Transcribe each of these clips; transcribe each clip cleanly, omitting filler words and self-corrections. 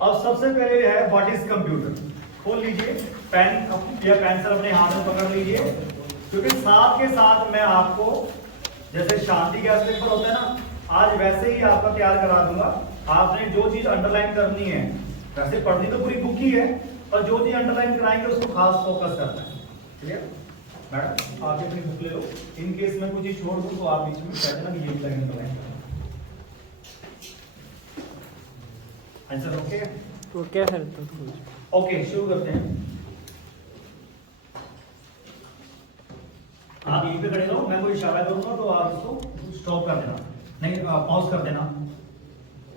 अब सबसे पहले है व्हाट इज कंप्यूटर। खोल लीजिए पेन या पेंसिल अपने हाथ में पकड़ लीजिए, क्योंकि साथ के साथ मैं आपको जैसे शांति गैस पेपर होता है ना, आज वैसे ही आपका तैयार करा दूंगा। आपने जो चीज अंडरलाइन करनी है, वैसे पढ़नी तो पूरी बुक ही है, पर जो चीज अंडरलाइन कराएंगे उसको खास फोकस करना है। Clear madam? आप अपनी बुक ले लो, इन केस में कुछ चीज छोड़ दूं तो आप बीच में कह देना कि ये भी लाइन अंडरलाइन करना। Answer okay? तो क्या है ओके शुरू करते हैं। आप यहीं पे खड़े रहो, मैं कोई इशारा करूंगा तो आप उसको स्टॉप कर देना, नहीं पॉज कर देना।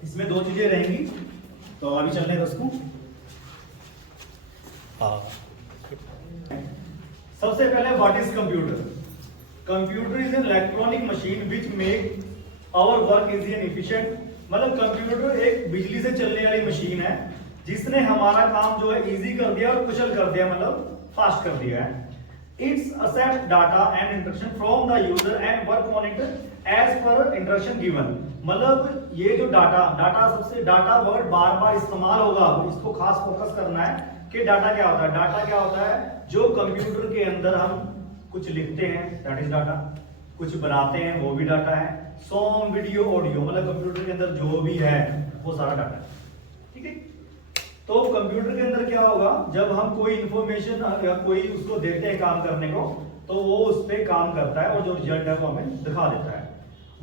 इसमें दो चीजें रहेंगी, तो अभी चलने दो उसको। सबसे पहले what is computer? Computer is an electronic machine which make our work easy and efficient. मतलब कंप्यूटर एक बिजली से चलने वाली मशीन है जिसने हमारा काम जो है इजी कर दिया और कुशल कर दिया, मतलब फास्ट कर दिया है। It's accept data and instruction from the user and work on it as per instruction given। मतलब ये जो डाटा सबसे डाटा वर्ड बार बार इस्तेमाल होगा, इसको खास फोकस करना है कि डाटा क्या होता है। डाटा क्या होता है? जो कंप्यूटर के अंदर हम कुछ लिखते हैं दैट इज डाटा, कुछ बनाते हैं वो भी डाटा है, सॉन्ग वीडियो ऑडियो, मतलब कंप्यूटर के अंदर जो भी है वो सारा डाटा है। ठीक है, तो कंप्यूटर के अंदर क्या होगा, जब हम कोई इंफॉर्मेशन या कोई उसको देते हैं काम करने को, तो वो उस पर काम करता है और जो रिजल्ट है वो हमें दिखा देता है।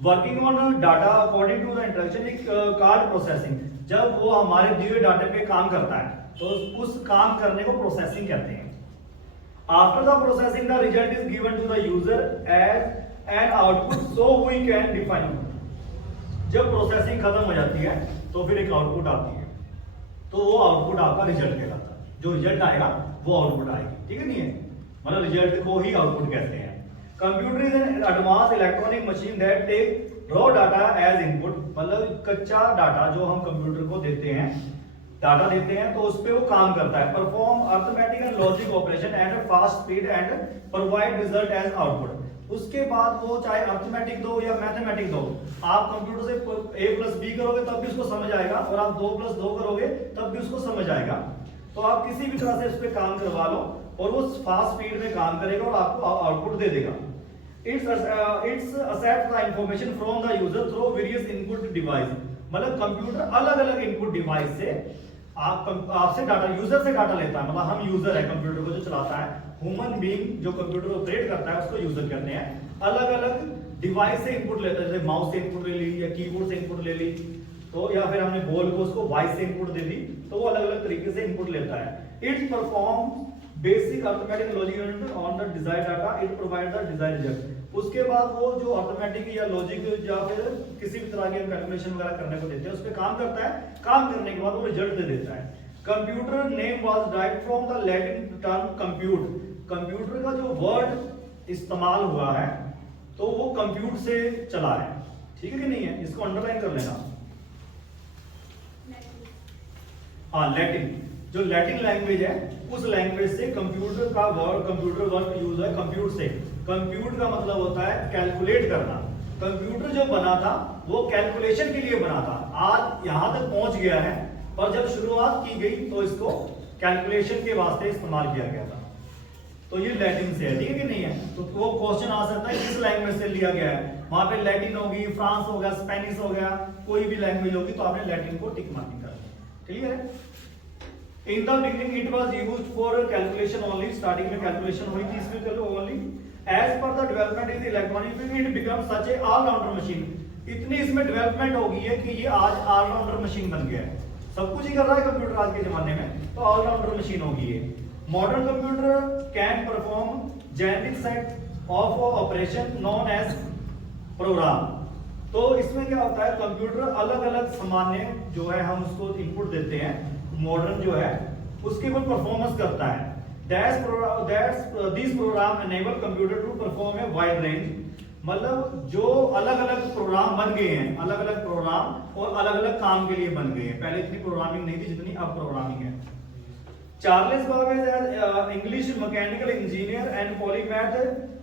Working on data according to the instruction card processing. जब वो हमारे दिए डाटे पे काम करता है तो उस काम करने को प्रोसेसिंग कहते हैं। After the processing the result is given to the user as an output so we can define. जब प्रोसेसिंग खत्म हो जाती है तो फिर एक आउटपुट आती है, तो वो आउटपुट आपका रिजल्ट कहलाता है। जो रिजल्ट आएगा वो आउटपुट आएगी। ठीक है, नहीं है? मतलब रिजल्ट को ही आउटपुट कहते हैं। Computer is an advance electronic machine that take raw data as input. मतलब कच्चा डाटा जो हम कंप्यूटर को देते हैं, डाटा देते हैं तो उस पे वो काम करता है। Perform arithmetic and logic operation at fast speed and provide result as output. उसके बाद वो चाहे अर्थमेटिक दो या मैथमेटिक दो, आप कंप्यूटर से a प्लस बी करोगे तब भी उसको समझ आएगा, और आप 2 प्लस 2 करोगे तब भी उसको समझ आएगा। तो आप किसी भी तरह से उस पर काम करवा लो और वो फास्ट स्पीड में काम करेगा और आपको आउटपुट दे देगा। It's accept the information from the user through various input device. मतलब कंप्यूटर अलग अलग इनपुट डिवाइस से आपसे डाटा, यूजर से डाटा लेता है। मतलब हम यूजर है, कंप्यूटर को जो चलाता है, ह्यूमन बीइंग जो कंप्यूटर ऑपरेट करता है उसको यूजर कहते हैं। अलग अलग डिवाइस से इनपुट लेता है, जैसे माउस से इनपुट ले ली या कीबोर्ड से इनपुट ले ली, तो या फिर हमने बॉल को उसको वॉइस से इनपुट दे दी, तो वो अलग अलग तरीके से इनपुट लेता है। It's perform basic arithmetic logic unit on the desired data, it provide the desired result. उसके बाद वो जो अर्थमेटिक या लॉजिक या फिर किसी भी तरह की कैलकुलेशन वगैरह करने को देते हैं उस पर काम करता है। काम करने के बाद वो रिजल्ट दे देता है। Computer name was dive from the Latin term compute. Computer का जो वर्ड इस्तेमाल हुआ है तो वो कंप्यूट से चला है। ठीक है कि नहीं है? इसको अंडरलाइन कर लेना। हाँ, लैटिन, जो लैटिन लैंग्वेज है उस लैंग्वेज से कंप्यूटर का वर्ड, कंप्यूटर वर्ड यूज है कंप्यूट से। कंप्यूट का मतलब होता है कैलकुलेट करना। कंप्यूटर जो बना था वो कैलकुलेशन के लिए बना था, आज यहां तक पहुंच गया है, और जब शुरुआत की गई तो इसको कैलकुलेशन के वास्ते इस्तेमाल किया गया था। तो ये लैटिन से है। ठीक है कि नहीं है? तो वो क्वेश्चन आ सकता है किस लैंग्वेज से लिया गया है। वहां पे लैटिन होगी, फ्रांस हो गया, स्पेनिश हो गया, कोई भी लैंग्वेज होगी तो आपने लैटिन को टिक मार्किंग कर दी। क्लियर है? In the beginning it was used for calculation only. Starting में कैलकुलेशन हुई थी इसमें, चलो only. As per the development is electronic it become such a all rounder machine. इतनी इसमें डेवलपमेंट हो गई है कि ये आज ऑलराउंडर मशीन बन गया है। सब कुछ ही कर रहा है कंप्यूटर आज के जमाने में, तो ऑलराउंडर मशीन हो गई है। Modern computer can perform generic set of operation known as program. तो इसमें क्या होता है, कंप्यूटर अलग अलग सामान्य जो है हम उसको इनपुट देते हैं, मॉडर्न जो है उसके ऊपर परफॉर्मेंस करता है। This program enable computer to perform a wide range. मतलब जो अलग अलग प्रोग्राम बन गए हैं, अलग अलग प्रोग्राम और अलग अलग काम के लिए बन गए हैं। पहले इतनी प्रोग्रामिंग नहीं थी जितनी अब प्रोग्रामिंग है। Charles Babbage as English mechanical engineer and polymath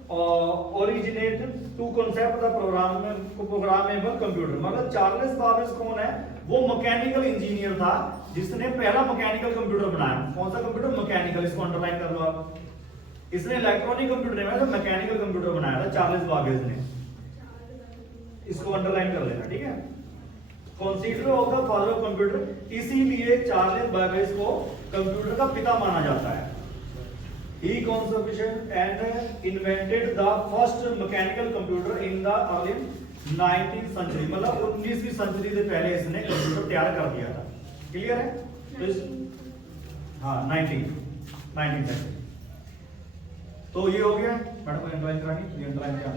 originated to concept the programmable computer। मतलब चार्ल्स बाबेज कौन है? वो मैकेनिकल इंजीनियर था जिसने पहला मैकेनिकल कंप्यूटर बनाया। कौन सा कंप्यूटर? मैकेनिकल। इसको अंडरलाइन कर लो आप। इसने इलेक्ट्रॉनिक कंप्यूटर नहीं बनाया, मैकेनिकल कंप्यूटर बनाया था चार्ल्स बाबेज ने। इसको अंडरलाइन कर लेना, ठीक है। Consider of the father of computer, इसीलिए चार्ल्स बाबेज को कंप्यूटर का पिता माना जाता है। He conceived and invented the first mechanical computer in the early 19th century, मतलब 19वीं सदी से पहले इसने कंप्यूटर तैयार कर दिया था। क्लियर है? तो इस हाँ 19th सेंचुरी। तो ये हो गया मैडम, अंडरलाइन करानी, ये अंडरलाइन क्या?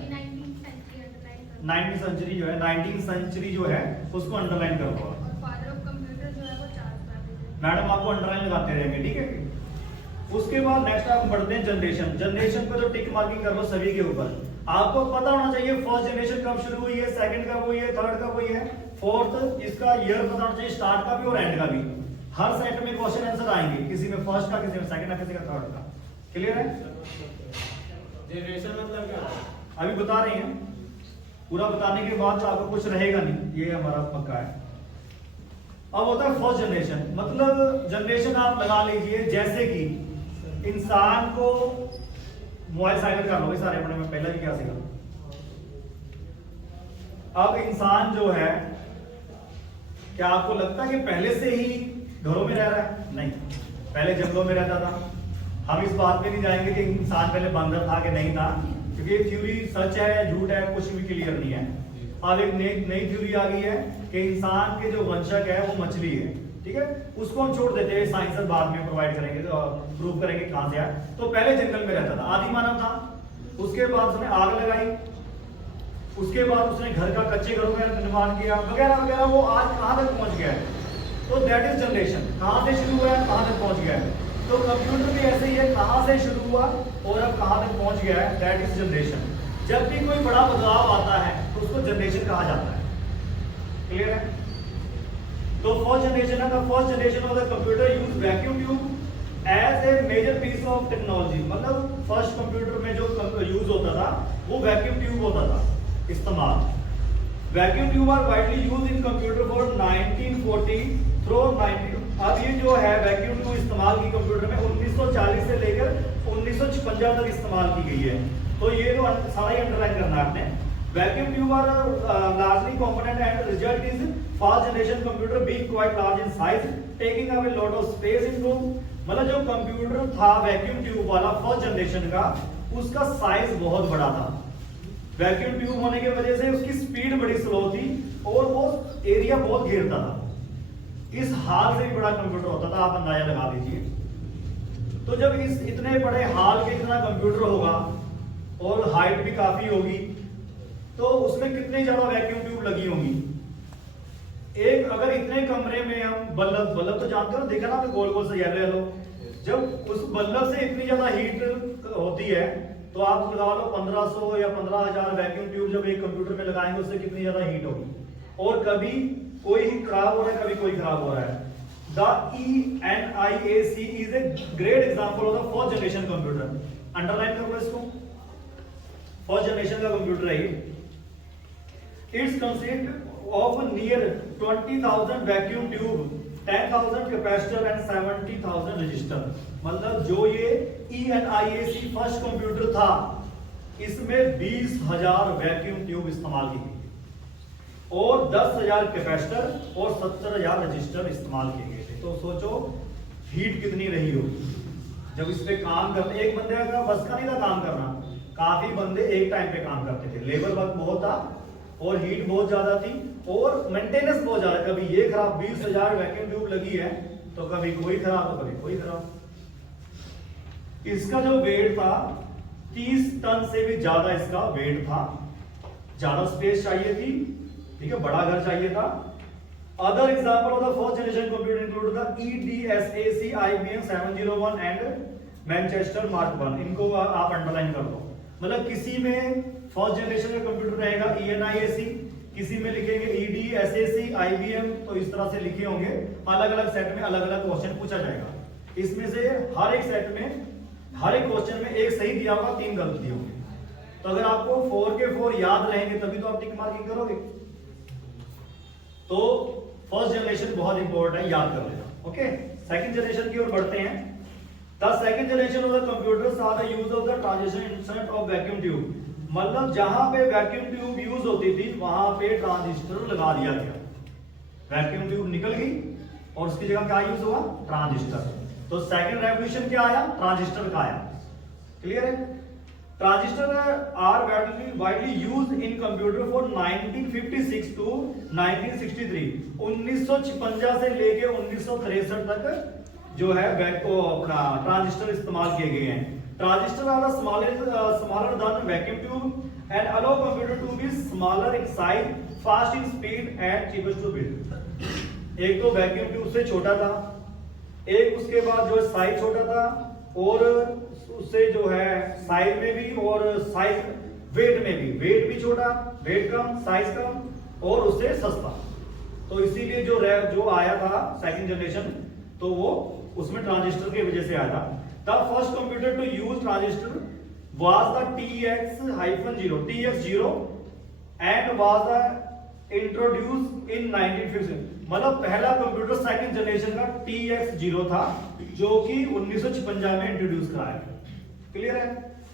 19th सेंचुरी जो है, 19th सेंचुरी जो है उसको अंडरलाइन कर दो। और फादर ऑफ कंप्यूटर जो है वो चार्ल्स बाबेज। मैडम आपको अंडरलाइन लगाते रहेंगे, ठीक है। उसके बाद नेक्स्ट आप बढ़ते हैं जनरेशन। जनरेशन पे तो टिक मार्किंग कर लो सभी के ऊपर। आपको पता होना चाहिए फर्स्ट जनरेशन कब शुरू हुई है, सेकंड कब हुई है, थर्ड कब हुई है, फोर्थ, इसका ईयर पता होना चाहिए, स्टार्ट का भी और एंड का भी। हर सेट में क्वेश्चन आंसर आएंगे, किसी में फर्स्ट का, किसी में सेकंड का, किसी का थर्ड का। क्लियर है? जनरेशन मतलब क्या? अभी बता रहे हैं, पूरा बताने के बाद आपको कुछ रहेगा नहीं, ये हमारा पक्का है। अब होता है फर्स्ट जनरेशन, मतलब जनरेशन आप लगा लीजिए जैसे कि इंसान को मोबाइल साइलेंट कर लो सारे अपने में, पहला ही क्या सीखा। अब इंसान जो है, क्या आपको लगता है कि पहले से ही घरों में रह रहा है? नहीं, पहले जंगलों में रहता था। हम इस बात पे नहीं जाएंगे कि इंसान पहले बंदर था कि नहीं था, क्योंकि ये थ्योरी सच है या झूठ है कुछ भी क्लियर नहीं है। अब एक नई थ्योरी आ गई है कि इंसान के जो वंशक है वो मछली है, ठीक है। उसको हम छोड़ देते हैं, साइंस बाद में प्रोवाइड करेंगे, प्रूव करेंगे कहां से आया। तो पहले जंगल में रहता था, आदि मानव था। उसके बाद उसने आग लगाई, उसके बाद उसने घर का कच्चे घरों का निर्माण किया वगैरह वगैरह। वो आज कहां तक पहुंच गया है? तो दैट इज जनरेशन। कहां से शुरू हुआ है, कहां तक पहुंच गया है। तो कंप्यूटर भी ऐसे ही है, कहां से शुरू हुआ और अब कहां तक पहुंच गया है, दैट इज जनरेशन। जब भी कोई बड़ा बदलाव आता है तो उसको जनरेशन कहा जाता है। क्लियर है? तो फर्स्ट जनरेशन है, first generation of the computer use vacuum tube as a major piece of technology. मतलब फर्स्ट कंप्यूटर में जो यूज होता था वो वैक्यूम ट्यूब होता था इस्तेमाल। Vacuum tube are widely use in computer for 1940 through 90। अब ये जो है वैक्यूम ट्यूब इस्तेमाल की कंप्यूटर में 1940 से लेकर 1956 तक इस्तेमाल की गई है। तो ये जो सारा ही अंडरलाइन करना है आपने। Vacuum tube are largely component and result is first generation computer being quite large in size, taking up a lot of space in room. मतलब जो कंप्यूटर था वैक्यूम ट्यूब वाला फर्स्ट जनरेशन का, उसका साइज बहुत बड़ा था। वैक्यूम ट्यूब होने की वजह से उसकी स्पीड बड़ी स्लो थी और वो एरिया बहुत घेरता था। इस हाल से भी बड़ा कंप्यूटर होता था, आप अंदाजा लगा लीजिए। तो जब इस इतने बड़े हाल के इतना कंप्यूटर होगा और हाइट भी काफी होगी, तो उसमें कितनी ज्यादा वैक्यूम ट्यूब लगी होंगी। एक अगर इतने कमरे में हम बल्ब तो जानते हो ना, देखा ना आपने गोल गोल से येलो येलो, जब उस बल्ब से इतनी ज्यादा हीट होती है तो आप लगा लो 1500 या 15,000 वैक्यूम ट्यूब जब एक कंप्यूटर में लगाएंगे उससे कितनी ज्यादा हीट होगी। और कभी कोई खराब हो रहा है, कभी कोई खराब हो रहा है। The ENIAC is a great example of the first generation computer. Underline करो इसको, फर्स्ट जनरेशन का कंप्यूटर है ये। It's consist of near 20,000 vacuum tube, 10,000 capacitor and 70,000 register. मतलब जो ये ENIAC फर्स्ट कंप्यूटर था, इसमें 20,000 वैक्यूम ट्यूब इस्तेमाल की गई और 10,000 कैपेसिटर और 70,000 रजिस्टर इस्तेमाल किए गए थे। तो सोचो हीट कितनी रही होगी जब इस पे काम करते। एक बंदे का बस का नहीं था काम करना, काफी बंदे एक टाइम पे काम करते थे, लेबर वर्क बहुत था और हीट बहुत ज्यादा थी और मेंटेनेंस बहुत ज्यादा। कभी ये खराब, 20,000 वैक्यूम ट्यूब लगी है तो कभी कोई खराब तो कभी कोई खराब। इसका जो वेट था 30 टन से भी ज्यादा इसका वेट था। ज्यादा स्पेस चाहिए थी, ठीक है, बड़ा घर चाहिए था। Other example of the first generation computer include the EDSAC, IBM 701 and Manchester mark 1। इनको आप अंडरलाइन कर दो। मतलब किसी में फर्स्ट जनरेशन का कंप्यूटर रहेगा ENIAC, किसी में लिखेंगे EDSAC, IBM, तो इस तरह से लिखे होंगे। अलग अलग सेट में अलग अलग क्वेश्चन पूछा जाएगा। इसमें से हर एक सेट में हर एक क्वेश्चन में एक सही दिया होगा, 3 गलत दिए होंगे। तो अगर आपको 4 के 4 याद रहेंगे तभी तो आप टिक मार्किंग करोगे। तो फर्स्ट जनरेशन बहुत इंपॉर्टेंट है, याद कर लेना। ओके, सेकंड जनरेशन की ओर बढ़ते हैं। The second generation of the computers are the use of the transition instrument of vacuum tube. मतलब जहां पे वैक्यूम ट्यूब यूज होती थी वहां पे ट्रांजिस्टर लगा दिया गया। वैक्यूम ट्यूब निकल गई और उसकी जगह क्या यूज हुआ? ट्रांजिस्टर। तो सेकंड रेवोल्यूशन क्या आया? ट्रांजिस्टर का आया। क्लियर है? Transistor are widely used in computer for 1956 to 1963। 1956 से लेके 1963 तक जो है अपना ट्रांजिस्टर इस्तेमाल किए गए हैं। Transistor are smaller than vacuum tube and allow computer to be smaller in size, fast in speed and cheapest to build. एक तो वैक्यूम ट्यूब से छोटा था, एक उसके बाद जो है साइज छोटा था, और उससे जो है साइज में भी और साइज वेट में भी, वेट भी छोटा, वेट कम, साइज कम और उससे सस्ता। तो इसीलिए जो आया था सेकंड जनरेशन, तो वो उसमें ट्रांजिस्टर की वजह से आया था। The first computer to use transistor was the TX-0 TX0 and was introduce in 1950। मतलब पहला कंप्यूटर सेकंड जनरेशन का TX0 था जो कि 1956 में इंट्रोड्यूस कराया गया। क्लियर है?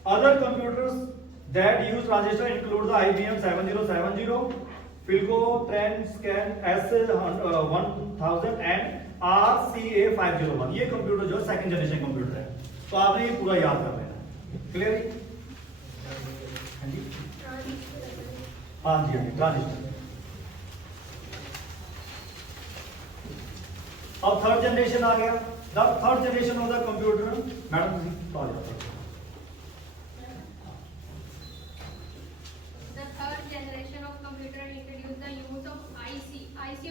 Other computers that use transistor include the IBM 7070, Philco Transcan S1000 and RCA501। ये कंप्यूटर जो सेकंड जनरेशन कंप्यूटर है, तो आपने ये पूरा याद कर लेना। क्लियर? हाँ जी, हाँ जी, ट्रांजिस्टर। अब थर्ड जनरेशन आ गया। The third generation of the computer, madam ji आ जाओ। The third generation of computer introduced the use of IC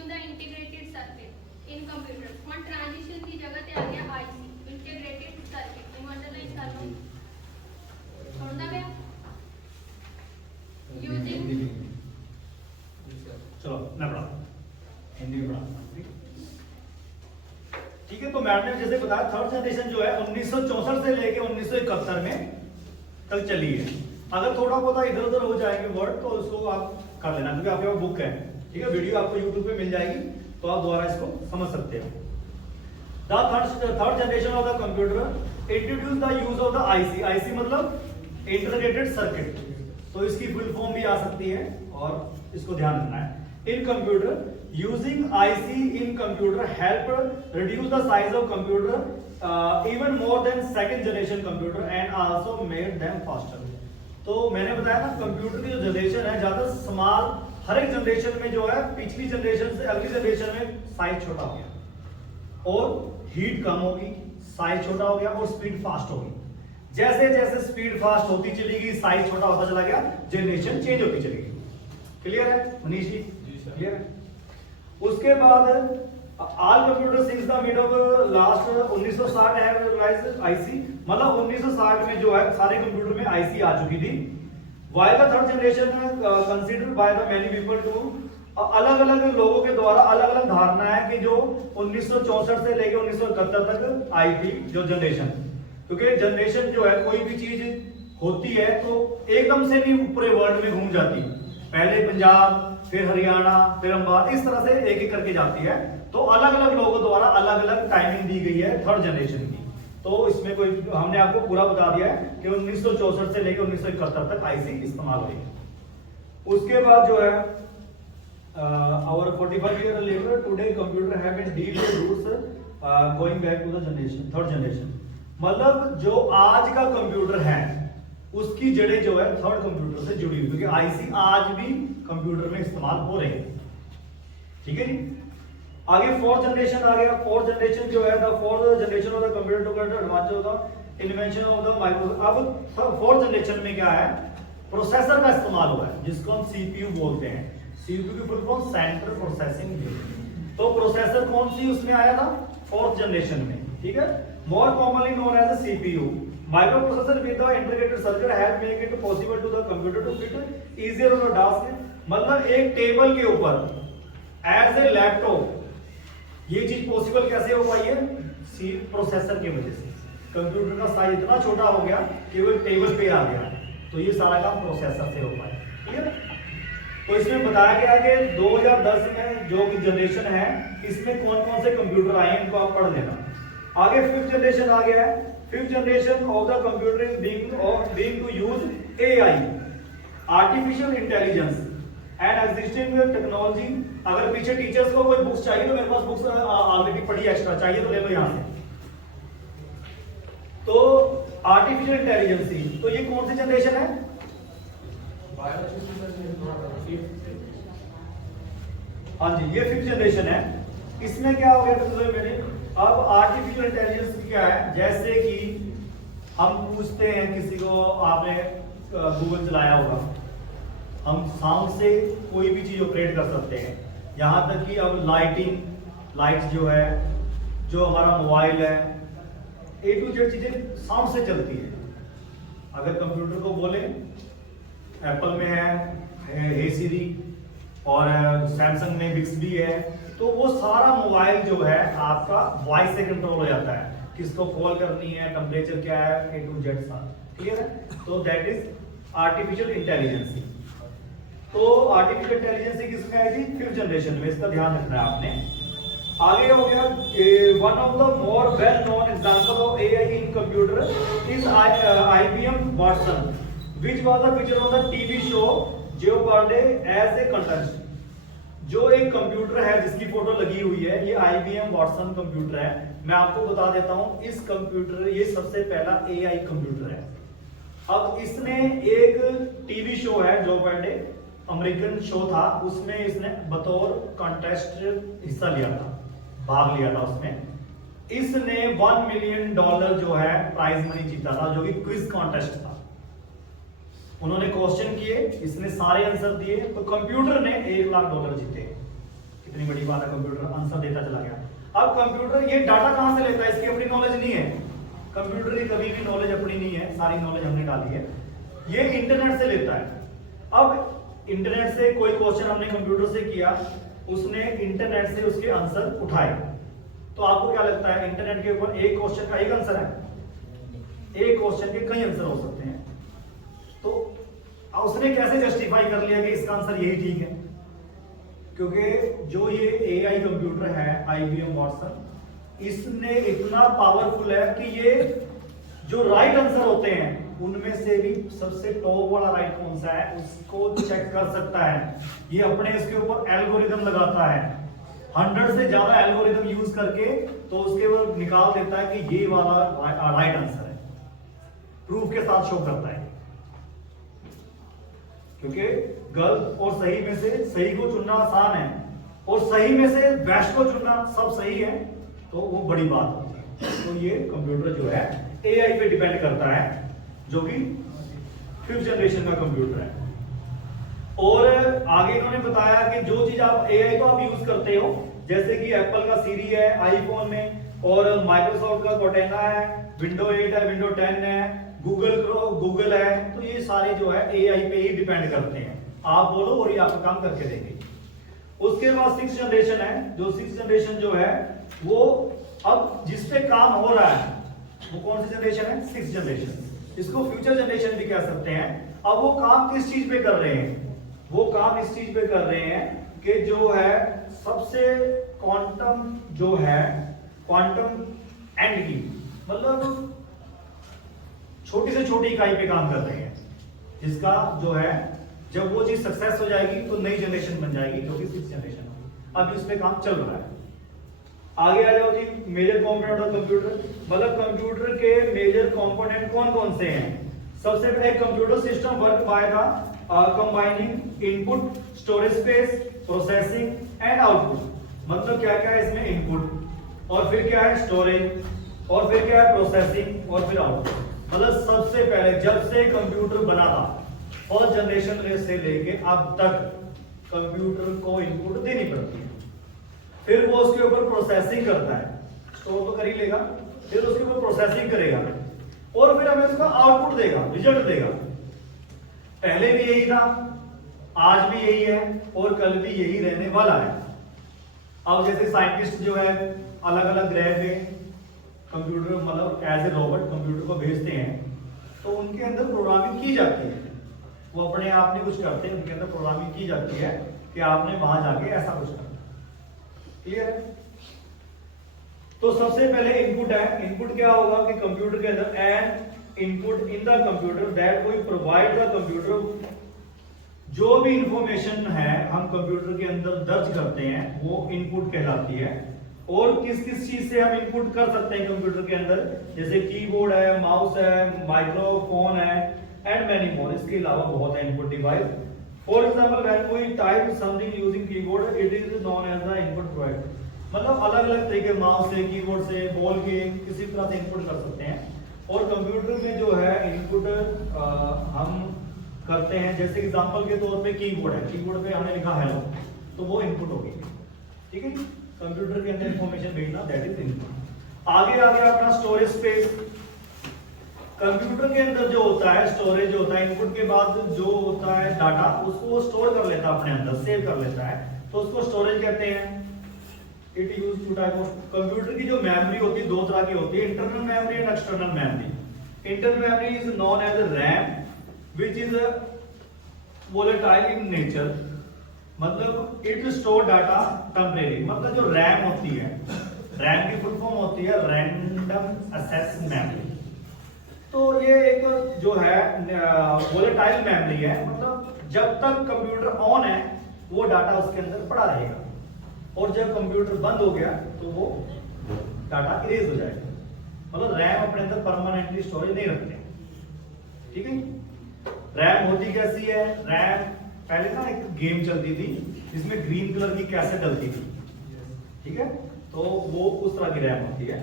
of the integrated circuit in computers। और ट्रांजिशन की जगह पे आ गया IC इंटीग्रेटेड सर्किट। इन्वर्टर कर लो, छोड़ना गया यूजिंग। चलो मैं पढ़ा, हिंदी में पढ़ा। ठीक है, तो मैडम ने जैसे बताया थर्ड जनरेशन जो है 1964 से लेके 1971 में तक चली है। अगर थोड़ा बहुत इधर उधर हो जाएंगे वर्ड तो उसको आप कर लेना, क्योंकि आपके पास बुक है। ठीक है, वीडियो आपको यूट्यूब पे मिल जाएगी, तो आप दोबारा इसको समझ सकते हो। The third generation of the computer introduce the use of the IC मतलब इंटीग्रेटेड सर्किट। तो इसकी फुल फॉर्म भी आ सकती है और इसको ध्यान रखना है। इन computer using IC in computer help reduce the size of computer even more than second generation computer and also made them faster। तो मैंने बताया ना, कंप्यूटर की जो जनरेशन है ज्यादा स्मॉल, हर एक जनरेशन में जो है पिछली जनरेशन से अगली जनरेशन में साइज छोटा हो गया और हीट कम होगी, साइज छोटा हो गया और स्पीड फास्ट होगी। जैसे जैसे स्पीड फास्ट होती चली गई, साइज छोटा होता चला गया, जनरेशन चेंज होती चली गई। क्लियर है मनीष जी? क्लियर है? उसके बाद all computer since the mid of last 1960 have utilised IC। मतलब 1960 में जो है सारे कंप्यूटर में IC आ चुकी थी। While the third generation considered by the many people to, अलग अलग लोगों के द्वारा अलग अलग धारणा है कि जो 1964 से लेकर 1971 तक आई थी जो जनरेशन। क्योंकि जनरेशन जो है कोई भी चीज होती है तो एकदम से नहीं पूरे वर्ल्ड में घूम जाती, पहले पंजाब, फिर हरियाणा, फिर अंबाला, इस तरह से एक एक करके जाती है। तो अलग अलग लोगों द्वारा अलग अलग टाइमिंग दी गई है थर्ड जनरेशन की। तो इसमें कोई, हमने आपको पूरा बता दिया है कि 1964 से लेकर 1971 तक IC इस्तेमाल हुई। उसके बाद जो है our 45 year later today computer have been deep roots going back to the generation third generation। मतलब जो आज का कंप्यूटर है उसकी जड़ें जो है थर्ड कंप्यूटर से जुड़ी हुई, क्योंकि IC आज भी कंप्यूटर में इस्तेमाल हो रहे हैं। ठीक है जी? आगे फोर्थ जनरेशन आ गया। फोर्थ जनरेशन जो है the fourth generation of the computer to get advance of the invention of the micro. अब फोर्थ जनरेशन में क्या है, प्रोसेसर का इस्तेमाल हुआ है, जिसको हम CPU बोलते हैं। CPU की full form central processing unit. तो प्रोसेसर कौन सी उसमें आया था? फोर्थ जनरेशन में। ठीक है, more commonly known as a CPU। Microprocessor with the integrated circuit have make it possible to the computer to fit easier on a task। मतलब एक टेबल के ऊपर एज ए लैपटॉप ये चीज पॉसिबल कैसे हो पाई है? प्रोसेसर की वजह से। कंप्यूटर का साइज इतना छोटा हो गया कि वो टेबल पे आ गया, तो ये सारा काम प्रोसेसर से हो पाया। क्लियर? तो इसमें बताया गया कि 2010 में जो जनरेशन है इसमें कौन कौन से कंप्यूटर आए हैं इनको आप पढ़ लेना। आगे फिफ्थ जनरेशन आ गया है। Fifth generation of the computer is being to use AI, artificial intelligence and existing technology. अगर पीछे टीचर्स को कोई बुक्स चाहिए तो मेरे पास बुक्स ऑलरेडी पड़ी एक्स्ट्रा, चाहिए तो ले लो यहां से। तो आर्टिफिशियल इंटेलिजेंस, तो ये कौन सी जनरेशन है? हाँ जी, ये फिफ्थ जनरेशन है। इसमें क्या हो गया तो मेरे, अब आर्टिफिशियल इंटेलिजेंस क्या है, जैसे कि हम पूछते हैं किसी को, आपने गूगल चलाया होगा, हम साउंड से कोई भी चीज ऑपरेट कर सकते हैं। यहां तक कि अब लाइट्स जो है, जो हमारा मोबाइल है, ए टू जेड चीजें साउंड से चलती है। अगर कंप्यूटर को बोले, एप्पल में है हे सीरी और सैमसंग में बिक्सबी है, तो वो सारा मोबाइल जो है आपका वॉइस से कंट्रोल हो जाता है। किसको कॉल करनी है, टेम्परेचर क्या है, ए टू जेड सारा क्लियर है। तो दैट इज आर्टिफिशियल इंटेलिजेंस। तो आर्टिफिशियल इंटेलिजेंस किसमें आई थी? फिफ्थ जनरेशन में, इसका ध्यान रखना है आपने। आगे हो गया, one of the more well known example of AI in computer is IBM Watson which was the feature on the TV show Jeopardy as a contestant। जो एक कंप्यूटर है जिसकी फोटो लगी हुई है, ये IBM वाटसन कंप्यूटर है। मैं आपको बता देता हूं, इस कंप्यूटर, ये सबसे पहला AI कंप्यूटर है। अब इसने एक टीवी शो है जेओपार्डी, अमेरिकन शो था, उसमें इसने बतौर कंटेस्ट हिस्सा लिया था, भाग लिया था उसमें। इसने $1 मिलियन जो है प्राइज मनी जीता था, जो कि क्विज कॉन्टेस्ट था। उन्होंने क्वेश्चन किए, इसने सारे आंसर दिए, तो कंप्यूटर ने $1 लाख जीते। कितनी बड़ी बात है, कंप्यूटर आंसर देता चला गया। अब कंप्यूटर ये डाटा कहां से लेता है? इसकी अपनी नॉलेज नहीं है, कंप्यूटर की कभी भी नॉलेज अपनी नहीं है, सारी नॉलेज हमने डाली है, ये इंटरनेट से लेता है। अब इंटरनेट से कोई क्वेश्चन हमने कंप्यूटर से किया, उसने इंटरनेट से उसके आंसर उठाए। तो आपको क्या लगता है, इंटरनेट के ऊपर एक क्वेश्चन का एक आंसर है? एक क्वेश्चन के कई आंसर हो सकते हैं। तो उसने कैसे जस्टिफाई कर लिया कि इसका आंसर यही ठीक है? क्योंकि जो ये एआई कंप्यूटर है IBM वाटसन, इसने इतना पावरफुल है कि ये जो राइट आंसर होते हैं उनमें से भी सबसे टॉप वाला राइट कौन सा है उसको चेक कर सकता है। ये अपने इसके ऊपर एल्गोरिदम लगाता है, 100 से ज्यादा एल्गोरिदम यूज करके, तो उसके ऊपर निकाल देता है कि ये वाला राइट आंसर है, प्रूफ के साथ शो करता है। क्योंकि गलत और सही में से सही को चुनना आसान है, और सही में से बेस्ट को चुनना सब सही है, तो वो बड़ी बात होती है। तो ये कंप्यूटर जो है एआई पे डिपेंड करता है, जो कि फिफ्थ जनरेशन का कंप्यूटर है। और आगे इन्होंने बताया कि जो चीज आप एआई को आप यूज करते हो, जैसे कि एप्पल का सीरी है आईफोन में, और माइक्रोसॉफ्ट का कोर्टेना है, विंडो 8 है, विंडो 10 है, गूगल है, तो ये सारे जो है एआई पे ही डिपेंड करते हैं। आप बोलो और ये आपका काम करके देंगे। उसके बाद सिक्स जनरेशन है, जो सिक्स जनरेशन जो है वो अब जिस पे काम हो रहा है वो कौन सी जनरेशन है? Six generation. इसको फ्यूचर जनरेशन भी कह सकते हैं। अब वो काम किस चीज पे कर रहे हैं? वो काम इस चीज पे कर रहे हैं कि जो है सबसे क्वांटम जो है, क्वांटम एंड की मतलब छोटी से छोटी इकाई पे काम कर रहे हैं, जिसका जो है जब वो चीज सक्सेस हो जाएगी तो नई जनरेशन बन जाएगी, जो कि सिक्स जनरेशन होगी। अब इस पे काम चल रहा है। आगे आ जाओ जी, मेजर कंपोनेंट ऑफ कंप्यूटर, मतलब कंप्यूटर के मेजर कंपोनेंट कौन कौन से हैं? सबसे पहले computer system work by the combining input, storage space, processing and output. मतलब क्या क्या है इसमें? इनपुट, और फिर क्या है? स्टोरेज, और फिर क्या है? प्रोसेसिंग, और फिर आउटपुट। मतलब सबसे पहले जब से कंप्यूटर बना था, फर्स्ट जनरेशन से लेके अब तक कंप्यूटर को इनपुट देनी पड़ती है, फिर वो उसके ऊपर प्रोसेसिंग करता है, स्टोर तो कर ही लेगा, फिर उसके ऊपर प्रोसेसिंग करेगा, और फिर हमें उसका आउटपुट देगा, रिजल्ट देगा। पहले भी यही था, आज भी यही है, और कल भी यही रहने वाला है। अब जैसे साइंटिस्ट जो है अलग अलग ग्रह पे कंप्यूटर मतलब एज ए रोबोट कंप्यूटर को भेजते हैं, तो उनके अंदर प्रोग्रामिंग की जाती है। वो अपने आप नहीं कुछ करते, उनके अंदर प्रोग्रामिंग की जाती है कि आपने वहां जाके ऐसा कुछ करना। क्लियर है? तो सबसे पहले इनपुट है। इनपुट क्या होगा कि कंप्यूटर के अंदर an input in the computer that we provide the computer, जो भी इंफॉर्मेशन है हम कंप्यूटर के अंदर दर्ज करते हैं वो इनपुट कहलाती है। और किस किस चीज से हम इनपुट कर सकते हैं कंप्यूटर के अंदर, जैसे कीबोर्ड है, माउस है, माइक्रोफोन है एंड मैनी मोर। इसके अलावा बहुत है input device. For example when we type something using keyboard it is known as the input device. मतलब अलग अलग तरीके, माउस से, कीबोर्ड से, बॉल के किसी तरह से इनपुट कर सकते हैं। और कंप्यूटर में जो है इनपुट हम करते हैं, जैसे एग्जांपल के तौर पे कीबोर्ड है, कीबोर्ड पे हमने लिखा हेलो तो वो इनपुट होगी। ठीक है, कंप्यूटर के अंदर इंफॉर्मेशन भेजना दैट इज इनपुट। आगे आ गया अपना स्टोरेज स्पेस। कंप्यूटर के अंदर जो होता है स्टोरेज होता है, इनपुट के बाद जो होता है डाटा उसको वो स्टोर कर लेता है अपने अंदर, सेव कर लेता है, तो उसको स्टोरेज कहते हैं। It use to type of. Computer की जो मेमोरी होती है दो तरह की होती है, internal memory and external memory. Internal memory is known as RAM which is a volatile in nature, मतलब इट स्टोर डाटा टेम्परेरी। मतलब जो रैम होती है, रैम की फुल फॉर्म होती है रैंडम एक्सेस मेमोरी। तो ये एक जो है वोलेटाइल मेमोरी है, मतलब जब तक कंप्यूटर ऑन है वो डाटा उसके अंदर पड़ा रहेगा, और जब कंप्यूटर बंद हो गया तो वो डाटा इरेज हो जाएगा। मतलब रैम अपने अंदर परमानेंटली स्टोरेज नहीं रखते। ठीक है, रैम होती कैसी है? रैम पहले ना एक गेम चलती थी जिसमें ग्रीन कलर की कैसेट डलती थी। ठीक है, तो वो उस तरह की रैम होती है।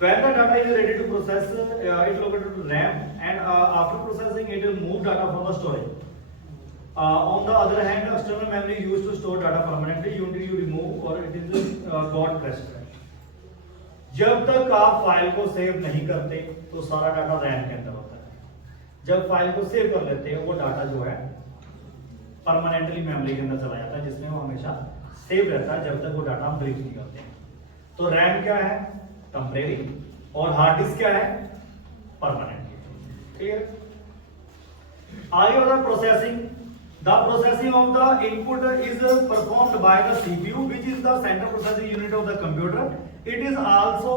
When the data is ready to process, it located to RAM and after processing it will move data from the storage. On the other hand, external memory used to store data permanently until you remove or it is got crashed. जब तक आप file को save नहीं करते तो सारा data RAM के अंदर होता है। जब फाइल को सेव कर लेते हैं वो डाटा जो है परमानेंटली मेमोरी के अंदर चला जाता है, जिसमें वो हमेशा सेव रहता है जब तक वो डाटा हम डिलीट नहीं करते हैं। तो रैम क्या है? टेम्परेरी। और हार्ड डिस्क क्या है? परमानेंट। क्लियर? आगे होता है processing. The processing of the input is performed by the CPU which is the central processing unit of the computer. It is also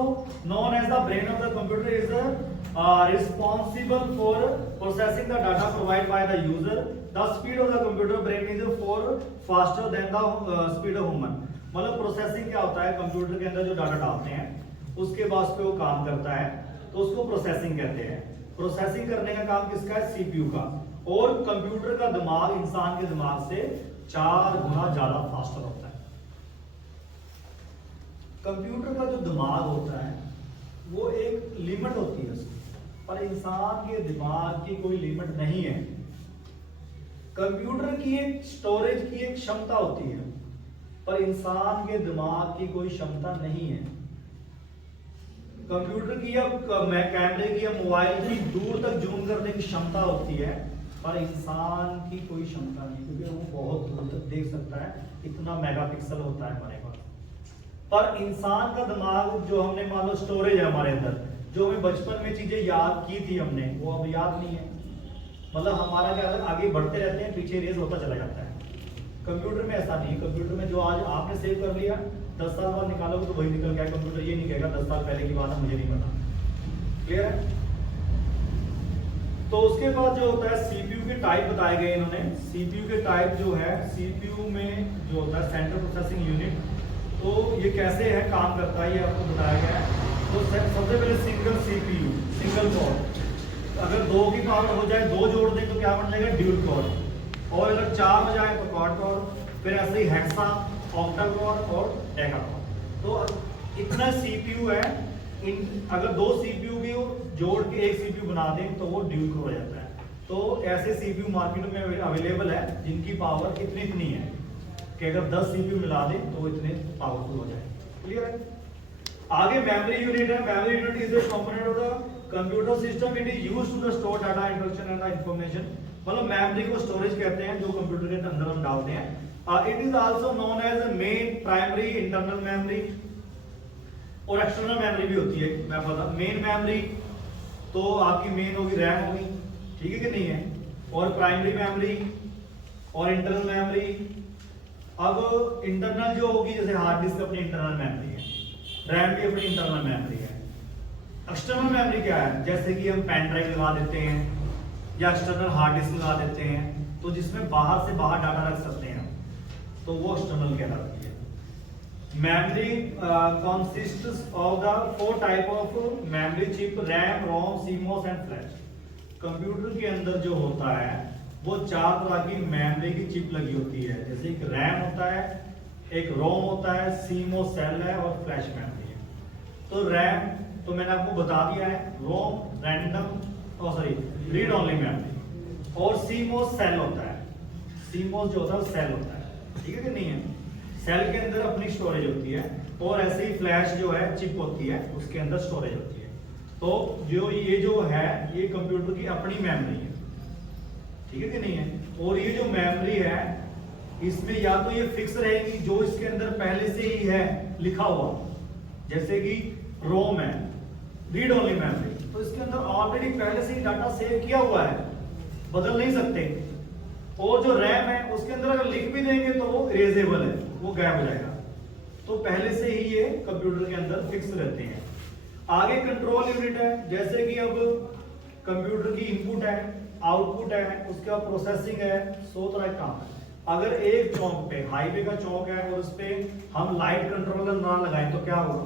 known as the brain of the computer, is responsible for processing the data provided by the user. The speed of the computer brain is faster than the speed of human. मतलब processing क्या होता है? Computer के अंदर जो data डालते हैं उसके बाद उस पे वो काम करता है तो उसको प्रोसेसिंग कहते हैं। प्रोसेसिंग करने का काम किसका है? सीपीयू का। और कंप्यूटर का दिमाग इंसान के दिमाग से 4 गुना ज्यादा फास्टर होता है। कंप्यूटर का जो दिमाग होता है वो एक लिमिट होती है उसकी, पर इंसान के दिमाग की कोई लिमिट नहीं है। कंप्यूटर की एक स्टोरेज की एक क्षमता होती है, पर इंसान के दिमाग की कोई क्षमता नहीं है। कंप्यूटर की या कैमरे की या मोबाइल की दूर तक जूम करने की क्षमता होती है, पर इंसान की कोई क्षमता नहीं, क्योंकि वो बहुत दूर तक देख सकता है, इतना मेगापिक्सल होता है हमारे पास। पर इंसान का दिमाग जो हमने मान लो स्टोरेज है हमारे अंदर, जो हमें बचपन में चीजें याद की थी हमने, वो अब याद नहीं है। मतलब हमारा क्या है, आगे बढ़ते रहते हैं, पीछे रेस होता चला जाता है। कंप्यूटर में ऐसा नहीं है। कंप्यूटर में जो आज आपने सेव कर लिया 10 साल बाद निकालोगे तो वही निकल गया। कंप्यूटर ये नहीं कहेगा 10 साल पहले की बात है मुझे नहीं पता। क्लियर है? तो उसके बाद जो होता है सीपीयू के टाइप बताए गए इन्होंने। सीपीयू के टाइप जो है, सीपीयू में जो होता है सेंट्रल प्रोसेसिंग यूनिट, तो ये कैसे है काम करता है ये आपको बताया गया है। तो सबसे पहले सिंगल सीपीयू, सिंगल कोर। अगर 2 की पावर हो जाए, 2 जोड़ दें तो क्या बन जाएगा? Dual core. और अगर 4 हो जाए तो क्वाड कोर, फिर ऐसे ही हेक्सा, ऑक्टा कोर और डेका कोर। तो इतना सीपीयू है। अगर 2 सीपीयू भी जोड़ के एक सीपीयू बना दें तो वो ड्यूल कोर हो जाता है। तो ऐसे सीपीयू मार्केट में अवेलेबल है जिनकी पावर इतनी है कि अगर 10 सीपीयू मिला दें तो इतने पावरफुल हो जाए। क्लियर है? आगे मेमोरी यूनिट है। Memory unit is the component of the computer system. It is used to the store data, instruction and the information. मतलब मेमोरी को स्टोरेज कहते हैं जो कंप्यूटर के अंदर हम डालते हैं। It is also known as main, primary, internal memory और एक्सटर्नल मेमोरी भी होती है। मैं बता, मेन मेमोरी तो आपकी मेन होगी रैम होगी, ठीक है कि नहीं है? और प्राइमरी मेमोरी और इंटरनल मेमोरी। अब इंटरनल जो होगी, जैसे हार्ड डिस्क अपनी इंटरनल मेमोरी है, रैम भी अपनी इंटरनल मेमोरी है। एक्सटर्नल मेमोरी क्या है, जैसे कि हम पेन ड्राइव लगा देते हैं या एक्सटर्नल हार्ड डिस्क लगा देते हैं, तो जिसमें बाहर से बाहर डाटा रख सकते हैं, तो वो एक्सटर्नल कहलाती है। Memory consists of the 4 type of memory chip, RAM, ROM, CMOS and flash. Computer के अंदर जो होता है वो 4 तरह की मेमोरी की चिप लगी होती है, जैसे एक रैम होता है, एक रोम होता है, सीमोस सेल है और फ्लैश मेमोरी है। तो रैम तो मैंने आपको बता दिया है, रोम रीड ओनली मेमोरी, और सीमोस सेल होता है। सीमोस जो होता है सेल होता है, ठीक है कि नहीं है। सेल के अंदर अपनी स्टोरेज होती है, और ऐसे ही फ्लैश जो है चिप होती है, उसके अंदर स्टोरेज होती है। तो ये जो है ये कंप्यूटर की अपनी मेमोरी है, ठीक है कि नहीं है। और ये जो मेमोरी है इसमें या तो ये फिक्स रहेगी, जो इसके अंदर पहले से ही है लिखा हुआ, जैसे कि रोम है रीड ओनली मेमोरी, तो इसके अंदर ऑलरेडी पहले से ही डाटा सेव किया हुआ है, बदल नहीं सकते। और जो रैम है उसके अंदर अगर लिख भी देंगे तो वो इरेजेबल है, वो गायब हो जाएगा। तो पहले से ही ये कंप्यूटर के अंदर फिक्स रहते हैं। आगे कंट्रोल यूनिट है, जैसे कि अब कंप्यूटर की इनपुट है, आउटपुट है, उसका प्रोसेसिंग है, 100 तरह के काम है। अगर एक चौक पे, हाईवे का चौक है और उस पे हम लाइट कंट्रोलर ना लगाएं तो क्या होगा,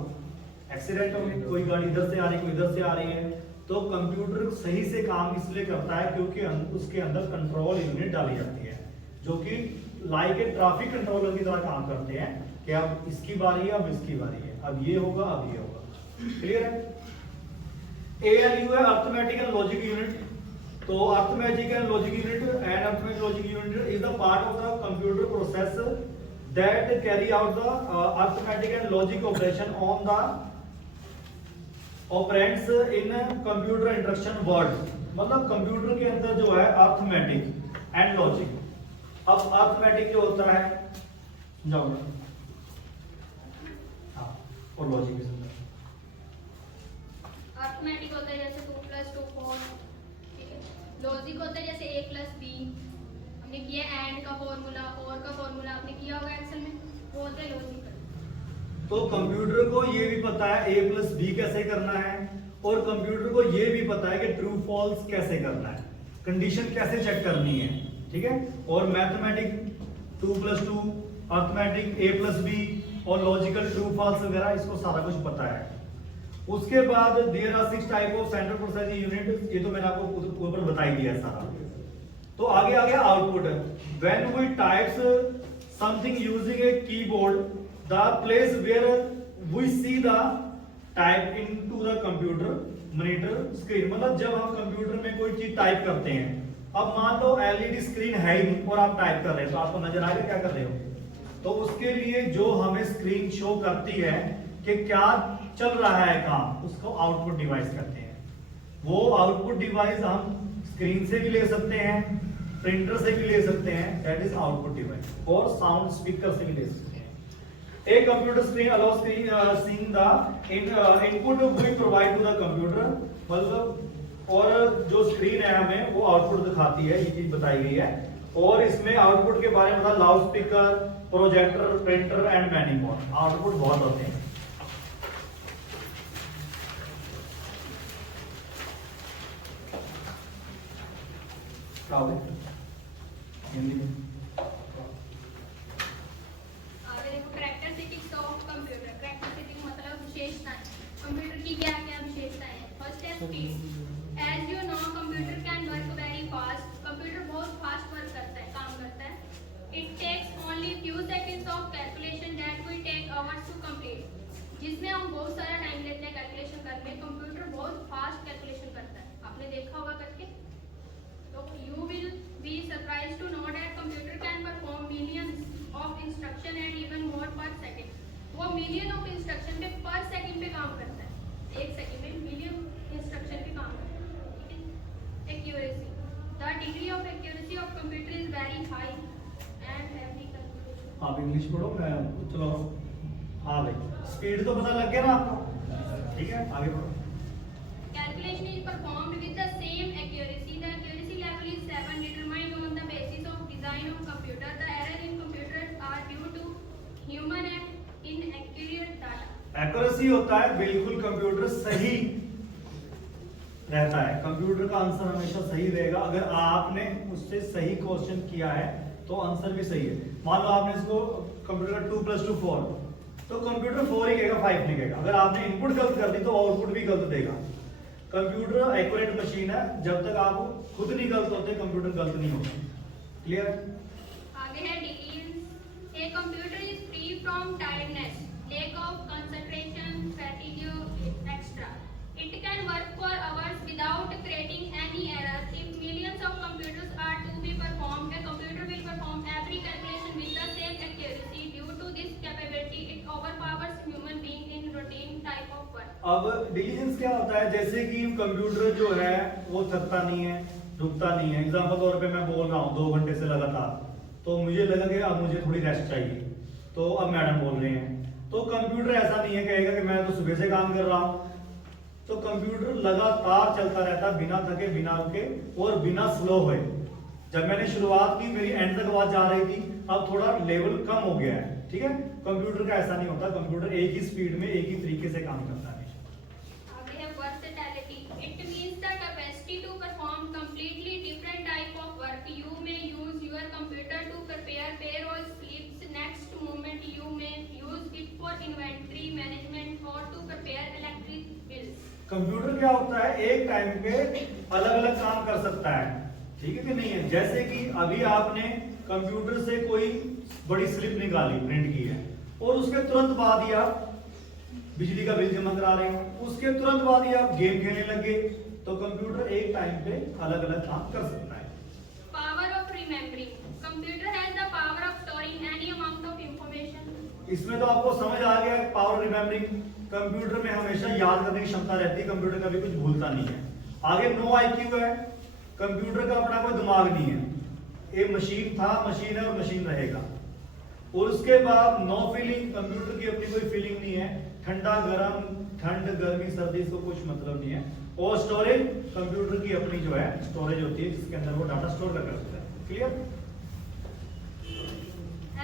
एक्सीडेंट होगी, कोई गाड़ी इधर से आ रही है, कोई इधर से आ रही है। तो कंप्यूटर सही से काम इसलिए करता है क्योंकि उसके अंदर कंट्रोल यूनिट डाली जाती है, जो कि लाइक ए ट्रैफिक कंट्रोलर की तरह काम करते हैं कि अब इसकी बारी है, अब इसकी बारी है, अब ये होगा, अब ये होगा। क्लियर है। ALU है अर्थमेटिक एंड लॉजिक यूनिट। तो arithmetic and logic unit logic unit is the part of the computer process that carry out the arithmetic and logic operation on the operands in computer instruction word। मतलब computer के अंदर जो है arithmetic and logic. अब arithmetic जो होता है जाओ हाँ, और लॉजिक भी समझो। अर्थमेटिक होता है जैसे 2 + 2 4, ठीक है। लॉजिक होता है जैसे A + B, हमने किया एंड का फॉर्मूला, और का फॉर्मूला आपने किया होगा एक्सेल में, वो होता है लॉजिकल। तो कंप्यूटर को ये भी पता है A + B कैसे करना है, और कंप्यूटर को ये भी पता है कि ट्रू फॉल्स कैसे करना है, कंडीशन कैसे चेक करनी है, ठीक है। और मैथमेटिक 2 + 2, अर्थमेटिक A + B और लॉजिकल ट्रू फॉल्स वगैरह, इसको सारा कुछ पता है। उसके बाद there are 6 type of central processing unit, ये तो मैंने आपको ऊपर बता ही दिया है सारा। तो आगे आ गया output. When we types something using a keyboard, the place where we see the type into the computer monitor screen. मतलब जब हम कंप्यूटर में कोई चीज टाइप करते हैं, अब मान लो एलईडी स्क्रीन है ही नहीं और आप टाइप कर रहे हो, तो आपको नजर आएगा क्या कर रहे हो। तो उसके लिए जो हमें स्क्रीन शो करती है कि क्या चल रहा है काम, उसको आउटपुट डिवाइस कहते हैं। वो आउटपुट डिवाइस हम स्क्रीन से भी ले सकते हैं, प्रिंटर से भी ले सकते हैं, दैट इज आउटपुट डिवाइस, और साउंड स्पीकर से भी ले सकते हैं। A computer screen allows seeing the input we provide to the computer. मतलब और जो स्क्रीन है हमें वो आउटपुट दिखाती है, ये चीज बताई गई है। और इसमें आउटपुट के बारे में बता, loud speaker, projector, printer and many more. Output बहुत होते हैं। हिंदी में कैरेक्टरिस्टिक्स ऑफ कंप्यूटर। कैरेक्टरिस्टिक्स मतलब विशेषताएं। कंप्यूटर की क्या क्या विशेषताएं हैं। फर्स्ट है speed. As you know computer can work very fast. Computer बहुत फास्ट वर्क करता है, काम करता है। It takes only few seconds of calculation that will take hours to complete. जिसमें हम बहुत सारा टाइम लेते हैं कैलकुलेशन करने में, कंप्यूटर बहुत फास्ट कैलकुलेशन करता है, आपने देखा होगा करके। तो you will be surprised to know that computer can perform millions of instruction and even more per second। वो million of instruction पे per second पे काम करता है, एक सेकंड में million instruction पे काम करता है, ठीक है। Accuracy, the degree of accuracy of computer is very high and every calculation। आप इंग्लिश पढ़ो, मैं चलो हाँ भाई स्पीड तो पता लग गया ना आपको, ठीक है आगे बढ़ो। Calculation is performed with the same accuracy। The accuracy level example is 7 determined on the basis of design of computer. The error in computers are due to human and inaccurate data. Accuracy होता है बिल्कुल computer सही रहता है, computer का answer हमेशा सही रहेगा। अगर आपने उससे सही क्वेश्चन किया है तो आंसर भी सही है। मान लो आपने इसको कंप्यूटर 2 + 2 4, तो कंप्यूटर 4 ही कहेगा, 5 नहीं कहेगा। अगर आपने इनपुट गलत कर दी तो आउटपुट भी गलत देगा। कंप्यूटर एक्यूरेट मशीन है, जब तक आप खुद नहीं गलत होते कंप्यूटर गलत नहीं होता। क्लियर? आगे है diligence. A computer is free from tiredness, lack of concentration, fatigue, etc. It can work for hours without creating any error. If millions of computers are to be performed, a computer will perform every calculation with the same accuracy. Due to this capability, it overpowers human being in routine type of work. अब diligence क्या होता है? जैसे कि computer जो है वो थकता नहीं है, रुकता नहीं है। एग्जाम्पल तौर पे मैं बोल रहा हूँ 2 घंटे से लगातार, तो मुझे लगा कि अब मुझे थोड़ी रेस्ट चाहिए, तो अब मैडम बोल रहे हैं, तो कंप्यूटर ऐसा नहीं है कहेगा कि मैं तो सुबह से काम कर रहा हूं। तो कंप्यूटर लगातार चलता रहता है बिना थके, बिना रुके और बिना स्लो हुए। जब मैंने शुरुआत की मेरी एंड तक आवाज जा रही थी, अब थोड़ा लेवल कम हो गया है। ठीक है, कंप्यूटर का ऐसा नहीं होता, कंप्यूटर एक ही स्पीड में एक ही तरीके से काम करता है। आगे है versatility. It means the capacity to perform completely different type of work. You may use your computer to prepare payroll slips. Next moment you may use it for inventory management or to prepare electric bills. Computer क्या होता है? एक time पे अलग अलग काम कर सकता है। ठीक है कि नहीं है? जैसे कि अभी आपने कंप्यूटर से कोई बड़ी स्लिप निकाली, प्रिंट की है, और उसके तुरंत बाद ही आप बिजली का बिल जमा करा रहे हो, उसके तुरंत बाद ही आप गेम खेलने लगे, तो कंप्यूटर एक टाइम पे अलग अलग काम कर सकता है। Power of remembering. Computer has the power of storing any amount of information. इसमें तो आपको समझ आ गया पावर रिमेम्बरिंग। कंप्यूटर में हमेशा याद करने की क्षमता रहती है, कंप्यूटर कभी कुछ भूलता नहीं है। आगे नो आईक्यू है, कंप्यूटर का अपना कोई दिमाग नहीं है, ये मशीन था, मशीन है और मशीन रहेगा। और उसके बाद नो फीलिंग, कंप्यूटर की अपनी कोई फीलिंग नहीं है, ठंडा गर्म, ठंड गर्मी सर्दी इसको कुछ मतलब नहीं है। और स्टोरेज, कंप्यूटर की अपनी जो है स्टोरेज होती है जिसके अंदर वो डाटा स्टोर कर सकता है। Clear?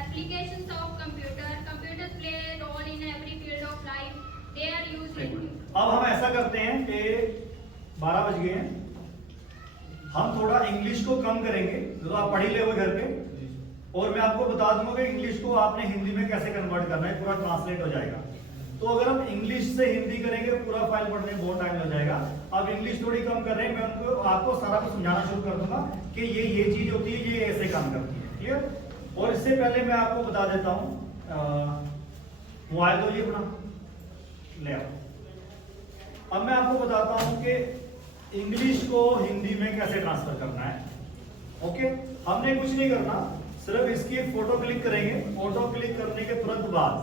Applications of computer. Computers play a role in every field of life. They are used in. अब हम ऐसा करते हैं कि 12 बज गए हैं, हम थोड़ा इंग्लिश को कम करेंगे, जो आप पढ़ ही ले घर पे, और मैं आपको बता दूंगा कि इंग्लिश को आपने हिंदी में कैसे कन्वर्ट करना है, पूरा ट्रांसलेट हो जाएगा। तो अगर हम इंग्लिश से हिंदी करेंगे पूरा फाइल पढ़ने में बहुत टाइम लग जाएगा। अब इंग्लिश थोड़ी कम कर रहे हैं, मैं उनको आपको सारा कुछ समझाना शुरू कर दूंगा कि ये चीज होती है, ये ऐसे काम करती है। क्लियर? और इससे पहले मैं आपको बता देता हूं, मोबाइल तो ये अपना ले आओ। अब मैं आपको बताता हूं कि इंग्लिश को हिंदी में कैसे ट्रांसफर करना है। ओके, हमने कुछ नहीं करना, सिर्फ इसकी एक फोटो क्लिक करेंगे। फोटो क्लिक करने के तुरंत बाद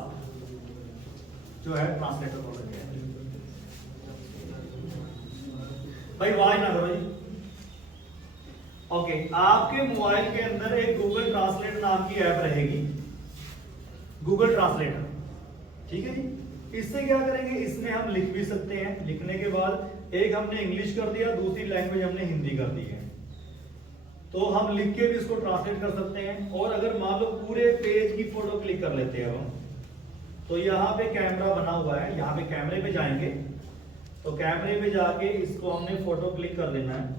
जो है ट्रांसलेटर खोल देंगे। भाई आवाज ना करो जी। ओके, आपके मोबाइल के अंदर एक गूगल ट्रांसलेट नाम की ऐप रहेगी, गूगल ट्रांसलेटर। ठीक है जी? इससे क्या करेंगे, इसमें हम लिख भी सकते हैं, लिखने के बाद एक हमने इंग्लिश कर दिया, दूसरी लैंग्वेज हमने हिंदी कर दी है, तो हम लिख के भी इसको ट्रांसलेट कर सकते हैं। और अगर मान लो पूरे पेज की फोटो क्लिक कर लेते हैं हम, तो यहाँ पे कैमरा बना हुआ है, यहाँ पे कैमरे पे जाएंगे, तो कैमरे पे जाके इसको हमने फोटो क्लिक कर लेना है।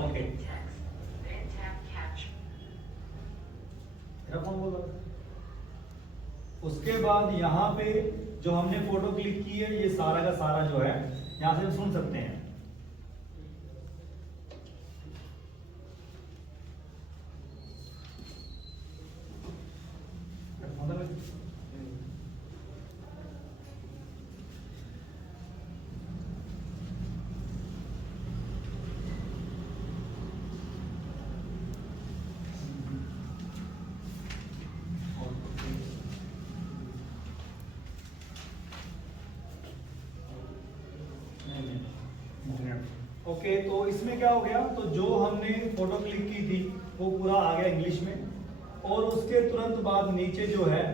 ओके, मेरा फोन बोल रहा था। उसके बाद यहाँ पे जो हमने फोटो क्लिक की है, ये सारा का सारा जो है यहाँ से हम सुन सकते हैं। ओके, तो इसमें क्या हो गया, तो जो हमने फोटो क्लिक की थी वो पूरा आ गया इंग्लिश में, और उसके तुरंत बाद नीचे जो है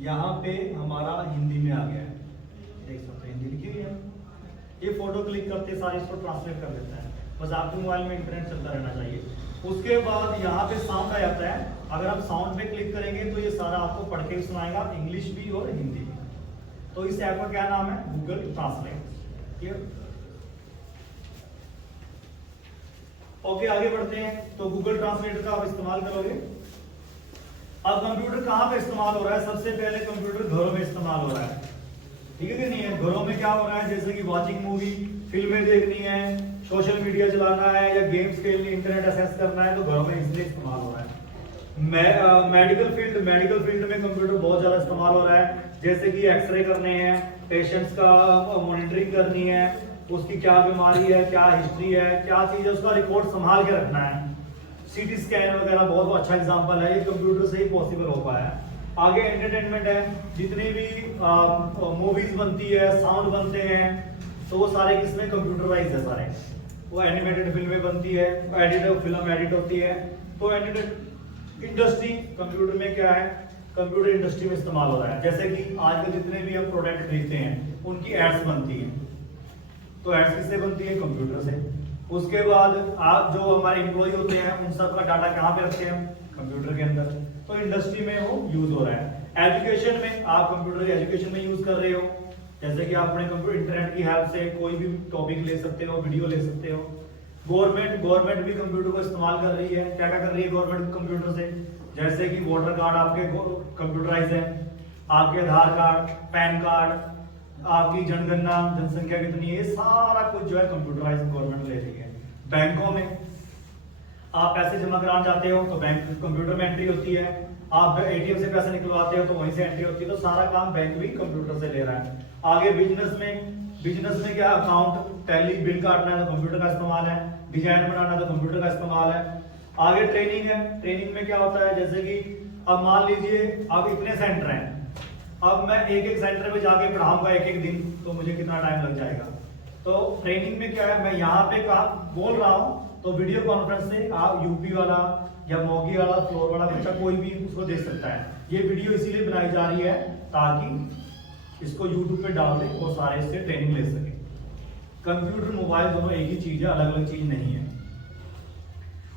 यहाँ पे हमारा हिंदी में आ गया है, देख सकते हैं हिंदी लिखी हुई है। ये फोटो क्लिक करते सारे इसको ट्रांसलेट कर देता है, बस आपके मोबाइल में इंटरनेट चलता रहना चाहिए। उसके बाद यहाँ पे साउंड आ जाता है, अगर आप साउंड पे क्लिक करेंगे तो ये सारा आपको पढ़ के सुनाएगा, इंग्लिश भी और हिंदी भी। तो इस ऐप का क्या नाम है, गूगल ट्रांसलेट। क्लियर? ओके, आगे बढ़ते हैं। तो गूगल ट्रांसलेट का आप इस्तेमाल करोगे। अब कंप्यूटर कहाँ पे इस्तेमाल हो रहा है, सबसे पहले कंप्यूटर घरों में इस्तेमाल हो रहा है, ठीक है कि नहीं है। घरों में क्या हो रहा है, जैसे कि वॉचिंग मूवी, फिल्में देखनी है, सोशल मीडिया चलाना है या गेम्स खेलनी, इंटरनेट एक्सेस करना है, तो घरों में इसलिए इस्तेमाल हो रहा है। मेडिकल फील्ड में कंप्यूटर बहुत ज्यादा इस्तेमाल हो रहा है, जैसे कि एक्सरे करने हैं, पेशेंट्स का मॉनिटरिंग करनी है, उसकी क्या बीमारी है, क्या हिस्ट्री है, क्या चीज है, उसका रिकॉर्ड संभाल के रखना है। सीटी स्कैन वगैरह बहुत अच्छा एग्जांपल है, ये कंप्यूटर से ही पॉसिबल हो पाया है। आगे एंटरटेनमेंट है, जितनी भी मूवीज बनती है, साउंड बनते हैं, तो वो सारे किसमें कंप्यूटराइज है सारे। वो एनिमेटेड फिल्में बनती है, फिल्म एडिट होती है, तो इंडस्ट्री कंप्यूटर में क्या है, कंप्यूटर इंडस्ट्री में इस्तेमाल हो रहा है। जैसे कि आजकल जितने भी हम प्रोडक्ट खरीदते हैं उनकी एड्स बनती हैं, तो एड्स किससे बनती है, कंप्यूटर से। उसके बाद आप जो हमारे एम्प्लॉय होते हैं उन सब का डाटा कहाँ पे रखते हैं, कंप्यूटर के अंदर, तो इंडस्ट्री में वो यूज हो रहा है। एजुकेशन में आप कंप्यूटर एजुकेशन में यूज कर रहे हो, जैसे कि आप अपने कंप्यूटर इंटरनेट की हेल्प से कोई भी टॉपिक ले सकते हो, वीडियो ले सकते हो। गवर्नमेंट भी कंप्यूटर को इस्तेमाल कर रही है। क्या क्या कर रही है गवर्नमेंट कंप्यूटर से, जैसे कि वोटर कार्ड आपके कंप्यूटराइज है, आपके आधार कार्ड, पैन कार्ड, आपकी जनगणना, जनसंख्या कितनी है, ये सारा कुछ जो है कंप्यूटराइज गवर्नमेंट ले रही है। बैंकों में आप पैसे जमा कराना चाहते हो तो बैंक कंप्यूटर में एंट्री होती है, आप एटीएम से पैसे निकलवाते हो तो वहीं से एंट्री होती है, तो सारा काम बैंक भी कंप्यूटर से ले रहा है। आगे बिजनेस में क्या, अकाउंट टैली बिल काटना है तो कंप्यूटर का इस्तेमाल है, डिजाइन बनाना है तो कंप्यूटर का इस्तेमाल है। आगे ट्रेनिंग है, ट्रेनिंग में क्या होता है, जैसे कि अब मान लीजिए अब इतने सेंटर हैं, अब मैं एक एक सेंटर में जाके पढ़ाऊंगा एक एक दिन, तो मुझे कितना टाइम लग जाएगा। तो ट्रेनिंग में क्या है, मैं यहाँ पे बोल रहा हूँ तो वीडियो कॉन्फ्रेंस से आप यूपी वाला या मोगी वाला, फ्लोर वाला बच्चा कोई भी उसको देख सकता है। ये वीडियो इसीलिए बनाई जा रही है ताकि इसको यूट्यूब पे डाल दे और सारे इससे ट्रेनिंग ले सके। कंप्यूटर मोबाइल दोनों एक ही चीज है, अलग अलग चीज नहीं है।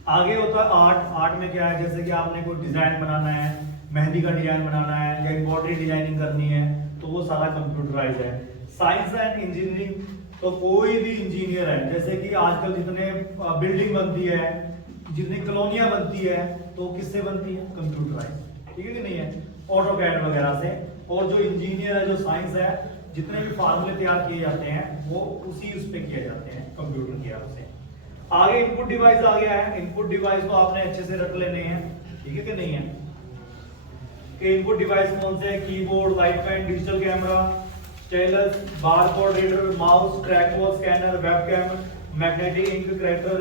आगे होता है आर्ट में क्या है, जैसे कि आपने कोई डिजाइन बनाना है, मेहंदी का डिजाइन बनाना है या एम्ब्रॉयडरी डिजाइनिंग करनी है, तो वो सारा कंप्यूटराइज है। साइंस एंड इंजीनियरिंग, तो कोई भी इंजीनियर है, जैसे कि आजकल जितने बिल्डिंग बनती है, जितनी कॉलोनियां बनती है, तो किससे बनती है, कंप्यूटराइज, ठीक है कि नहीं है, ऑटोकैड वगैरह से। और जो इंजीनियर है, जो साइंस है, जितने भी फार्मूले तैयार किए जाते हैं वो उसी उस पे किए जाते हैं कंप्यूटर की हेल्प से। आगे इनपुट डिवाइस आ गया है, इनपुट डिवाइस को आपने अच्छे से रख लेने हैं, ठीक है कि नहीं है। इनपुट डिवाइस कौन से है, keyboard, light pen, digital camera, stylus, barcode reader, mouse, trackball, scanner, webcam, magnetic ink, character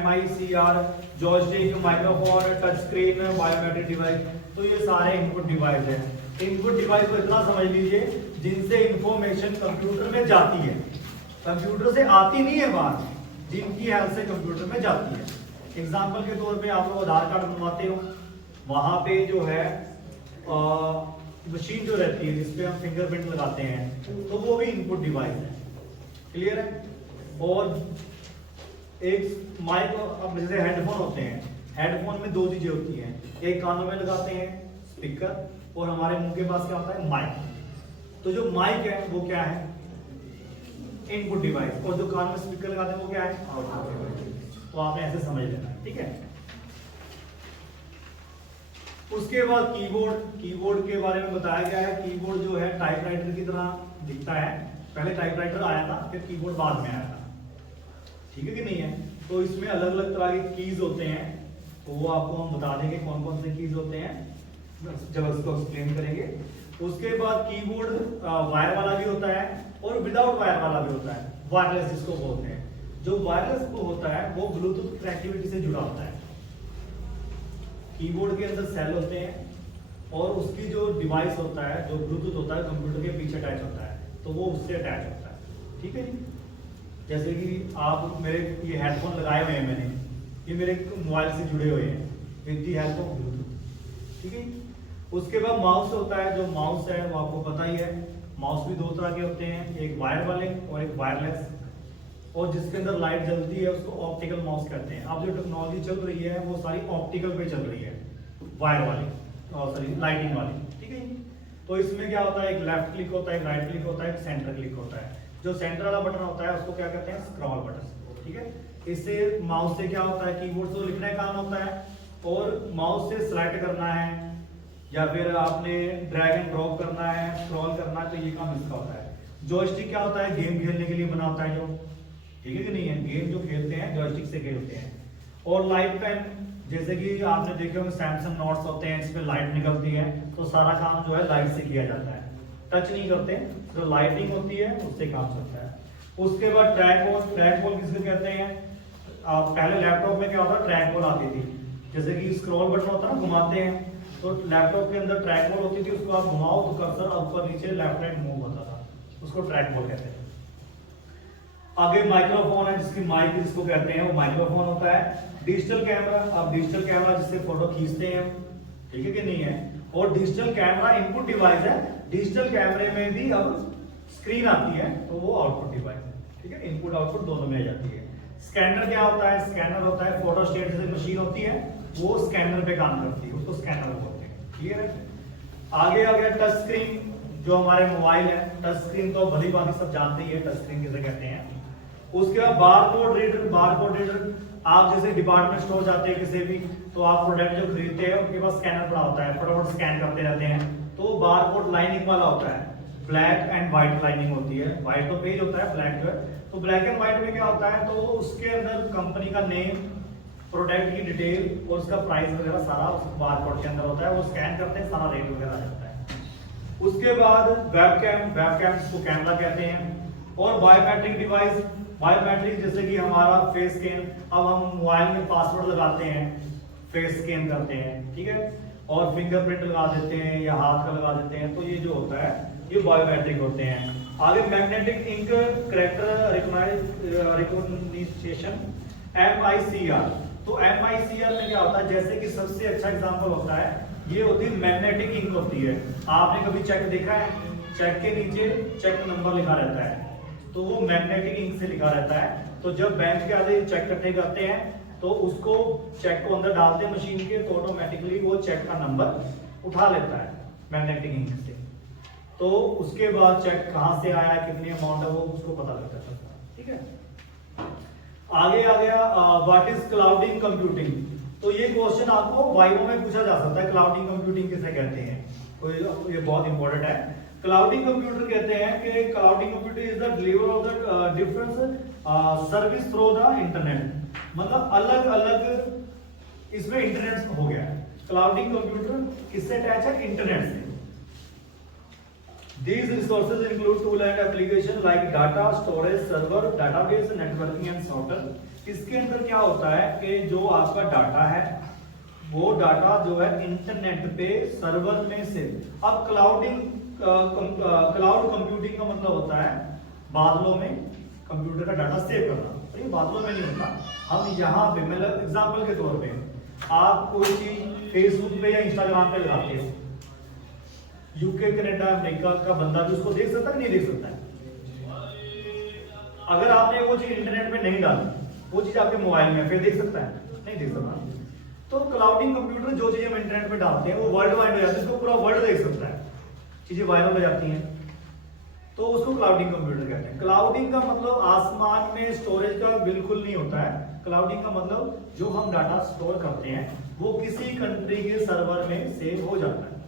MICR, joystick, microphone, touch screen, biometric device, तो ये सारे इनपुट डिवाइस हैं। इनपुट डिवाइस को इतना समझ लीजिए जिनसे इंफॉर्मेशन कंप्यूटर में जाती है, कंप्यूटर से आती नहीं है बाहर, जिनकी हेल्प से कंप्यूटर में जाती है। एग्जाम्पल के तौर पे आप लोग आधार कार्ड बनवाते हो, वहां पे जो है मशीन जो रहती है जिसपे हम फिंगरप्रिंट लगाते हैं, तो वो भी इनपुट डिवाइस है। क्लियर है। और एक माइक, अब जैसे हेडफोन होते हैं, हेडफोन में दो चीजें होती हैं, एक कानों में लगाते हैं स्पीकर, और हमारे मुंह के पास क्या होता है, माइक। तो जो माइक है वो क्या है, इनपुट डिवाइस, और जो कान में स्पीकर लगाते हैं वो क्या है, आउटपुट डिवाइस। तो आपने ऐसे समझ लेना, ठीक है। उसके बाद कीबोर्ड के बारे में बताया गया है। कीबोर्ड जो है टाइपराइटर की तरह दिखता है, पहले टाइपराइटर आया था, फिर कीबोर्ड बाद में आया था, ठीक है कि नहीं है। तो इसमें अलग अलग तरह के कीज होते हैं, तो वो आपको हम बता देंगे कौन कौन से कीज होते हैं जब उसको एक्सप्लेन करेंगे। उसके बाद कीबोर्ड वायर वाला भी होता है और विदाउट वायर वाला भी होता है, वायरलेस जिसको बोलते हैं। जो वायरलेस को होता है वो ब्लूटूथ कनेक्टिविटी से जुड़ा होता है। कीबोर्ड के अंदर सेल होते हैं और उसकी जो डिवाइस होता है, जो ब्लूटूथ होता है, कंप्यूटर के पीछे अटैच होता है, तो वो उससे अटैच होता है, ठीक है जी। जैसे कि आप मेरे ये हेडफोन लगाए हुए हैं मैंने, ये मेरे मोबाइल से जुड़े हुए हैं with the help of Bluetooth, ठीक है। उसके बाद माउस होता है, जो माउस है वो आपको पता ही है, माउस भी 2 तरह के होते हैं, एक वायर वाले और एक वायरलेस, और जिसके अंदर लाइट जलती है उसको ऑप्टिकल माउस कहते हैं। अब जो टेक्नोलॉजी चल रही है वो सारी ऑप्टिकल पे चल रही है, वायर वाली और सॉरी लाइटिंग वाली, ठीक है। तो इसमें क्या होता है, एक लेफ्ट क्लिक होता है, एक राइट क्लिक होता है, एक सेंटर क्लिक होता है। जो सेंटर वाला बटन होता है उसको क्या कहते हैं, स्क्रॉल बटन, ठीक है। इससे माउस से क्या होता है, कीबोर्ड से लिखने का काम होता है, और माउस से सिलेक्ट करना है या फिर आपने ड्रैग एंड ड्रॉप करना है, स्क्रॉल करना है, तो ये काम इसका होता है। जॉयस्टिक क्या होता है, गेम खेलने के लिए बना होता है जो, ठीक है कि नहीं है, गेम जो खेलते हैं जॉयस्टिक से खेलते हैं। और लाइट पेन, जैसे कि आपने देखे होंगे सैमसंग नोट्स होते हैं, इसमें लाइट निकलती है, तो सारा काम जो है लाइट से किया जाता है, टच नहीं करते, जो लाइटिंग होती है उससे काम चलता है। उसके बाद ट्रैक बॉल, ट्रैक बॉल किसको कहते हैं, पहले लैपटॉप में क्या होता है, ट्रैक बॉल आती थी, जैसे कि स्क्रॉल बटन होता है ना, घुमाते हैं, तो लैपटॉप के अंदर ट्रैक बॉल होती थी, उसको आप घुमाओ तो कर्सर ऊपर नीचे लेफ्ट राइट मूव होता था, उसको ट्रैक बॉल कहते हैं। आगे माइक्रोफोन है, जिसकी माइक जिसको कहते हैं, वो माइक्रोफोन होता है। डिजिटल कैमरा, अब डिजिटल कैमरा जिससे फोटो खींचते हैं, ठीक है कि नहीं है, और डिजिटल कैमरा इनपुट डिवाइस है, डिजिटल कैमरे में भी अब स्क्रीन आती है, तो वो आउटपुट डिवाइस है, ठीक है, इनपुट आउटपुट दोनों में आ जाती है। स्कैनर क्या होता है, स्कैनर होता है फोटो स्टेट जैसे मशीन होती है, वो स्कैनर पे काम करती है, उसको स्कैनर बोलते हैं, क्लियर है। आगे आ गया टच स्क्रीन, जो हमारे मोबाइल है, टच स्क्रीन तो भली भांति सब जानते ही है टच स्क्रीन किसे कहते हैं। उसके बाद बारकोड रीडर, बारकोड रीडर आप जैसे डिपार्टमेंट स्टोर जाते हैं किसी भी, तो आप प्रोडक्ट जो खरीदते हैं उनके पास स्कैनर पड़ा होता है, फटाफट स्कैन करते रहते हैं, तो बारकोड लाइनिंग वाला होता है, ब्लैक एंड व्हाइट लाइनिंग होती है, व्हाइट तो पेज होता है, ब्लैक जो है, तो ब्लैक एंड व्हाइट में क्या होता है, तो उसके अंदर कंपनी का नेम, प्रोडक्ट की डिटेल और उसका प्राइस वगैरह सारा उस बारकोड के अंदर होता है, वो स्कैन करते हैं, सारा रेट वगैरह आ जाता है। उसके बाद वेबकैम, वेबकैम जिसको कैमरा कहते हैं, और बायोमेट्रिक डिवाइस, बायोमेट्रिक जैसे कि हमारा फेस स्कैन, अब हम मोबाइल में पासवर्ड लगाते हैं, फेस स्कैन करते हैं, ठीक है, और फिंगरप्रिंट लगा देते हैं या हाथ का लगा देते हैं, तो ये जो होता है ये बायोमेट्रिक होते हैं। आगे magnetic ink character recognition, MICR, तो MICR में क्या होता है, जैसे कि सबसे अच्छा एग्जांपल होता है, ये होती है मैग्नेटिक इंक होती है। आपने कभी चेक देखा है, चेक के नीचे चेक नंबर लिखा रहता है, तो वो मैग्नेटिक इंक से लिखा रहता है, तो जब बैंक के आगे चेक इकट्ठे करते हैं तो उसको चेक को अंदर डालते हैं मशीन के, तो ऑटोमेटिकली वो चेक का नंबर उठा लेता है मैग्नेटिक इंक से, तो उसके बाद चेक कहां से आया, कितनी अमाउंट है, वो उसको पता लग जाता है, ठीक है। आगे आ गया व्हाट इज क्लाउडिंग कंप्यूटिंग, तो ये क्वेश्चन आपको वाइवा में पूछा जा सकता है, क्लाउडिंग कंप्यूटिंग किसे कहते हैं, तो ये बहुत इंपॉर्टेंट है। क्लाउडिंग कंप्यूटर कहते हैं कि clouding computer is the deliver of the different service through the internet, मतलब अलग अलग इसमें इंटरनेट हो गया है। क्लाउडिंग कंप्यूटर किससे अटैच है, इंटरनेट से। These resources include tool and application like data storage, server, database, networking and sorter। इसके अंदर क्या होता है कि जो आपका डाटा है वो डाटा जो है इंटरनेट पे सर्वर में से, अब क्लाउड कंप्यूटिंग का मतलब होता है बादलों में कंप्यूटर का डाटा सेव करना, तो ये बादलों में नहीं होता, हम यहाँ पे मतलब एग्जांपल के तौर पे आप कोई चीज फेसबुक पे या इंस्टाग्राम पे लगाते हो, यूके, कनाडा, अमेरिका का बंदा भी उसको देख सकता है, नहीं देख सकता है। अगर आपने वो चीज इंटरनेट पे नहीं डाली, वो चीज आपके मोबाइल में, फिर देख सकता है, नहीं देख सकता। तो क्लाउडिंग कंप्यूटर जो चीजें हम इंटरनेट पे डालते हैं वो वर्ल्ड वाइड हो जाती है, इसको पूरा वर्ल्ड देख सकता है, चीजें वायरल हो जाती हैं, तो उसको क्लाउडिंग कंप्यूटर कहते हैं। क्लाउडिंग का मतलब आसमान में स्टोरेज का बिल्कुल नहीं होता है, क्लाउडिंग का मतलब जो हम डाटा स्टोर करते हैं वो किसी कंट्री के सर्वर में सेव हो जाता है,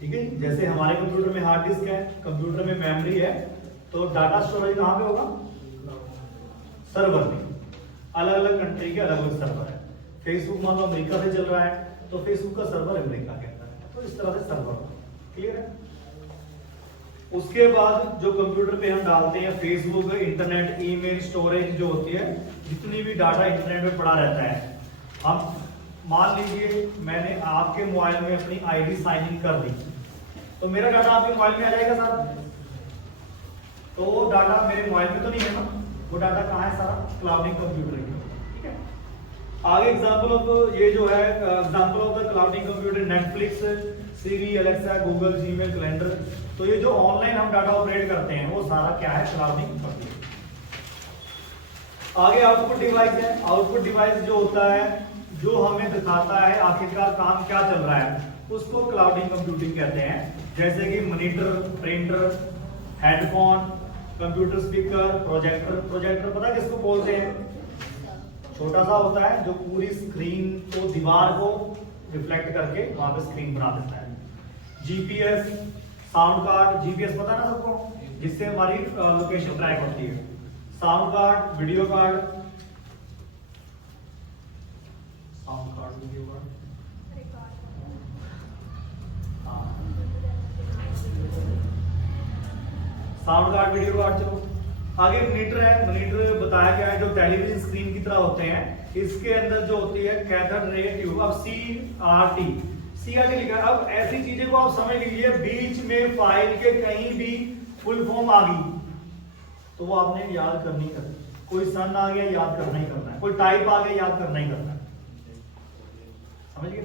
ठीक है। जैसे हमारे कंप्यूटर में हार्ड डिस्क है, कंप्यूटर में मेमोरी है, तो डाटा स्टोरेज कहां पे होगा, सर्वर में। अलग अलग कंट्री के अलग अलग सर्वर है, फेसबुक मान लो अमेरिका से चल रहा है, तो फेसबुक का सर्वर अमेरिका के अंदर है, तो इस तरह से सर्वर, क्लियर है। उसके बाद जो कंप्यूटर पे हम डालते हैं फेसबुक, इंटरनेट, ईमेल, स्टोरेज जो होती है, जितनी भी डाटा इंटरनेट में पड़ा रहता है, हम मान लीजिए मैंने आपके मोबाइल में अपनी आईडी साइन इन कर दी, तो मेरा डाटा आपके मोबाइल में आ जाएगा सर, तो वो डाटा मेरे मोबाइल में तो नहीं है ना, वो डाटा कहाँ है, सारा क्लाउडिंग कंप्यूटर है, ठीक है। आगे एग्जांपल ऑफ ये जो है example of the clouding computer, Netflix, Siri, Alexa, Google, Gmail, calendar. तो ये जो ऑनलाइन हम डाटा ऑपरेट करते हैं वो सारा क्या है, क्लाउडिंग कंप्यूटर। आगे आउटपुट डिवाइस है। आउटपुट डिवाइस जो होता है, जो हमें दिखाता है आखिरकार काम क्या चल रहा है, उसको क्लाउडिंग कंप्यूटिंग कहते हैं। जैसे कि monitor, printer, headphone, computer speaker, projector. Projector पता है किसको बोलते हैं, छोटा सा होता है जो पूरी स्क्रीन को, दीवार को रिफ्लेक्ट करके वहां पे स्क्रीन बना देता है। जीपीएस, साउंड कार्ड, जीपीएस पता है ना सबको, जिससे हमारी लोकेशन ट्रैक होती है। Sound card, video card, sound card, video card, sound card, video card. चलो आगे मॉनिटर है। मॉनिटर बताया गया है जो टेलीविजन स्क्रीन की तरह होते हैं, इसके अंदर जो होती है कैथोड रे ट्यूब। अब CRT लिखा है। अब ऐसी चीजें को आप समझ लीजिए, बीच में फाइल के कहीं भी फुल फॉर्म आ गई तो वो आपने याद करनी है। कोई सन आ गया, याद करना ही करना है। कोई टाइप आ गया, याद करना ही करना है। समझ गए?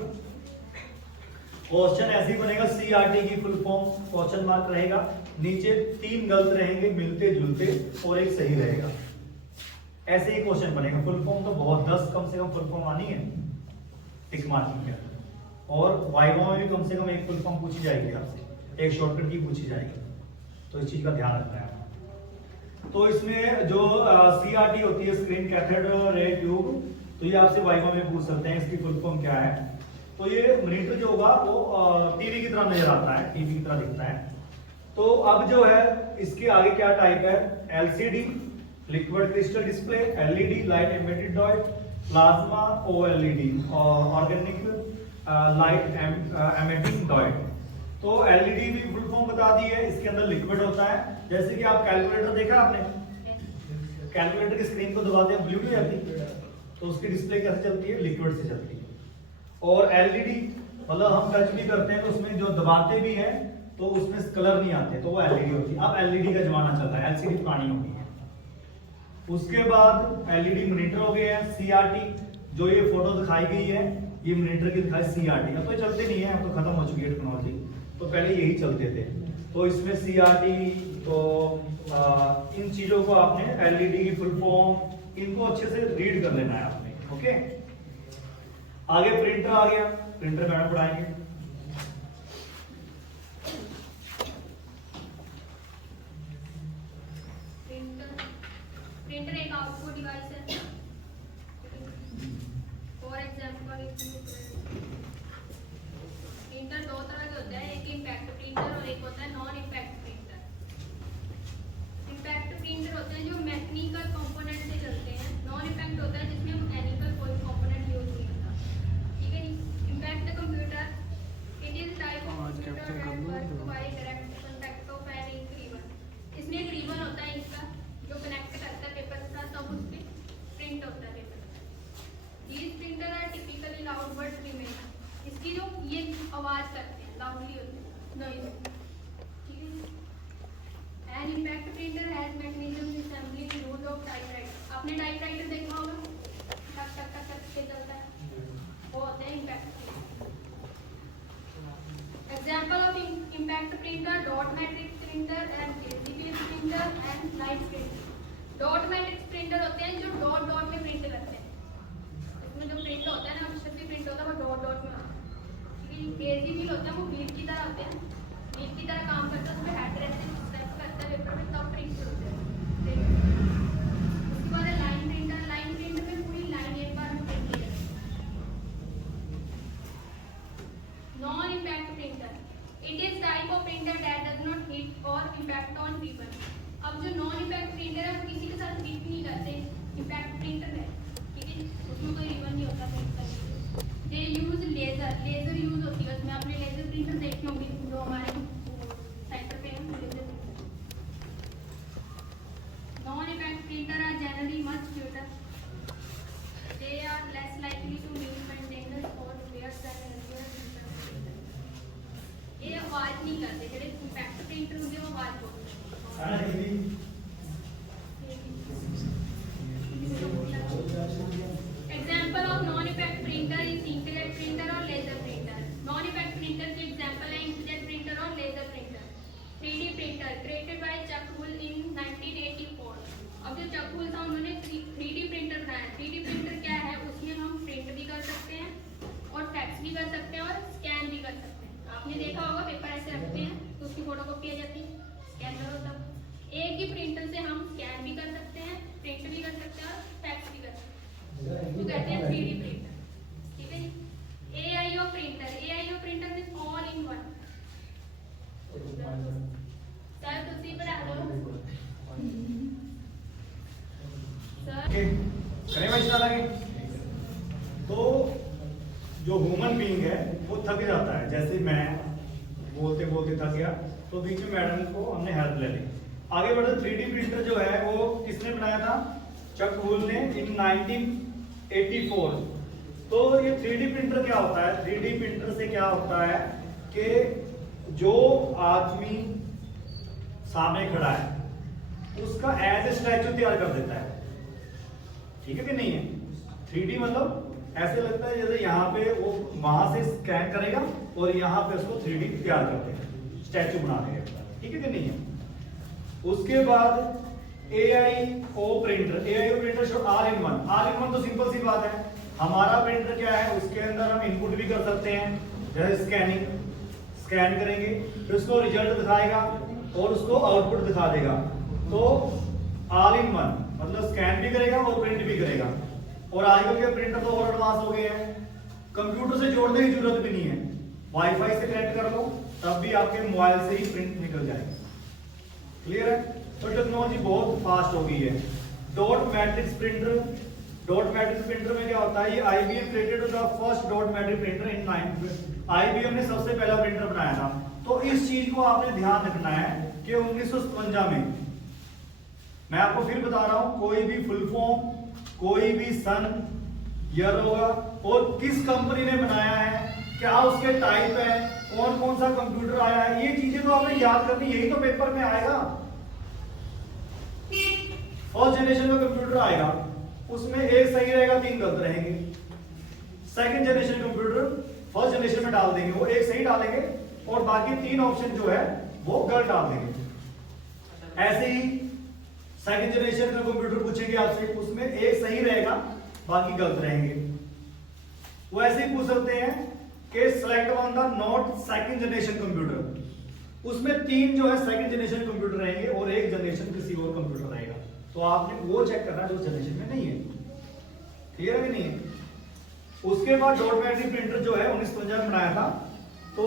क्वेश्चन ऐसे ही बनेगा, CRT की फुल फॉर्म क्वेश्चन मार्क रहेगा, नीचे 3 गलत रहेंगे मिलते जुलते और एक सही रहेगा। ऐसे ही क्वेश्चन बनेगा। फुल फॉर्म तो बहुत 10 कम से कम फुल फॉर्म आनी है टिक मार्किंग के अंदर, और वाइवा में भी कम से कम एक फुल फॉर्म पूछी जाएगी आपसे, एक शॉर्टकट की पूछी जाएगी। तो इस चीज का ध्यान रखना है। तो इसमें जो CRT होती है, स्क्रीन कैथोड रे ट्यूब, तो ये आपसे वाइवा में पूछ सकते हैं इसकी फुल फॉर्म क्या है। तो ये मॉनिटर जो होगा वो टीवी की तरह नजर आता है, टीवी की तरह दिखता है। तो अब जो है इसके आगे क्या टाइप है, LCD, liquid crystal display, LED, light emitted diode, plasma, OLED, organic light emitting diode. तो LED भी फुल फॉर्म बता दी है, इसके अंदर लिक्विड होता है। जैसे कि आप कैलकुलेटर देखा आपने, कैलकुलेटर की स्क्रीन को दबाते हैं ब्लू नहीं आती, तो उसकी डिस्प्ले कैसे चलती है, लिक्विड से चलती है। और LED मतलब हम टच भी करते हैं तो उसमें जो दबाते भी हैं तो उसमें कलर नहीं आते, तो वो LED होती है। अब LED का जमाना चल रहा है, LCD पुरानी हो गई है। उसके बाद LED मॉनिटर हो गए हैं। CRT जो ये फोटो दिखाई गई है, ये मॉनिटर की दिखाई CRT। अब तो चलते नहीं है, अब तो खत्म हो चुकी है टेक्नोलॉजी, तो पहले यही चलते थे। तो इसमें CRT, तो इन चीजों को आपने LED की फुल फॉर्म इनको अच्छे से रीड कर लेना है आपने, ओके। आगे प्रिंटर आ गया, प्रिंटर मैडम पढ़ाएंगे। प्रिंटर एक आउटपुट डिवाइस है। फॉर एग्जांपल प्रिंटर 2 तरह के होते हैं, एक इम्पैक्ट प्रिंटर और एक होता है non impact printer. Impact printer होते हैं जो मैकेनिकल कंपोनेंट से चलते हैं, नॉन इम्पैक्ट होता है जिसमें मैकेनिकल कोई कंपोनेंट यूज नहीं होता, ठीक है जी। Impact computer, it is type of computer that work by direct contact of an ink ribbon. इसमें एक रिबन होता है इसका जो कनेक्ट करता है पेपर के साथ, तब उस पे प्रिंट होता है paper. These printer are typically loud but remain। इसकी जो ये आवाज करते हैं, लाउडली होते हैं, नॉइज, ठीक है। An impact printer has mechanism assembly use of typewriter. आपने टाइपराइटर देखा होगा, टक टक टक टक के चलता है, वो होते हैं impact printer. Example of impact printer, dot matrix printer and GPS printer and light printer. Dot matrix printer होते हैं जो डॉट डॉट में प्रिंट करते हैं, इसमें जो प्रिंट होता है ना, अक्षर से प्रिंट होता है, वो डॉट डॉट में होता है। केजी व्हील होता है, वो व्हील की तरह होते हैं, व्हील की तरह काम करता है, उसमें हेड रहते हैं, स्टेप करता है पेपर में, तब प्रिंट होते हैं। उसके बाद है लाइन प्रिंटर। लाइन प्रिंटर में पूरी लाइन एक बार में प्रिंट की जाती है। Non impact printer, it is type of printer that does not hit और इम्पैक्ट ऑन रिबन। अब जो नॉन इम्पैक्ट प्रिंटर है वो किसी के साथ हिट नहीं करते, इम्पैक्ट कहते हैं 3D प्रिंटर, ठीक है जी। AIO printer, AIO printer means all in one. Sir ਤੁਸੀਂ ਪੜ੍ਹਾ ਲਓ सर। करें भाई स्टार्ट आगे। तो जो ह्यूमन बीइंग है वो थक जाता है, जैसे मैं बोलते बोलते थक गया तो बीच में मैडम को हमने हेल्प ले ली। आगे बढ़ते 3D प्रिंटर जो है वो किसने बनाया था? चक हुल ने इन 1984। तो ये 3D प्रिंटर क्या होता है? 3D प्रिंटर से क्या होता है कि जो आदमी सामने खड़ा है उसका एज ए स्टैचू तैयार कर देता है, ठीक है कि नहीं है? 3D मतलब ऐसे लगता है जैसे यहाँ पे वो वहां से स्कैन करेगा और यहाँ पे उसको 3D तैयार कर देगा, स्टैचू बना देगा, ठीक है कि नहीं है? उसके बाद AIO printer, AIO printer show all in one. All in one तो सिंपल सी बात है, हमारा प्रिंटर क्या है उसके अंदर हम इनपुट भी कर सकते हैं, जैसे स्कैनिंग, स्कैन करेंगे फिर उसको रिजल्ट दिखाएगा और उसको आउटपुट दिखा देगा। तो ऑल इन वन मतलब स्कैन भी करेगा और प्रिंट भी करेगा। और आजकल के प्रिंटर तो और एडवांस हो गए हैं, कंप्यूटर से जोड़ने की जरूरत भी नहीं है, वाईफाई से कनेक्ट कर लो तब भी आपके मोबाइल से ही प्रिंट निकल जाएगा। क्लियर है? तो टेक्नोलॉजी बहुत फास्ट हो गई है। Dot matrix printer, dot matrix printer में क्या होता है? ये IBM created the first dot matric printer in 9। IBM ने सबसे पहला प्रिंटर बनाया था। तो इस चीज को आपने ध्यान रखना है कि 1957 में, मैं आपको फिर बता रहा हूं, कोई भी फुल फॉर्म, कोई भी सन ईयर होगा और किस कंपनी ने बनाया है, क्या उसके टाइप है, कौन कौन सा कंप्यूटर आया है, ये चीजें तो आपने याद करनी, यही तो पेपर में आएगा। फर्स्ट जनरेशन का कंप्यूटर आएगा, उसमें एक सही रहेगा, 3 गलत रहेंगे। Second generation computer first generation में डाल देंगे, वो एक सही डालेंगे और बाकी 3 ऑप्शन जो है वो गलत डाल देंगे। ऐसे ही सेकंड जनरेशन का कंप्यूटर पूछेंगे आपसे, उसमें एक सही रहेगा, बाकी गलत रहेंगे। वो ऐसे ही पूछ सकते हैं कि select on the not second generation computer, उसमें 3 जो है सेकंड जनरेशन कंप्यूटर रहेंगे और एक जनरेशन किसी और कंप्यूटर रहेगा। तो आपने वो चेक करना जो जनरेशन में नहीं है। क्लियर है कि नहीं है? उसके बाद डॉट मैट्रिक प्रिंटर जो है 1950 में बनाया था। तो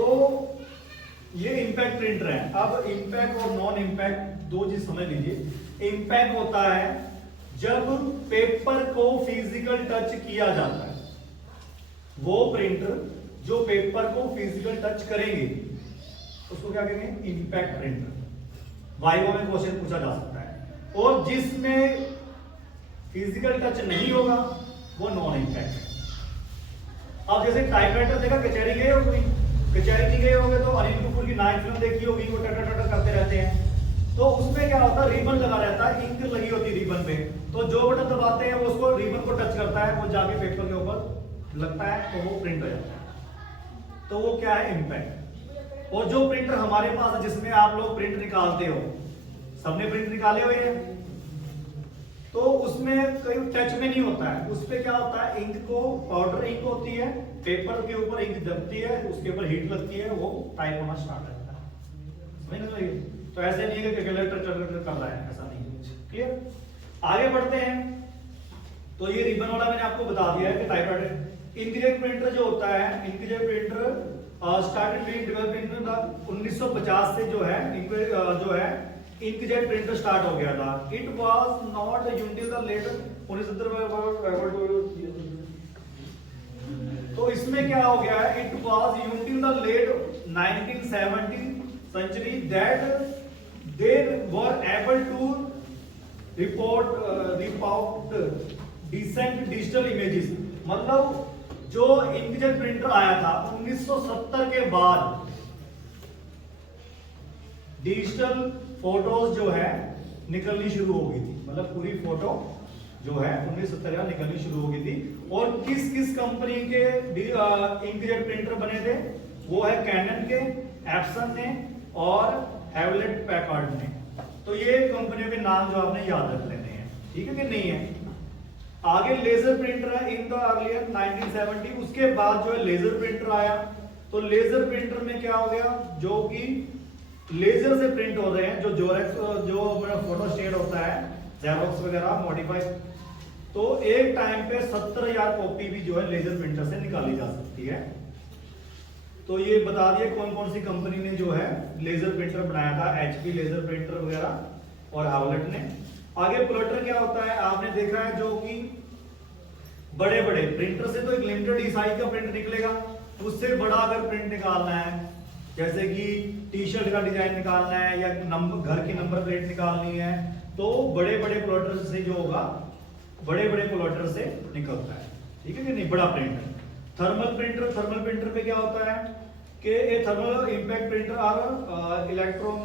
ये इंपैक्ट प्रिंटर है। अब इंपैक्ट और नॉन इंपैक्ट दो चीज समझ लीजिए। इंपैक्ट होता है जब पेपर को फिजिकल टच किया जाता है, वो प्रिंटर जो पेपर को फिजिकल टच करेंगे उसको क्या कहेंगे? Impact printer. वाइवा में क्वेश्चन पूछा जा सकता है। और जिसमें फिजिकल टच नहीं होगा वो नॉन इंपैक्ट है। अब जैसे टाइपराइटर देखा, कचहरी गए हो कोई? कचहरी नहीं गए होगे तो अनिल कपूर की 9 फिल्म देखी होगी, वो टट टट करते रहते हैं। तो उसमें क्या होता है? रिबन लगा रहता है, इंक लगी होती है रिबन पे, तो जो बटन दबाते हैं वो उसको रिबन को टच करता है, वो जाके पेपर के ऊपर लगता है तो वो प्रिंट हो जाता है। तो वो क्या है? इंपैक्ट। और जो प्रिंटर हमारे पास है जिसमें आप लोग प्रिंट निकालते हो, सबने प्रिंट निकाले हुए हैं, तो उसमें कोई टच में नहीं होता है। उस पे क्या होता है? इंक को, पाउडर इंक होती है, पेपर के ऊपर इंक दबती है, उसके ऊपर हीट लगती है, वो टाइप होना स्टार्ट रहता है। समझ रहे हो? तो ऐसे नहीं है कि कैलकुलेटर कर रहा है, ऐसा नहीं है। क्लियर? आगे बढ़ते हैं। तो ये रिबन वाला मैंने आपको बता दिया है कि टाइपराइटर। इंकजेट प्रिंटर जो होता है, inkjet printer started being developed in 1950 से जो है इंकजेट प्रिंटर स्टार्ट हो गया था। It was not unit the later 1970 तो इसमें क्या हो गया है? It was unit in the late 1970 century that they were able to report decent digital images। मतलब जो इंकजेट प्रिंटर आया था 1970 के बाद डिजिटल फोटोज जो है निकलनी शुरू हो गई थी। मतलब पूरी फोटो जो है 1970 में निकलनी शुरू हो गई थी। और किस किस कंपनी के इंकजेट प्रिंटर बने थे? वो है कैनन के, एप्सन ने और हैवलेट पैकर्ड ने। तो ये कंपनियों के नाम जो आपने याद रख लेने हैं, ठीक है कि नहीं है? आगे लेजर प्रिंटर है इन द अर्लियर 1970। उसके बाद जो है लेजर प्रिंटर आया। तो लेजर प्रिंटर में क्या हो गया? जो कि लेजर से प्रिंट हो रहे हैं, जो जोरेक्स जो फोटो स्टेट होता है, जेरोक्स वगैरह, मॉडिफाई तो एक टाइम पे 70,000 कॉपी भी जो है लेजर प्रिंटर से निकाली जा सकती है। तो ये बता दिए कौन कौन सी कंपनी ने जो है लेजर प्रिंटर बनाया था, HP लेजर प्रिंटर वगैरह और हावलेट ने। आगे प्लॉटर क्या होता है, आपने देखा है जो कि बड़े बड़े प्रिंटर से तो एक लिमिटेड साइज का प्रिंट निकलेगा, उससे बड़ा अगर प्रिंट निकालना है जैसे कि टी शर्ट का डिजाइन निकालना है या नंबर घर की नंबर प्लेट निकालनी है, तो बड़े बड़े प्लॉटर से जो होगा बड़े बड़े प्लॉटर से निकलता है, ठीक है कि नहीं, बड़ा प्रिंटर। थर्मल प्रिंटर पे क्या होता है कि a thermal impact printer or electron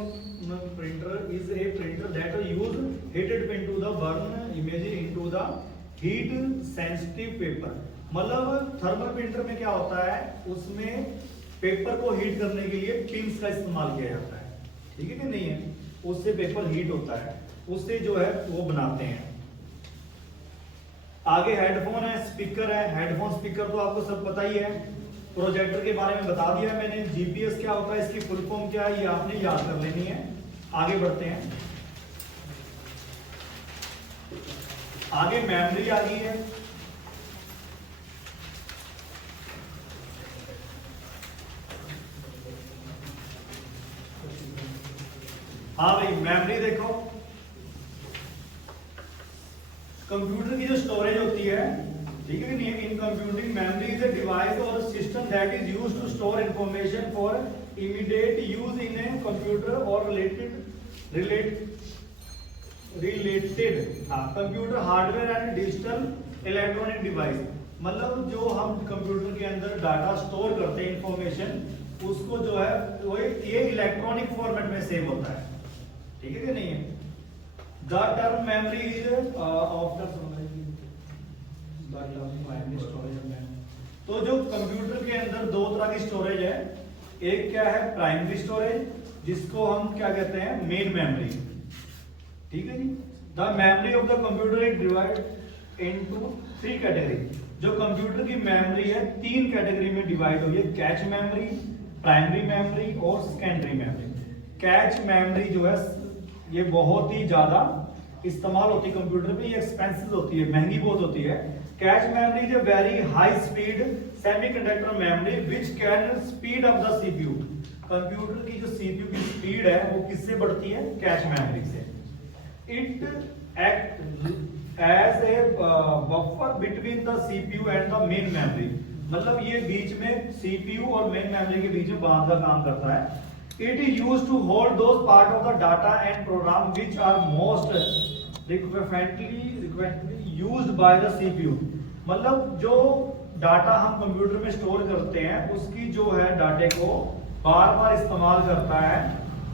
printer is a printer that use heated pen to the burn image into the heat sensitive paper. मतलब थर्मल प्रिंटर में क्या होता है, उसमें पेपर को हीट करने के लिए पिंस का इस्तेमाल किया जाता है, ठीक है कि नहीं है, उससे पेपर हीट होता है, उससे जो है वो बनाते हैं। आगे हेडफोन है, स्पीकर है। हेडफोन स्पीकर तो आपको सब पता ही है, प्रोजेक्टर के बारे में बता दिया मैंने। जीपीएस क्या होता है, इसकी फुल फॉर्म क्या है, ये आपने याद कर लेनी है। आगे बढ़ते हैं, आगे मेमोरी आ गई है। हाँ भाई, मेमोरी देखो, कंप्यूटर की जो स्टोरेज होती है, ठीक है कि नहीं, in computing memory is a device or system that is used to store information for immediate use in a computer or related computer hardware and digital electronic device. मतलब जो हम कंप्यूटर के अंदर डाटा स्टोर करते हैं, information, उसको जो है वो ये इलेक्ट्रॉनिक फॉर्मेट में सेव होता है, ठीक है कि नहीं है। The term memory is after तो जो कंप्यूटर के अंदर दो तरह की स्टोरेज है, एक क्या है प्राइमरी स्टोरेज, जिसको हम क्या कहते हैं मेन मेमोरी, ठीक है जी। The memory of the computer is divide into 3 category. जो कंप्यूटर की मेमोरी है 3 कैटेगरी में डिवाइड हुई है, कैच मेमोरी, प्राइमरी मेमोरी और सेकेंडरी मेमोरी। कैच मेमोरी जो है ये बहुत ही ज्यादा इस्तेमाल होती है कंप्यूटर पे, ये एक्सपेंसिव होती है, महंगी बहुत होती है। Cache memory is a very high speed semiconductor memory which can speed up the CPU. Computer की जो सीपीयू की स्पीड है वो किससे बढ़ती है, कैच मेमोरी से। It act as a buffer between the CPU and the main memory. मतलब ये बीच में सीपीयू और मेन मेमोरी के बीच में बांध का काम करता है। It is used to hold those part of the data and program which are most frequently used by the CPU। मतलब जो डाटा हम कंप्यूटर में स्टोर करते हैं उसकी जो है डाटे को बार बार इस्तेमाल करता है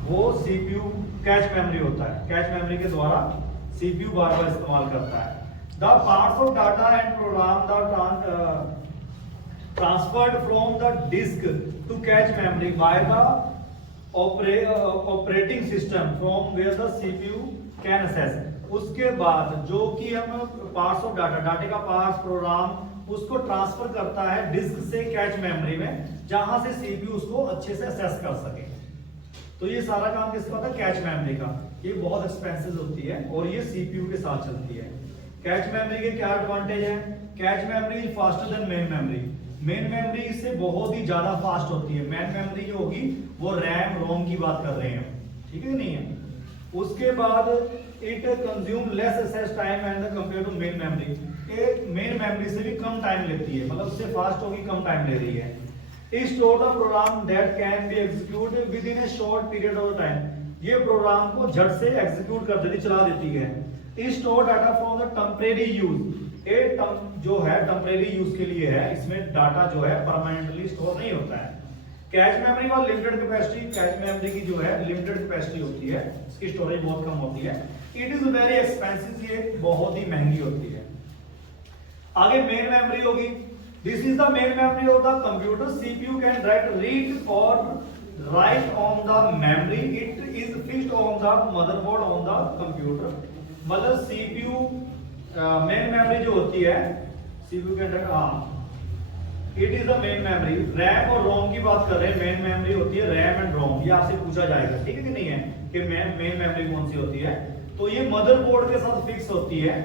वो CPU कैच मेमोरी होता है। कैच मेमोरी के द्वारा CPU बार बार इस्तेमाल करता है। The parts of data and program the transferred from the disk to cache memory by the operating system from where the CPU can access. उसके बाद जो कि हम पार्ट्स ऑफ डाटा, डाटे का पार्ट्स, प्रोग्राम, उसको ट्रांसफर करता है डिस्क से कैच मेमोरी में, जहां से सीपीयू उसको अच्छे से असेस कर सके। तो ये सारा काम किसका होता है, कैच मेमोरी का। ये बहुत एक्सपेंसिव होती है और ये सीपीयू के साथ चलती है। कैच मेमोरी के क्या एडवांटेज है, cache memory is faster than main memory. Main memory इससे बहुत ही ज्यादा फास्ट होती है। मेन मेमोरी जो होगी वो रैम रोम की बात कर रहे हैं, ठीक है नहीं है। उसके बाद it consume less access time and compare to main memory. ये मेन मेमोरी से भी कम टाइम लेती है, मतलब उससे फास्ट होगी, कम टाइम ले रही है। It store the program that can be executed within a short period of time. ये प्रोग्राम को झट से एग्जीक्यूट कर देती, चला देती है। It store data from the temporary use. जो है टेम्परेरी यूज के लिए है, इसमें डाटा जो है परमानेंटली स्टोर नहीं होता है। कैच मेमोरी और लिमिटेड कैपेसिटी, कैच मेमोरी की जो है लिमिटेड कैपेसिटी होती है, इसकी स्टोरेज बहुत कम होती है। इट इज वेरी एक्सपेंसिव, ये बहुत ही महंगी होती है। आगे मेन मेमोरी होगी। This is the main memory of the computer. CPU can read or write on the memory. It is fixed on the motherboard on the computer. मतलब CPU main memory जो होती है सीपीयू के अंदर, it is the main memory. RAM और ROM की बात कर रहे हैं, मेन मेमोरी होती है रैम एंड रोम। ये आपसे पूछा जाएगा, ठीक है कि नहीं है, कि मेन मेमोरी कौन सी होती है। तो ये मदरबोर्ड के साथ फिक्स होती है।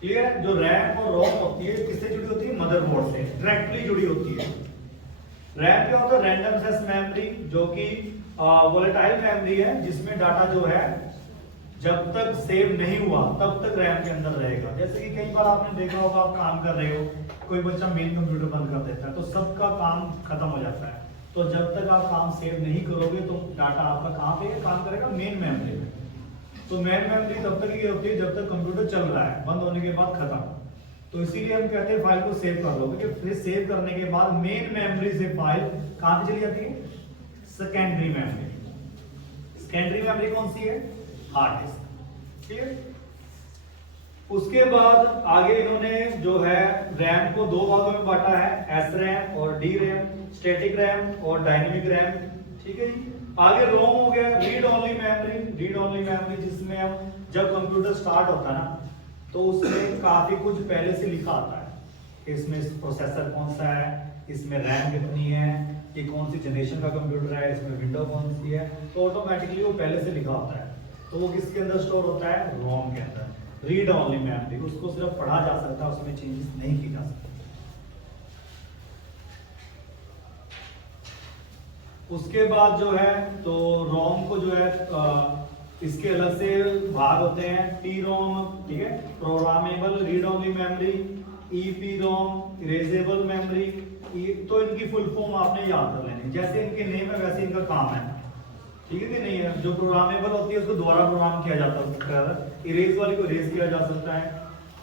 क्लियर है? जो रैम और रोम होती है किससे जुड़ी होती है? मदरबोर्ड से डायरेक्टली जुड़ी होती है। रैम क्या होता है? रैंडम एक्सेस मेमोरी, जो कि वोलेटाइल मेमोरी है, जिसमें डाटा जो है जब तक सेव नहीं हुआ तब तक रैम के अंदर रहेगा। जैसे कि कई बार आपने देखा होगा, आप काम कर रहे हो, कोई बच्चा मेन कंप्यूटर बंद कर देता है तो सबका काम खत्म हो जाता है। तो जब तक आप काम सेव नहीं करोगे तो डाटा आपका कहाँ पे काम करेगा? मेन मेमोरी में। तो मेन मेमोरी तब तक ये होती है जब तक कंप्यूटर चल रहा है, बंद होने के बाद खत्म। तो इसीलिए हम कहते हैं फाइल को सेव कर लो, क्योंकि फिर सेव करने के बाद मेन मेमोरी से फाइल कहाँ पे चली जाती है? Secondary memory. सेकेंडरी मेमोरी कौन सी है? Hard disk. ठीक है? उसके बाद आगे इन्होंने जो है रैम को दो भागों में बांटा है, एस रैम और डी रैम, स्टैटिक रैम और डायनेमिक रैम। ठीक है जी। आगे रोम हो गया, read only memory. Read only memory जिसमें हम जब कंप्यूटर स्टार्ट होता है ना तो उसमें काफी कुछ पहले से लिखा आता है कि इसमें प्रोसेसर कौन सा है, इसमें रैम कितनी है, ये कौन सी जनरेशन का कंप्यूटर है, इसमें विंडो कौन सी है, तो ऑटोमेटिकली वो पहले से लिखा होता है। तो वो किसके अंदर स्टोर होता है? रोम के अंदर। रीड ओनली मेमोरी, उसको सिर्फ पढ़ा जा सकता है, उसमें चेंजेस नहीं की जा सकती। उसके बाद जो है तो रोम को जो है इसके अलग से भाग होते हैं। टी रोम, ठीक है, programmable read only memory, EPROM, erasable memory. तो इनकी फुल फॉर्म आपने याद कर लेनी, जैसे इनके नेम है वैसे इनका काम है। ठीक है कि नहीं है? जो प्रोग्रामेबल होती है उसको दोबारा प्रोग्राम किया जा सकता है, इरेज वाली को इरेज किया जा सकता है।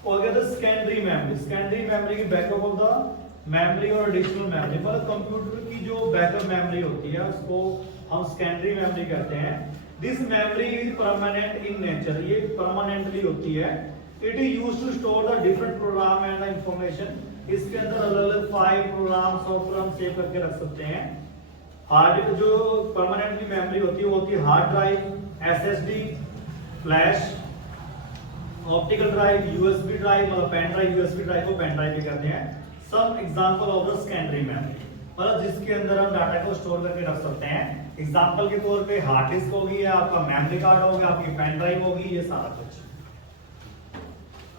और अगर सेकेंडरी मेमोरी, सेकेंडरी मेमोरी की बैकअप ऑफ द मेमोरी और एडिशनल मेमोरी, मतलब कंप्यूटर की जो बैकअप मेमोरी होती है उसको हम सेकेंडरी मेमोरी कहते हैं। This memory is permanent in nature, ये परमानेंटली होती है। It is used to store the different program and information. इसके अंदर अलग अलग फाइल, प्रोग्राम, सॉफ्टवेयर हम सेव करके रख सकते हैं। हार्ड जो परमानेंटली मेमोरी होती है वो होती है hard drive, SSD, flash, optical drive, USB drive, मतलब पेन ड्राइव, यूएसबी ड्राइव को पेन ड्राइव भी कहते हैं। सब example of the secondary memory, मतलब जिसके अंदर हम डाटा को स्टोर करके रख सकते हैं। एग्जांपल के तौर पे हार्ड डिस्क होगी, या आपका मेमोरी कार्ड होगा, आपकी पेन ड्राइव होगी, ये सारा कुछ।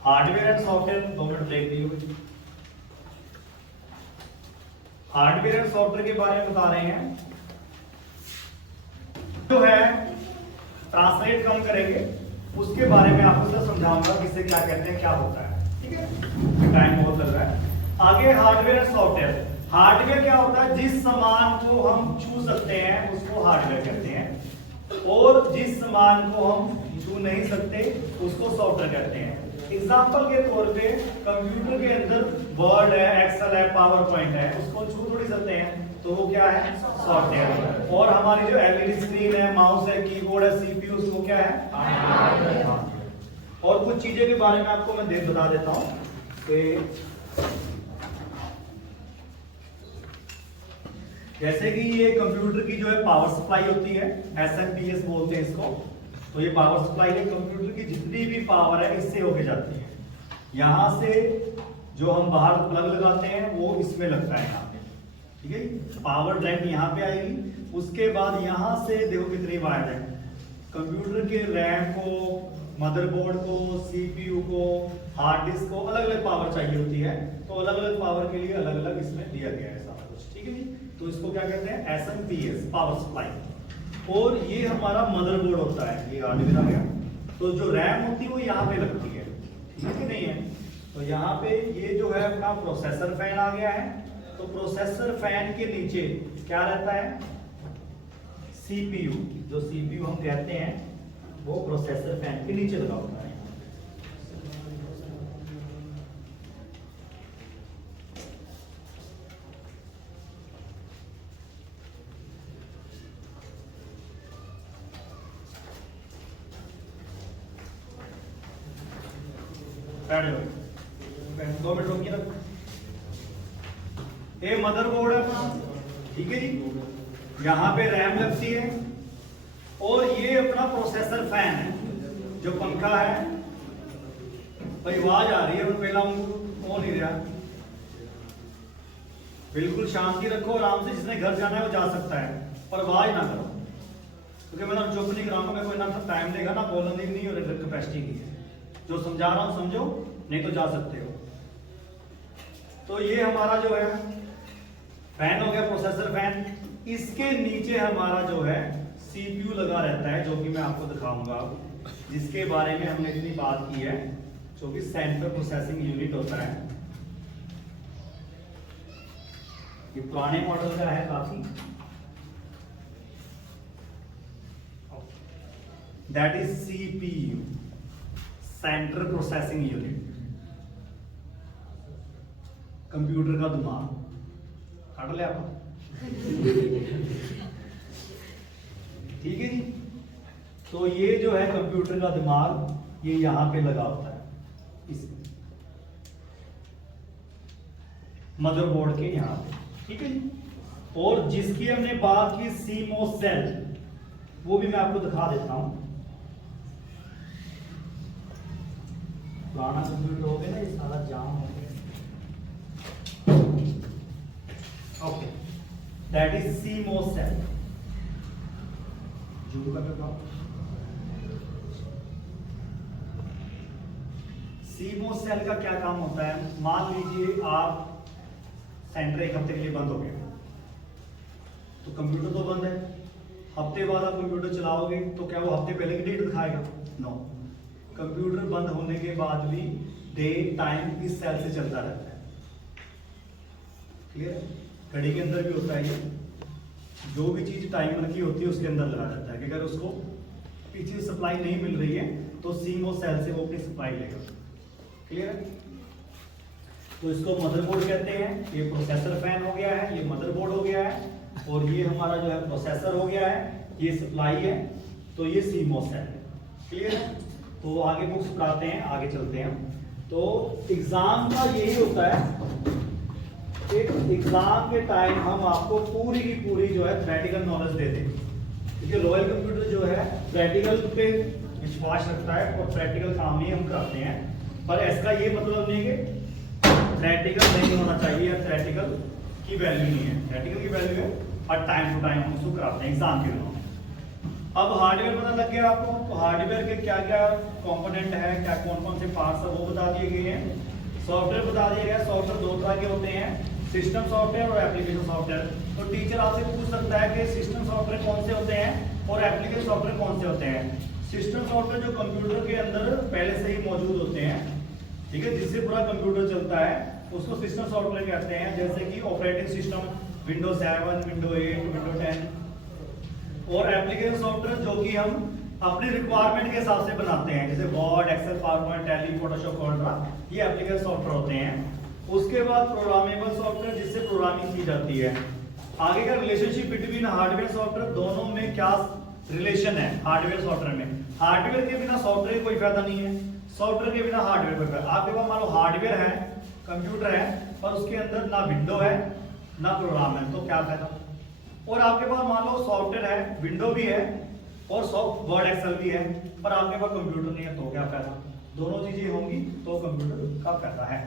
Hardware and software, 2 minute break दी। हार्डवेयर एंड सॉफ्टवेयर के बारे में बता रहे हैं। जो है ट्रांसलेट कम करेंगे, उसके बारे में आपको सब समझाऊंगा किसे क्या कहते हैं, क्या होता है। ठीक है, टाइम बहुत लग रहा है। आगे हार्डवेयर एंड सॉफ्टवेयर। हार्डवेयर क्या होता है? जिस सामान को हम छू सकते हैं उसको हार्डवेयर कहते हैं, और जिस सामान को हम छू नहीं सकते उसको सॉफ्टवेयर कहते हैं। एग्जाम्पल के तौर पे कंप्यूटर के अंदर वर्ड है, एक्सेल है, पावर पॉइंट है, उसको छू थोड़ी सकते हैं, तो वो क्या है? सॉफ्टवेयर। और हमारी जो एलईडी स्क्रीन है, माउस है, कीबोर्ड है, सीपीयू, उसको क्या है? हार्डवेयर। और कुछ चीजें के बारे में आपको मैं बता देता हूँ। जैसे कि ये कंप्यूटर की जो है पावर सप्लाई होती है, एसएमपीएस बोलते हैं इसको। तो ये पावर सप्लाई है, कंप्यूटर की जितनी भी पावर है इससे होके जाती है। यहां से जो हम बाहर प्लग लगाते हैं वो इसमें लगता है यहाँ पे। ठीक है, पावर डायरेक्ट यहाँ पे आएगी। उसके बाद यहाँ से देखो कितनी वायर है, कंप्यूटर के रैम को, मदरबोर्ड को, सीपीयू को, हार्ड डिस्क को अलग अलग पावर चाहिए होती है। तो अलग अलग पावर के लिए अलग अलग इसमें दिया गया है सारा कुछ। ठीक है जी, तो इसको क्या कहते हैं? SMPS, power supply. और ये हमारा मदरबोर्ड होता है, ये हार्डवेयर आ गया। तो जो रैम होती है वो यहाँ पे लगती है, ठीक है कि नहीं है? तो यहाँ पे ये जो है अपना प्रोसेसर फैन आ गया है। तो प्रोसेसर फैन के नीचे क्या रहता है? सीपीयू। जो सीपीयू हम कहते हैं वो प्रोसेसर फैन के नीचे लगा होता है। दो मिनट रोकिए ना। ये मदरबोर्ड है अपना, ठीक है जी। यहाँ पे रैम लगती है, और ये अपना प्रोसेसर फैन है, जो पंखा है। भाई आवाज आ रही है, पहला हो नहीं रहा। बिल्कुल शांति रखो, आराम से, जिसने घर जाना है वो जा सकता है, पर आवाज ना करो, क्योंकि मैं ना चुप नहीं कराऊंगा। मैं कोई ना टाइम देगा ना बोलने की नहीं, और कैपेसिटी की है। जो समझा रहा हूं समझो, नहीं तो जा सकते हो। तो ये हमारा जो है फैन हो गया, प्रोसेसर फैन। इसके नीचे हमारा जो है सीपीयू लगा रहता है, जो कि मैं आपको दिखाऊंगा, जिसके बारे में हमने इतनी बात की है, जो कि सेंट्रल प्रोसेसिंग यूनिट होता है। ये पुराने मॉडल का है काफी। That is CPU, central processing unit, computer का दिमाग। काट लिया आप? ठीक है जी। तो ये जो है कंप्यूटर का दिमाग, ये यहां पे लगा होता है, इस मदरबोर्ड के यहां पे। ठीक है जी। और जिसकी हमने बात की सीमोस सेल, वो भी मैं आपको दिखा देता हूं। पुराना कंप्यूटर हो गया ना, ये सारा जाम हो गया। Okay, that is CMOS cell. Zoom कर देता हूं। सीमोस सेल का क्या काम होता है? मान लीजिए आप सेंटर एक हफ्ते के लिए बंद हो गया, तो कंप्यूटर तो बंद है। हफ्ते बाद आप कंप्यूटर चलाओगे तो क्या वो हफ्ते पहले की डेट दिखाएगा? नो। कंप्यूटर बंद होने के बाद भी डे टाइम इस सेल से चलता रहता है। क्लियर? घड़ी के अंदर भी होता है ये, जो भी चीज टाइमर की होती है उसके अंदर लगा रहता है कि अगर उसको पीछे सप्लाई नहीं मिल रही है तो सीमोस सेल से वो अपनी सप्लाई लेगा। क्लियर है? तो इसको मदरबोर्ड कहते हैं। ये प्रोसेसर फैन हो गया है, ये मदरबोर्ड हो गया है, और ये हमारा जो है प्रोसेसर हो गया है, ये सप्लाई है, तो ये सीमोस सेल है। क्लियर है? तो आगे बुक्स पढ़ाते हैं, आगे चलते हैं। तो एग्जाम का यही होता है, एग्जाम के टाइम हम आपको पूरी की पूरी जो है प्रैक्टिकल नॉलेज दे दें, क्योंकि रॉयल कंप्यूटर जो है प्रैक्टिकल पे विश्वास रखता है और प्रैक्टिकल काम ही हम कराते हैं। पर इसका ये मतलब नहीं कि प्रैक्टिकल नहीं होना चाहिए या प्रैक्टिकल की वैल्यू नहीं है। प्रैक्टिकल की वैल्यू है और टाइम टू टाइम हम उसको कराते हैं एग्जाम के दिनों। अब हार्डवेयर पता लग गया आपको, तो हार्डवेयर के क्या क्या कंपोनेंट है, क्या कौन कौन से पार्ट्स है वो बता दिए गए हैं। सॉफ्टवेयर बता दिया गया। सॉफ्टवेयर दो तरह के होते हैं, सिस्टम सॉफ्टवेयर और एप्लीकेशन सॉफ्टवेयर। तो टीचर आपसे पूछ सकता है कि सिस्टम सॉफ्टवेयर कौन से होते हैं और एप्लीकेशन सॉफ्टवेयर कौन से होते हैं। सिस्टम सॉफ्टवेयर जो कंप्यूटर के अंदर पहले से ही मौजूद होते हैं, ठीक है, जिससे पूरा कंप्यूटर चलता है, उसको सिस्टम सॉफ्टवेयर कहते हैं। जैसे कि operating system, Windows 7, Windows 8, Windows 10। और एप्लीकेशन सॉफ्टवेयर जो कि हम अपनी रिक्वायरमेंट के हिसाब से बनाते हैं, जैसे Word, Excel, PowerPoint, Tally, Photoshop वगैरह, ये एप्लीकेशन सॉफ्टवेयर होते हैं। उसके बाद प्रोग्रामेबल सॉफ्टवेयर, जिससे प्रोग्रामिंग की जाती है। आगे का रिलेशनशिप बिटवीन हार्डवेयर सॉफ्टवेयर, दोनों में क्या रिलेशन है हार्डवेयर सॉफ्टवेयर में? हार्डवेयर के बिना सॉफ्टवेयर कोई फायदा नहीं है, सॉफ्टवेयर के बिना हार्डवेयर कोई फायदा। आपके पास मान लो हार्डवेयर है, कंप्यूटर है, पर उसके अंदर ना विंडो है ना प्रोग्राम है, तो क्या फायदा? और आपके पास मान लो सॉफ्टवेयर है, विंडो भी है और वर्ड एक्सेल भी है, पर आपके पास कंप्यूटर नहीं है, तो क्या फायदा? दोनों चीजें होंगी तो कंप्यूटर का फायदा है।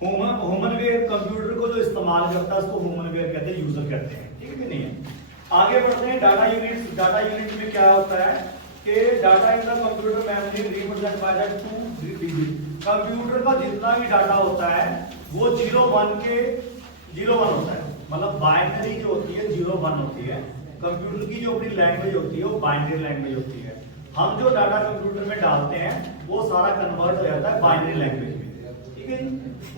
ह्यूमनवेयर, कंप्यूटर को जो इस्तेमाल करता है उसको ह्यूमनवेयर कहते हैं, यूजर कहते हैं। ठीक है कि नहीं है? आगे बढ़ते हैं। Data unit. डाटा यूनिट में क्या होता है कि data in the computer memory represent by the 2 digit. Computer का जितना भी डाटा होता है वो 0-1 होता है, मतलब बाइनरी जो होती है 0-1 होती है। कंप्यूटर की जो अपनी लैंग्वेज होती है वो बाइनरी लैंग्वेज होती है। हम जो डाटा कंप्यूटर में डालते हैं वो सारा कन्वर्ट हो जाता है बाइनरी लैंग्वेज में। ठीक है?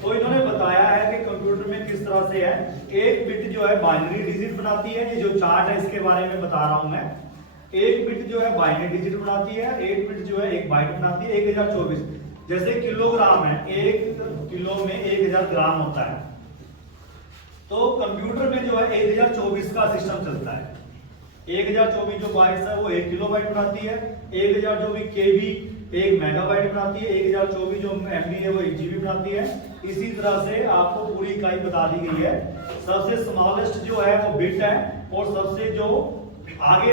तो इन्होंने बताया है कि कंप्यूटर में किस तरह से है। एक बिट जो है बाइनरी डिजिट बनाती है, ये जो चार्ट है इसके बारे में बता रहा हूं मैं। एक बिट जो है बाइनरी डिजिट बनाती है, एक बिट जो है एक बाइट बनाती है। 1024 जैसे किलोग्राम है, 1 किलो में 1000 ग्राम होता है, तो कंप्यूटर में जो है 1024 का सिस्टम चलता है। 1024 जो बाइट्स है वो 1 किलोबाइट बनाती है, 1000 जो भी केबी 1 मेगाबाइट बनाती है, 1024 जो एमबी है वो 1 जीबी बनाती है। इसी तरह से आपको पूरी इकाई बता दी गई है। सबसे स्मॉलेस्ट जो है वो बिट है, और सबसे जो आगे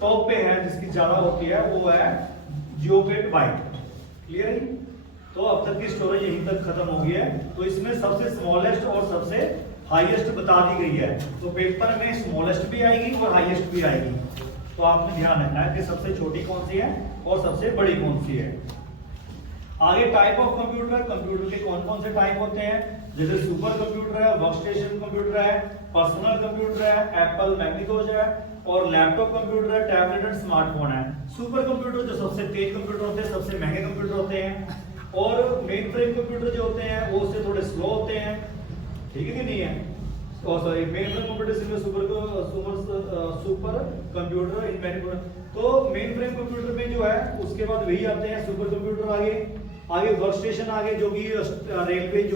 टॉप पे है जिसकी ज्यादा होती है वो है जियोबिट बाइट। क्लियर है? तो अब तक की स्टोरेज यहीं तक खत्म हो गई है। तो इसमें सबसे स्मॉलेस्ट और सबसे हाईएस्ट बता दी गई है। तो पेपर में स्मॉलेस्ट भी आएगी और हाईएस्ट भी आएगी, तो आपने ध्यान रखना है कि सबसे छोटी कौन सी है और सबसे बड़ी कौन सी है। आगे टाइप ऑफ कंप्यूटर है, कंप्यूटर के कौन कौन से टाइप होते हैं, जैसे सुपर कंप्यूटर है, वर्क स्टेशन कंप्यूटर है, पर्सनल कंप्यूटर है, एप्पल मैकिंटोश है, और लैपटॉप कंप्यूटर है, टैबलेट एंड स्मार्टफोन है। सुपर कंप्यूटर जो सबसे तेज कंप्यूटर होते हैं, सबसे महंगे कंप्यूटर होते हैं, और मेन फ्रेम कंप्यूटर जो होते हैं वो उससे थोड़े स्लो होते हैं, ठीक है कि नहीं है। सॉरी, मेन फ्रेम कंप्यूटर में सुपर कंप्यूटर इन मैनी, तो मेन फ्रेम कंप्यूटर में जो है उसके बाद वही आते हैं सुपर कंप्यूटर, आगे वर्क स्टेशन आगे, जो कि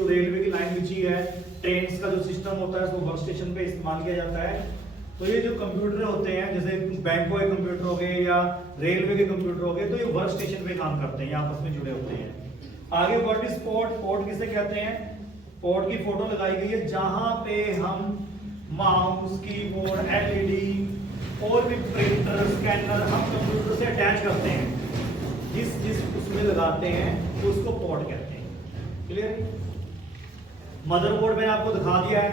रेलवे की लाइन बिछी है, ट्रेन का जो सिस्टम होता है उसको वर्क स्टेशन पे इस्तेमाल किया जाता है। तो ये जो कंप्यूटर होते हैं, जैसे बैंकों के कंप्यूटर हो गए या रेलवे के कंप्यूटर हो गए, तो ये वर्क स्टेशन पे काम करते हैं, ये आपस में जुड़े होते हैं। आगे व्हाट इज पोर्ट, पोर्ट किसे कहते हैं, पोर्ट की फोटो लगाई गई है जहां पे हम माउस, कीबोर्ड, एलईडी और भी प्रिंटर, स्कैनर हम कंप्यूटर से अटैच करते हैं, जिस उसमें लगाते हैं तो उसको पोर्ट कहते हैं। क्लियर। मदरबोर्ड मैंने आपको दिखा दिया है,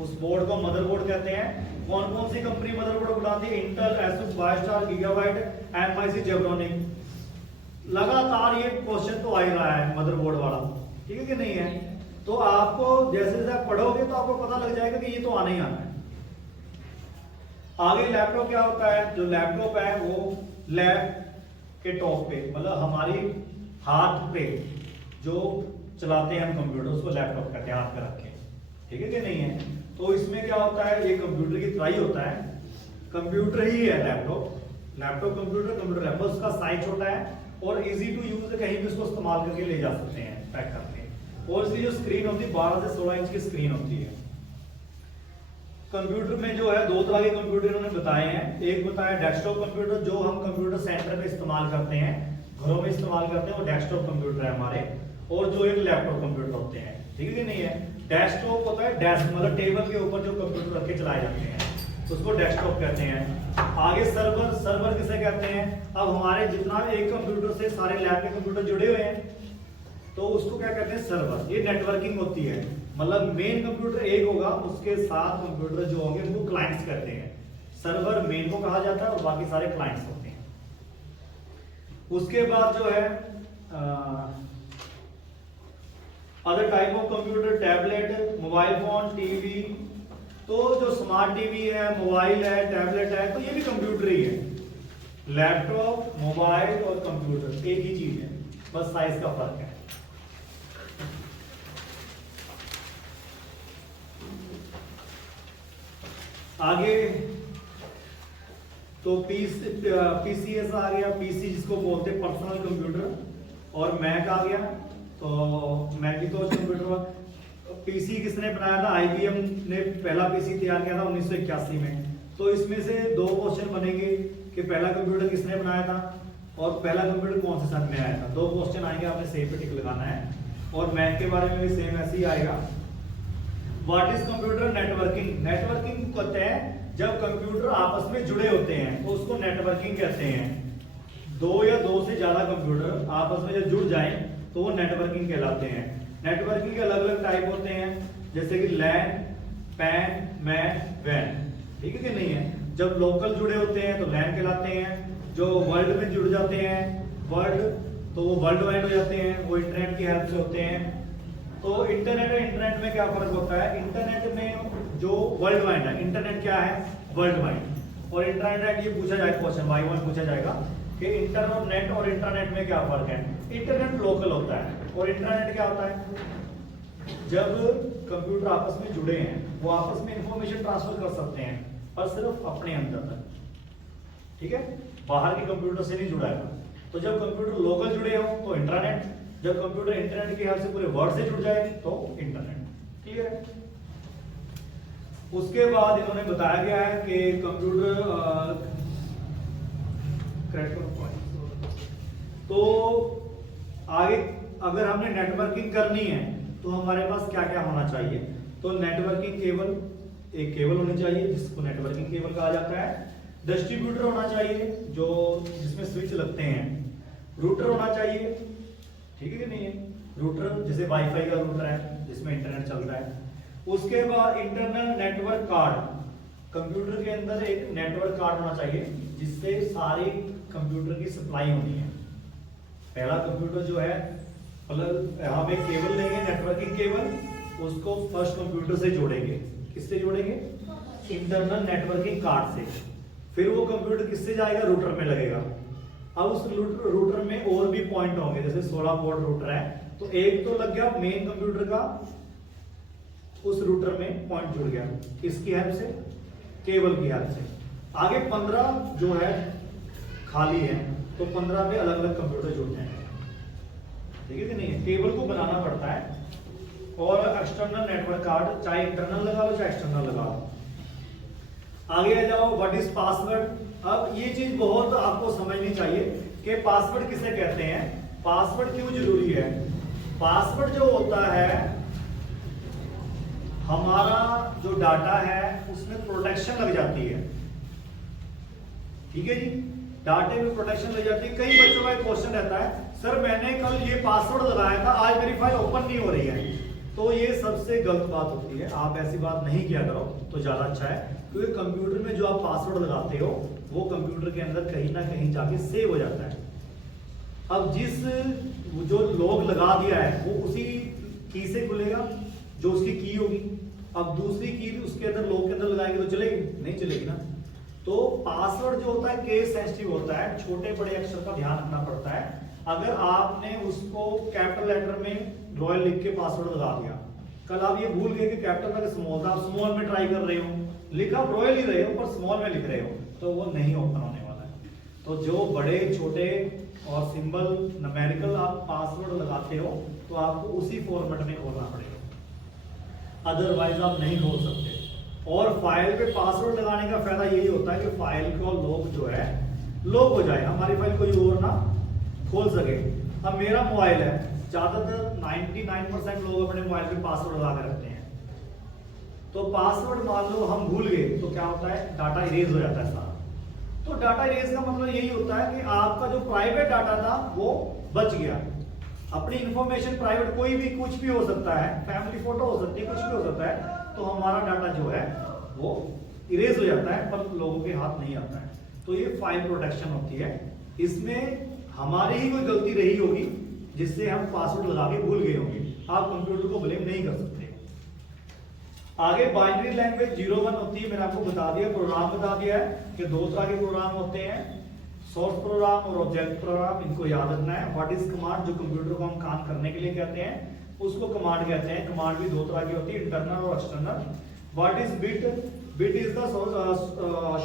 उस बोर्ड को मदरबोर्ड कहते हैं। कौन कौन सी कंपनी मदरबोर्ड बनाती है, Intel, Asus, Biostar, Gigabyte, MIC, Zebronic. लगातार ये क्वेश्चन तो आ ही रहा है मदरबोर्ड वाला, ठीक है कि नहीं है। तो आपको जैसे जैसे आप पढ़ोगे तो आपको पता लग जाएगा कि ये तो आना ही आना है। आगे लैपटॉप क्या होता है, जो लैपटॉप है वो लैप के टॉप पे, मतलब हमारी हाथ पे जो चलाते हैं हम कंप्यूटर, उसको लैपटॉप कहते हैं, हाथ पे रख के, ठीक है कि नहीं है। तो इसमें क्या होता है, ये कंप्यूटर की तरह ही होता है, कंप्यूटर ही है laptop, laptop computer, computer laptop, उसका साइज छोटा है और इजी टू यूज है, कहीं भी उसको इस्तेमाल करके ले जा सकते हैं पैक करके। और इसकी जो स्क्रीन होती है 12 से 16 इंच की स्क्रीन होती है। कंप्यूटर में जो है दो तरह के कंप्यूटर इन्होंने बताए हैं, एक बताया डेस्कटॉप कंप्यूटर, जो हम कंप्यूटर सेंटर में इस्तेमाल करते हैं, घरों में इस्तेमाल करते हैं, वो डेस्कटॉप कंप्यूटर है हमारे, और जो एक लैपटॉप कंप्यूटर होते हैं, ठीक है कि नहीं है। डेस्कटॉप होता है डेस्क, मतलब टेबल के ऊपर जो कंप्यूटर रख के चलाए जाते हैं, उसको डेस्कटॉप कहते हैं। आगे सर्वर, सर्वर किसे कहते हैं, अब हमारे जितना एक कंप्यूटर से सारे लैब के कंप्यूटर जुड़े हुए हैं तो उसको क्या कहते हैं, सर्वर। ये नेटवर्किंग होती है, मतलब मेन कंप्यूटर एक होगा, उसके साथ कंप्यूटर जो होंगे उनको क्लाइंट्स कहते हैं। सर्वर मेन को कहा जाता है और बाकी सारे क्लाइंट्स होते हैं। उसके बाद जो है other type of computer, tablet, mobile phone, TV. तो जो स्मार्ट टीवी है, मोबाइल है, टैबलेट है, तो ये भी कंप्यूटर ही है। लैपटॉप, मोबाइल और कंप्यूटर एक ही चीज है, बस साइज का फर्क है। आगे तो पीसीएस आ गया, पीसी जिसको बोलते हैं पर्सनल कंप्यूटर, और मैक आ गया, तो मैकिंटोश कंप्यूटर। पीसी किसने बनाया था, आईबीएम ने पहला पीसी तैयार किया था 1981 में। तो इसमें से दो क्वेश्चन बनेंगे कि पहला कंप्यूटर किसने बनाया था और पहला कंप्यूटर कौन से सन में आया था। दो क्वेश्चन आएंगे, आपने सेम पे टिक लगाना है। और मैक के बारे में भी सेम ऐसे ही आएगा। What is computer, networking. Networking कहते हैं जब कंप्यूटर आपस में जुड़े होते हैं तो उसको नेटवर्किंग कहते हैं। दो या दो से ज्यादा कंप्यूटर आपस में जब जुड़ जाएं तो वो नेटवर्किंग कहलाते हैं। नेटवर्किंग के अलग अलग टाइप होते हैं, जैसे कि लैन, पैन, मैन, वैन, ठीक है कि नहीं है। जब लोकल जुड़े होते हैं तो लैन कहलाते हैं, जो वर्ल्ड में जुड़ जाते हैं वर्ल्ड, तो वो वर्ल्ड वाइड हो जाते हैं, वो इंटरनेट की हेल्प से होते हैं। तो इंटरनेट और इंटरनेट में क्या फर्क होता है, इंटरनेट में जो वर्ल्ड वाइड है, इंटरनेट क्या है, वर्ल्ड वाइड। और इंटरनेट, ये पूछा जाएगा क्वेश्चन वाई वन पूछा जाएगा कि इंटरनेट और इंटरनेट में क्या फर्क है। इंटरनेट लोकल होता है और इंटरनेट क्या होता है, जब कंप्यूटर आपस में जुड़े हैं वो आपस में इंफॉर्मेशन ट्रांसफर कर सकते हैं, पर सिर्फ अपने अंदर तक, ठीक है, बाहर के कंप्यूटर से नहीं जुड़ा है। तो जब कंप्यूटर लोकल जुड़े हो तो इंटरनेट, जब कंप्यूटर इंटरनेट की हेल्प से पूरे वर्ल्ड से जुड़ जाए तो इंटरनेट। क्लियर है। उसके बाद इन्होंने बताया गया है कि कंप्यूटर तो आगे अगर हमने नेटवर्किंग करनी है तो हमारे पास क्या क्या होना चाहिए। तो नेटवर्किंग केबल, एक केबल होनी चाहिए जिसको नेटवर्किंग केबल कहा जाता है। डिस्ट्रीब्यूटर होना चाहिए जो जिसमें स्विच लगते हैं। रूटर होना चाहिए, ठीक है कि नहीं है, रूटर जैसे वाईफाई का रूटर है जिसमें इंटरनेट चल रहा है। उसके बाद इंटरनल नेटवर्क कार्ड, कंप्यूटर के अंदर एक नेटवर्क कार्ड होना चाहिए जिससे सारी कंप्यूटर की सप्लाई होनी है। पहला कंप्यूटर जो है मतलब यहाँ पे केबल लेंगे, नेटवर्किंग केबल, उसको फर्स्ट कंप्यूटर से जोड़ेंगे। किससे जोड़ेंगे? इंटरनल नेटवर्किंग कार्ड से। फिर वो कंप्यूटर किससे जाएगा? रूटर में लगेगा। अब उस रूटर में और भी पॉइंट होंगे, जैसे 16 पोर्ट रूटर है, तो एक तो लग गया मेन कंप्यूटर का, उस रूटर में पॉइंट जुड़ गया किसकी हेल्प से? केबल की हेल्प से। आगे 15 जो है खाली है, तो 15 पे अलग अलग कंप्यूटर जुड़ जाएंगे। ठीक है कि नहीं है? केबल को बनाना पड़ता है। और एक्सटर्नल नेटवर्क कार्ड, चाहे इंटरनल लगा लो चाहे एक्सटर्नल लगा लो। आगे आ जाओ, व्हाट इज पासवर्ड। अब ये चीज बहुत आपको समझनी चाहिए कि पासवर्ड किसे कहते हैं, पासवर्ड क्यों जरूरी है। पासवर्ड जो होता है, हमारा जो डाटा है उसमें प्रोटेक्शन लग जाती है। ठीक है जी, डाटे में प्रोटेक्शन लग जाती है। कई बच्चों का एक क्वेश्चन रहता है, सर मैंने कल ये पासवर्ड लगाया था, आज मेरी फाइल ओपन नहीं हो रही है। तो ये सबसे गलत बात होती है, आप ऐसी बात नहीं किया करो तो ज्यादा अच्छा है, क्योंकि कंप्यूटर में जो आप पासवर्ड लगाते हो वो कंप्यूटर के अंदर कहीं ना कहीं जाके सेव हो जाता है। अब जिस जो लॉक लगा दिया है वो उसी की से खुलेगा जो उसकी की होगी। अब दूसरी की उसके अंदर लॉक के अंदर लगाएंगे तो चलेगी? नहीं चलेगी ना। तो पासवर्ड जो होता है केस सेंसिटिव होता है, छोटे बड़े अक्षर का ध्यान रखना पड़ता है। अगर आपने उसको कैपिटल लेटर में रॉयल लिख के पासवर्ड लगा दिया, कल आप ये भूल गए कि कैपिटल का स्मॉल था, आप स्मॉल में ट्राई कर रहे हो, लिखा रॉयल ही रहे हो पर स्मॉल में लिख रहे हो, तो वो नहीं ओपन होने वाला है। तो जो बड़े छोटे और सिंबल न्यूमेरिकल आप पासवर्ड लगाते हो तो आपको उसी फॉर्मेट में खोलना पड़ेगा, अदरवाइज आप नहीं खोल सकते। और फाइल पे पासवर्ड लगाने का फायदा यही होता है कि फाइल का लॉक जो है लॉक हो जाए, हमारी फाइल कोई और ना खोल सके। अब मेरा मोबाइल है, ज्यादातर 99% लोग अपने मोबाइल पे पासवर्ड लगा कर रखते हैं। तो पासवर्ड मान लो हम भूल गए तो क्या होता है, डाटा इरेज हो जाता है सारा। तो डाटा इरेज का मतलब यही होता है कि आपका जो प्राइवेट डाटा था वो बच गया। अपनी इंफॉर्मेशन प्राइवेट कोई भी कुछ भी हो सकता है, फैमिली फोटो हो सकती है, कुछ भी हो सकता है, तो हमारा डाटा जो है वो इरेज हो जाता है पर लोगों के हाथ नहीं आता है। तो ये फाइल प्रोटेक्शन होती है। इसमें हमारी ही कोई गलती रही होगी जिससे हम पासवर्ड लगा के भूल गए होंगे, आप कंप्यूटर को ब्लेम नहीं कर सकते। आगे बाइनरी लैंग्वेज 0-1 होती है, मैंने आपको बता दिया, प्रोग्राम बता दिया है कि दो तरह के प्रोग्राम होते हैं, सोर्स प्रोग्राम और ऑब्जेक्ट प्रोग्राम। इनको याद रखना है। व्हाट इज कमांड, जो कंप्यूटर को हम काम करने के लिए कहते हैं उसको कमांड कहते हैं। कमांड भी दो तरह की होती है, इंटरनल और external. What is bit, bit is the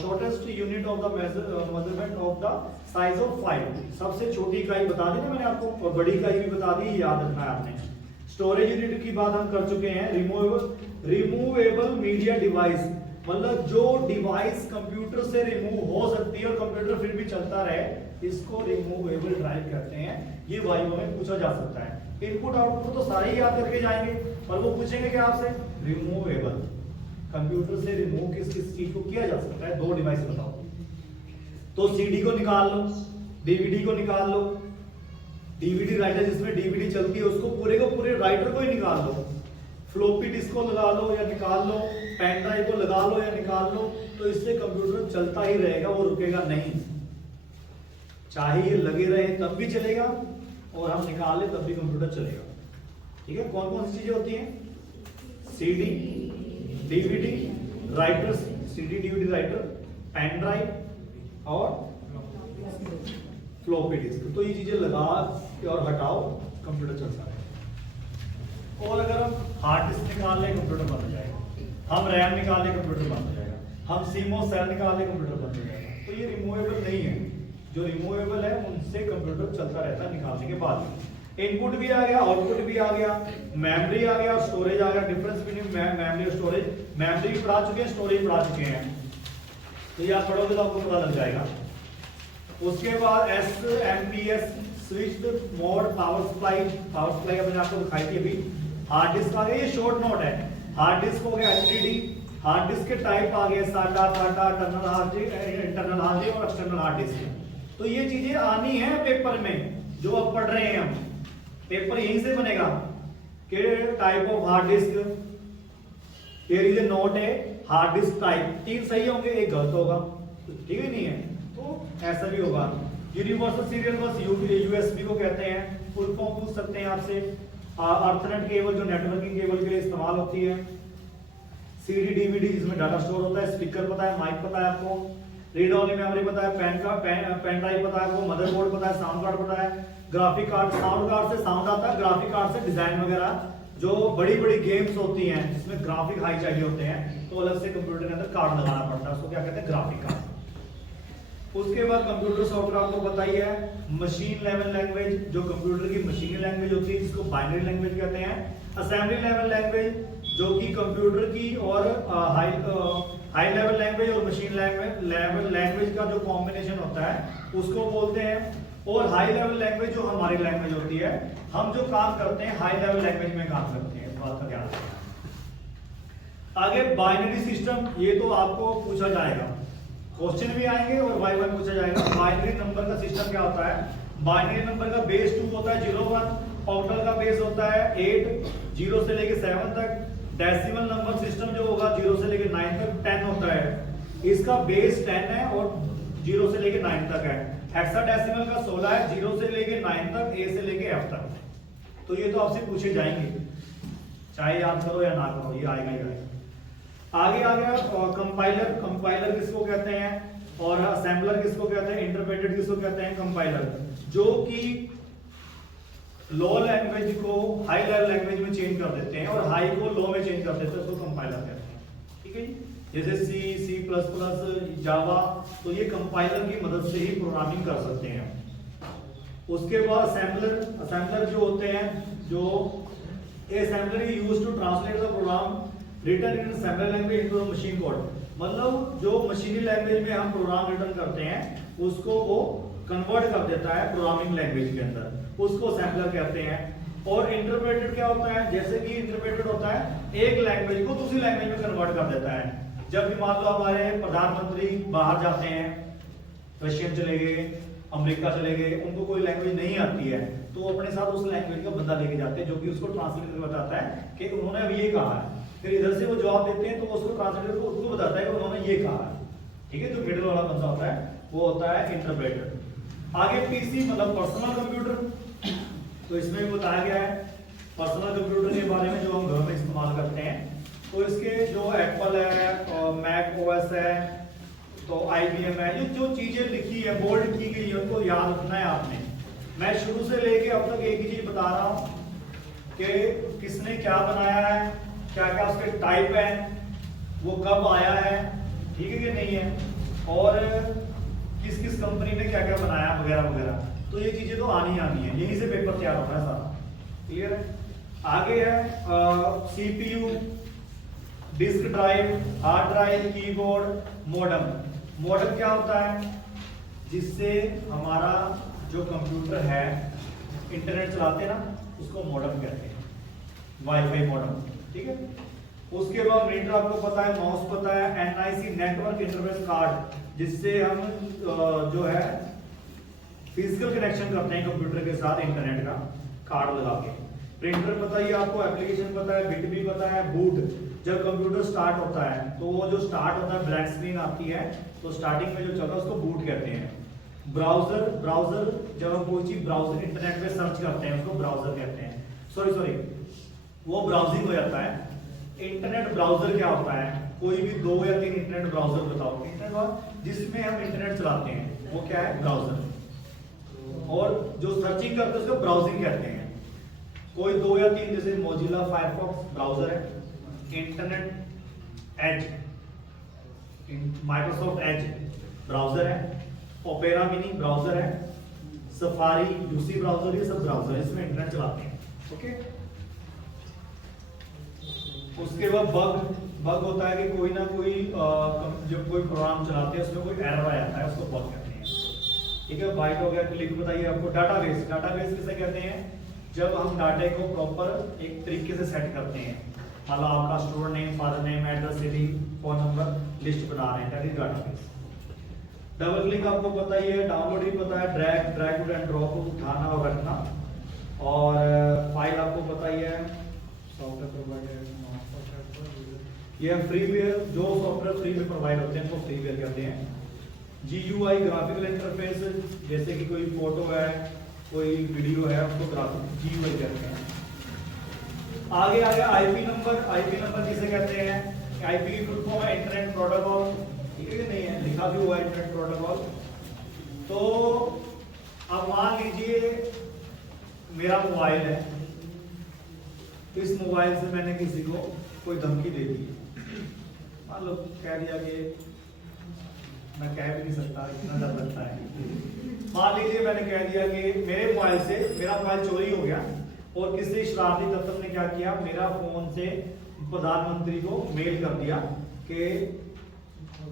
shortest unit of the measurement of the size of file. सबसे छोटी इकाई बता दी ना मैंने आपको, और बड़ी इकाई भी बता दी, याद रखना है आपने। स्टोरेज यूनिट की बात हम कर चुके हैं। रिमूवेबल मीडिया डिवाइस, मतलब जो डिवाइस कंप्यूटर से रिमूव हो सकती है और कंप्यूटर फिर भी चलता रहे, इसको रिमूवेबल ड्राइव कहते हैं। ये वाइवा में पूछा जा सकता है। इनपुट आउटपुट तो सारे ही याद करके जाएंगे, पर वो पूछेंगे कि आपसे रिमूवेबल, कंप्यूटर से रिमूव किस किस चीज को किया जा सकता है, दो डिवाइस बताओ। तो सीडी को निकाल लो, डीवीडी को निकाल लो, डीवीडी राइटर जिसमें डीवीडी चलती है उसको पूरे को पूरे राइटर को ही निकाल लो, फ्लॉपी डिस्क को लगा लो या निकाल लो, पेन ड्राइव को लगा लो या निकाल लो, तो इससे कंप्यूटर चलता ही रहेगा, वो रुकेगा नहीं। चाहे ये लगे रहे तब भी चलेगा और हम निकाल ले तब भी कंप्यूटर चलेगा। ठीक है, कौन कौन सी चीजें होती हैं? CD, DVD writer, CD DVD writer, pen drive और फ्लॉपी डिस्क। तो ये चीजें लगा और हटाओ, कंप्यूटर चलता है। और अगर हम हार्ड डिस्क निकाल लें कंप्यूटर बंद हो जाएगा, हम रैम निकाल लें कंप्यूटर बंद हो जाएगा, हम सीमोस सेल निकाल लें कंप्यूटर बंद हो जाएगा। तो ये रिमूवेबल नहीं है। जो रिमूवेबल है उनसे कंप्यूटर चलता रहता है निकालने के बाद। इनपुट भी आ गया, आउटपुट भी आ गया, मेमोरी आ गया, स्टोरेज आ गया। डिफरेंस बिटवीन मेमोरी और स्टोरेज, मेमोरी भी पढ़ा चुके हैं, स्टोरेज पढ़ा चुके हैं, तो ये आप पढ़ोगे तो आपको पता लग जाएगा। उसके बाद SMPS switched mode power supply, power supply मैंने आपको दिखाई थी अभी। हार्ड डिस्क आ गया, ये शॉर्ट नोट है। हार्ड डिस्क हो गया HDD, हार्ड डिस्क के टाइप आ गए SATA, इंटरनल हार्ड डिस्क और एक्सटर्नल हार्ड डिस्क। तो ये चीजें आनी है पेपर में, जो अब पढ़ रहे हैं हम, पेपर यहीं से बनेगा कि type of hard disk, here is a note है हार्ड डिस्क टाइप, 3 सही होंगे, एक गलत होगा, ठीक है नहीं है, तो ऐसा भी होगा। यूनिवर्सल सीरियल बस USB को कहते हैं, फुल फॉर्म पूछ सकते हैं आपसे। अर्थनेट केबल जो नेटवर्किंग केबल के लिए इस्तेमाल होती है। सीडी डीवीडी जिसमें डाटा स्टोर होता है। स्पीकर पता है, माइक पता है आपको, रीड ओनली मेमोरी पता है, पेन ड्राइव पता है आपको, मदरबोर्ड पता है, साउंड कार्ड पता है, ग्राफिक कार्ड, साउंड कार्ड से साउंड आता है, ग्राफिक कार्ड से डिजाइन वगैरह, जो बड़ी बड़ी गेम्स होती हैं जिसमें ग्राफिक हाई चाहिए होते हैं तो अलग से कंप्यूटर के अंदर कार्ड लगाना पड़ता है, उसको क्या कहते हैं, ग्राफिक कार्ड। उसके बाद कंप्यूटर सॉफ्टवेयर आपको पता ही है। मशीन लेवल लैंग्वेज, जो कंप्यूटर की मशीनी लैंग्वेज होती है जिसको बाइनरी लैंग्वेज कहते हैं। असेंबली लेवल लैंग्वेज जो कि कंप्यूटर की और हाई लेवल लैंग्वेज और मशीन लैंग्वेज का जो कॉम्बिनेशन होता है उसको बोलते हैं। और हाई लेवल लैंग्वेज जो हमारी लैंग्वेज होती है, हम जो काम करते हैं हाई लेवल लैंग्वेज में काम करते हैं, इस बात का ध्यान रखना। आगे बाइनरी सिस्टम, ये तो आपको पूछा जाएगा, क्वेश्चन भी आएंगे और वाई वाई पूछा जाएगा। बाइनरी नंबर का सिस्टम क्या होता है? बाइनरी नंबर का बेस 2 होता है 0 1, ऑक्टल का बेस होता है 8 0 से लेके 7 तक। डेसिमल नंबर सिस्टम जो होगा 0 से लेके 9 तक 10 होता है, इसका बेस 10 है और 0 से लेके 9 तक है। हेक्साडेसिमल का 16 है 0 से लेके 9 तक, ए से लेके एफ तक। तो ये तो आपसे पूछे जाएंगे, चाहे याद करो या ना करो, ये आएगा ही आएगा। आगे आ गया कंपाइलर। कंपाइलर किसको कहते हैं और असेंबलर किसको कहते हैं, इंटरप्रेटर किसको कहते हैं? कंपाइलर जो कि लो लैंग्वेज को हाई लेवल लैंग्वेज में चेंज कर देते हैं और हाई को लो में चेंज कर देते हैं, उसको कंपाइलर कहते हैं। ठीक है जी, जैसे सी, सी प्लस प्लस, जावा, तो ये कंपाइलर की मदद से ही प्रोग्रामिंग कर सकते हैं। उसके बाद असेंबलर। असेंबलर जो होते हैं, जो assembler used to translate the program written in assembler language into machine code. मतलब जो मशीनी लैंग्वेज में हम प्रोग्राम रिटन करते हैं उसको वो कन्वर्ट कर देता है प्रोग्रामिंग लैंग्वेज के अंदर, उसको असेंबलर कहते हैं। और इंटरप्रेटेड क्या होता है? जैसे कि इंटरप्रेटेड होता है एक लैंग्वेज को दूसरी लैंग्वेज में कन्वर्ट कर देता है। जब भी मान लो हमारे प्रधानमंत्री बाहर जाते हैं, रशियन चले गए, अमेरिका चले गए, उनको कोई लैंग्वेज नहीं आती है तो वो अपने साथ उस लैंग्वेज का बंदा लेके जाते हैं जो कि उसको ट्रांसलेट करके बताता है कि उन्होंने अब ये कहा है। फिर इधर से वो जवाब देते हैं तो उसको ट्रांसलेट करके उसको बताता है कि उन्होंने ये कहा है। ठीक है, जो मिडिल वाला बंदा होता है वो होता है इंटरप्रेटर। आगे पीसी मतलब पर्सनल कंप्यूटर, तो इसमें भी बताया गया है पर्सनल कंप्यूटर के बारे में जो हम घर में इस्तेमाल करते हैं। तो इसके जो एप्पल है, मैक ओएस है, तो आईबीएम है, ये जो चीजें लिखी है बोल्ड की गई है उनको याद रखना है आपने। मैं शुरू से लेके अब तक एक ही चीज बता रहा हूं कि किसने क्या बनाया है, क्या क्या उसके टाइप है, वो कब आया है, ठीक है कि नहीं है, और किस किस कंपनी ने क्या क्या बनाया वगैरह वगैरह। तो ये चीजें तो आनी है, यहीं से पेपर तैयार होना है सारा। क्लियर है? आगे है CPU, disk drive, hard drive, keyboard, modem. Modem क्या होता है? जिससे हमारा जो कंप्यूटर है इंटरनेट चलाते हैं ना, उसको मॉडेम कहते हैं, वाईफाई मॉडेम। ठीक है, उसके बाद प्रिंटर आपको पता है, माउस पता है, एनआईसी नेटवर्क इंटरफेस कार्ड, जिससे हम जो है फिजिकल कनेक्शन करते हैं कंप्यूटर के साथ इंटरनेट का कार्ड लगा के। प्रिंटर पता ही आपको, एप्लीकेशन पता है, बिट भी पता है, बूट, जब कंप्यूटर स्टार्ट होता है तो वो जो स्टार्ट होता है ब्लैक स्क्रीन आती है तो स्टार्टिंग में जो चल रहा है उसको बूट कहते हैं। ब्राउजर जब हम कोई चीज ब्राउजर इंटरनेट पे सर्च करते हैं उसको ब्राउजर कहते हैं। सॉरी वो ब्राउजिंग हो जाता है। इंटरनेट ब्राउजर क्या होता है? कोई भी 2 या 3 इंटरनेट ब्राउजर बताओ, इंटरनेट जिसमें हम इंटरनेट चलाते हैं वो क्या है? ब्राउजर। और जो सर्चिंग करते हैं उसको ब्राउजिंग कहते हैं। कोई 2 या 3 जैसे मोजिला फायरफॉक्स ब्राउजर है, internet Edge, Microsoft Edge browser है, ओपेरा मिनी ब्राउजर है, सफारी, यूसी ब्राउजर, ये सब ब्राउजर है इसमें इंटरनेट चलाते हैं। ओके, उसके बाद बग होता है कि कोई ना कोई जब कोई प्रोग्राम चलाते हैं उसमें कोई एरर आ जाता है, उसको बग कहते हैं। ठीक है, बाइट हो गया, क्लिक बताइए आपको। डाटाबेस किसे कहते हैं? जब हम डाटा को प्रॉपर एक तरीके से सेट करते हैं, मतलब आपका student name, father name, address, city, phone number, list बना रहे हैं, that is database. Double click आपको पता ही है, डाउनलोड भी पता है, ड्रैग एंड ड्रॉप उठाना और रखना, और फाइल आपको पता ही है, सॉफ्टवेयर प्रोवाइडर, ये फ्रीवेयर, जो सॉफ्टवेयर फ्री में प्रोवाइड होते हैं उनको फ्रीवेयर कहते हैं। GUI ग्राफिकल इंटरफेस, जैसे कि कोई फोटो है, कोई वीडियो है उसको ग्राफिक जी वही कहते हैं। आगे आगे आईपी नंबर किसे कहते हैं? आईपी की फुल फॉर्म है इंटरनेट प्रोटोकॉल, ठीक है कि नहीं है, लिखा भी हुआ है इंटरनेट प्रोटोकॉल। तो अब मान लीजिए मेरा मोबाइल है, इस मोबाइल से मैंने किसी को कोई धमकी दे दी, मान लो कह दिया कि मैं कह भी नहीं सकता, इतना डर लगता है। मान लीजिए मैंने कह दिया कि मेरे मोबाइल से मेरा मोबाइल चोरी हो गया और किसी शरारती तत्व ने क्या किया, मेरा फोन से प्रधानमंत्री को मेल कर दिया कि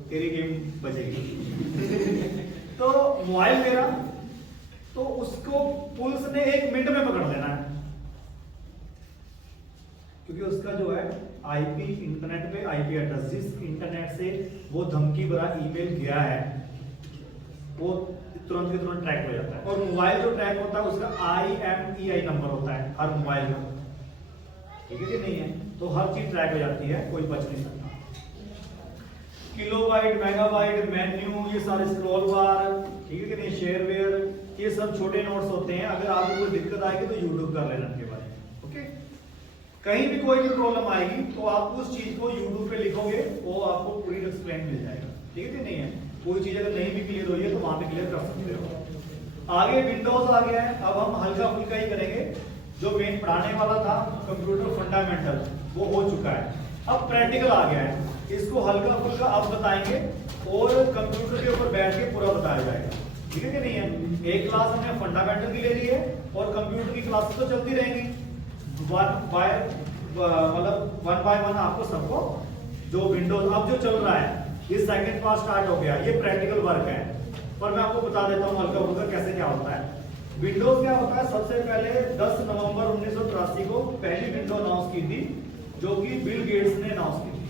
तेरी गेम बचेगी। तो मोबाइल मेरा, तो उसको पुलिस ने 1 मिनट में पकड़ लेना है, क्योंकि उसका जो है आईपी, इंटरनेट पे आईपी एड्रेस, जिस इंटरनेट से वो धमकी भरा ईमेल गया है वो तुरंत के तुरंत ट्रैक हो जाता है। और मोबाइल जो ट्रैक होता है उसका IMEI नंबर होता है हर मोबाइल का, ठीक है कि नहीं है? तो हर चीज ट्रैक हो जाती है, कोई बच नहीं सकता। किलोबाइट, मेगाबाइट, मेन्यू, ये सारे स्क्रॉल बार, ठीक है कि नहीं, शेयरवेयर, ये सब छोटे नोट्स होते हैं। अगर आपको कोई दिक्कत आएगी तो यूट्यूब कर लेना इनके बारे में, ओके। कहीं भी कोई भी प्रॉब्लम आएगी तो आप उस चीज को यूट्यूब पे लिखोगे, वो आपको पूरी एक्सप्लेन मिल जाएगा, ठीक है कि नहीं है? कोई चीज अगर नहीं भी क्लियर हुई है तो वहां पे क्लियर कर सकते हो। आगे विंडोज आ गया है, अब हम हल्का फुल्का ही करेंगे। जो मेन पढ़ाने वाला था कंप्यूटर फंडामेंटल वो हो चुका है, अब प्रैक्टिकल आ गया है, इसको हल्का फुल्का अब बताएंगे और कंप्यूटर के ऊपर बैठ के पूरा बताया जाएगा, ठीक है कि नहीं है? एक क्लास हमने फंडामेंटल की ले ली है और कंप्यूटर की क्लासेस तो चलती रहेंगी, मतलब 1 बाय 1 आपको सबको। जो विंडोज अब जो चल रहा है, ये सेकंड पार्ट स्टार्ट हो गया, ये प्रैक्टिकल वर्क है, पर मैं आपको बता देता हूँ हल्का फुल्का कैसे क्या होता है। विंडोज क्या होता है? सबसे पहले 10 नवंबर 1983 को पहली विंडो अनाउंस की थी, जो कि बिल गेट्स ने अनाउंस की थी।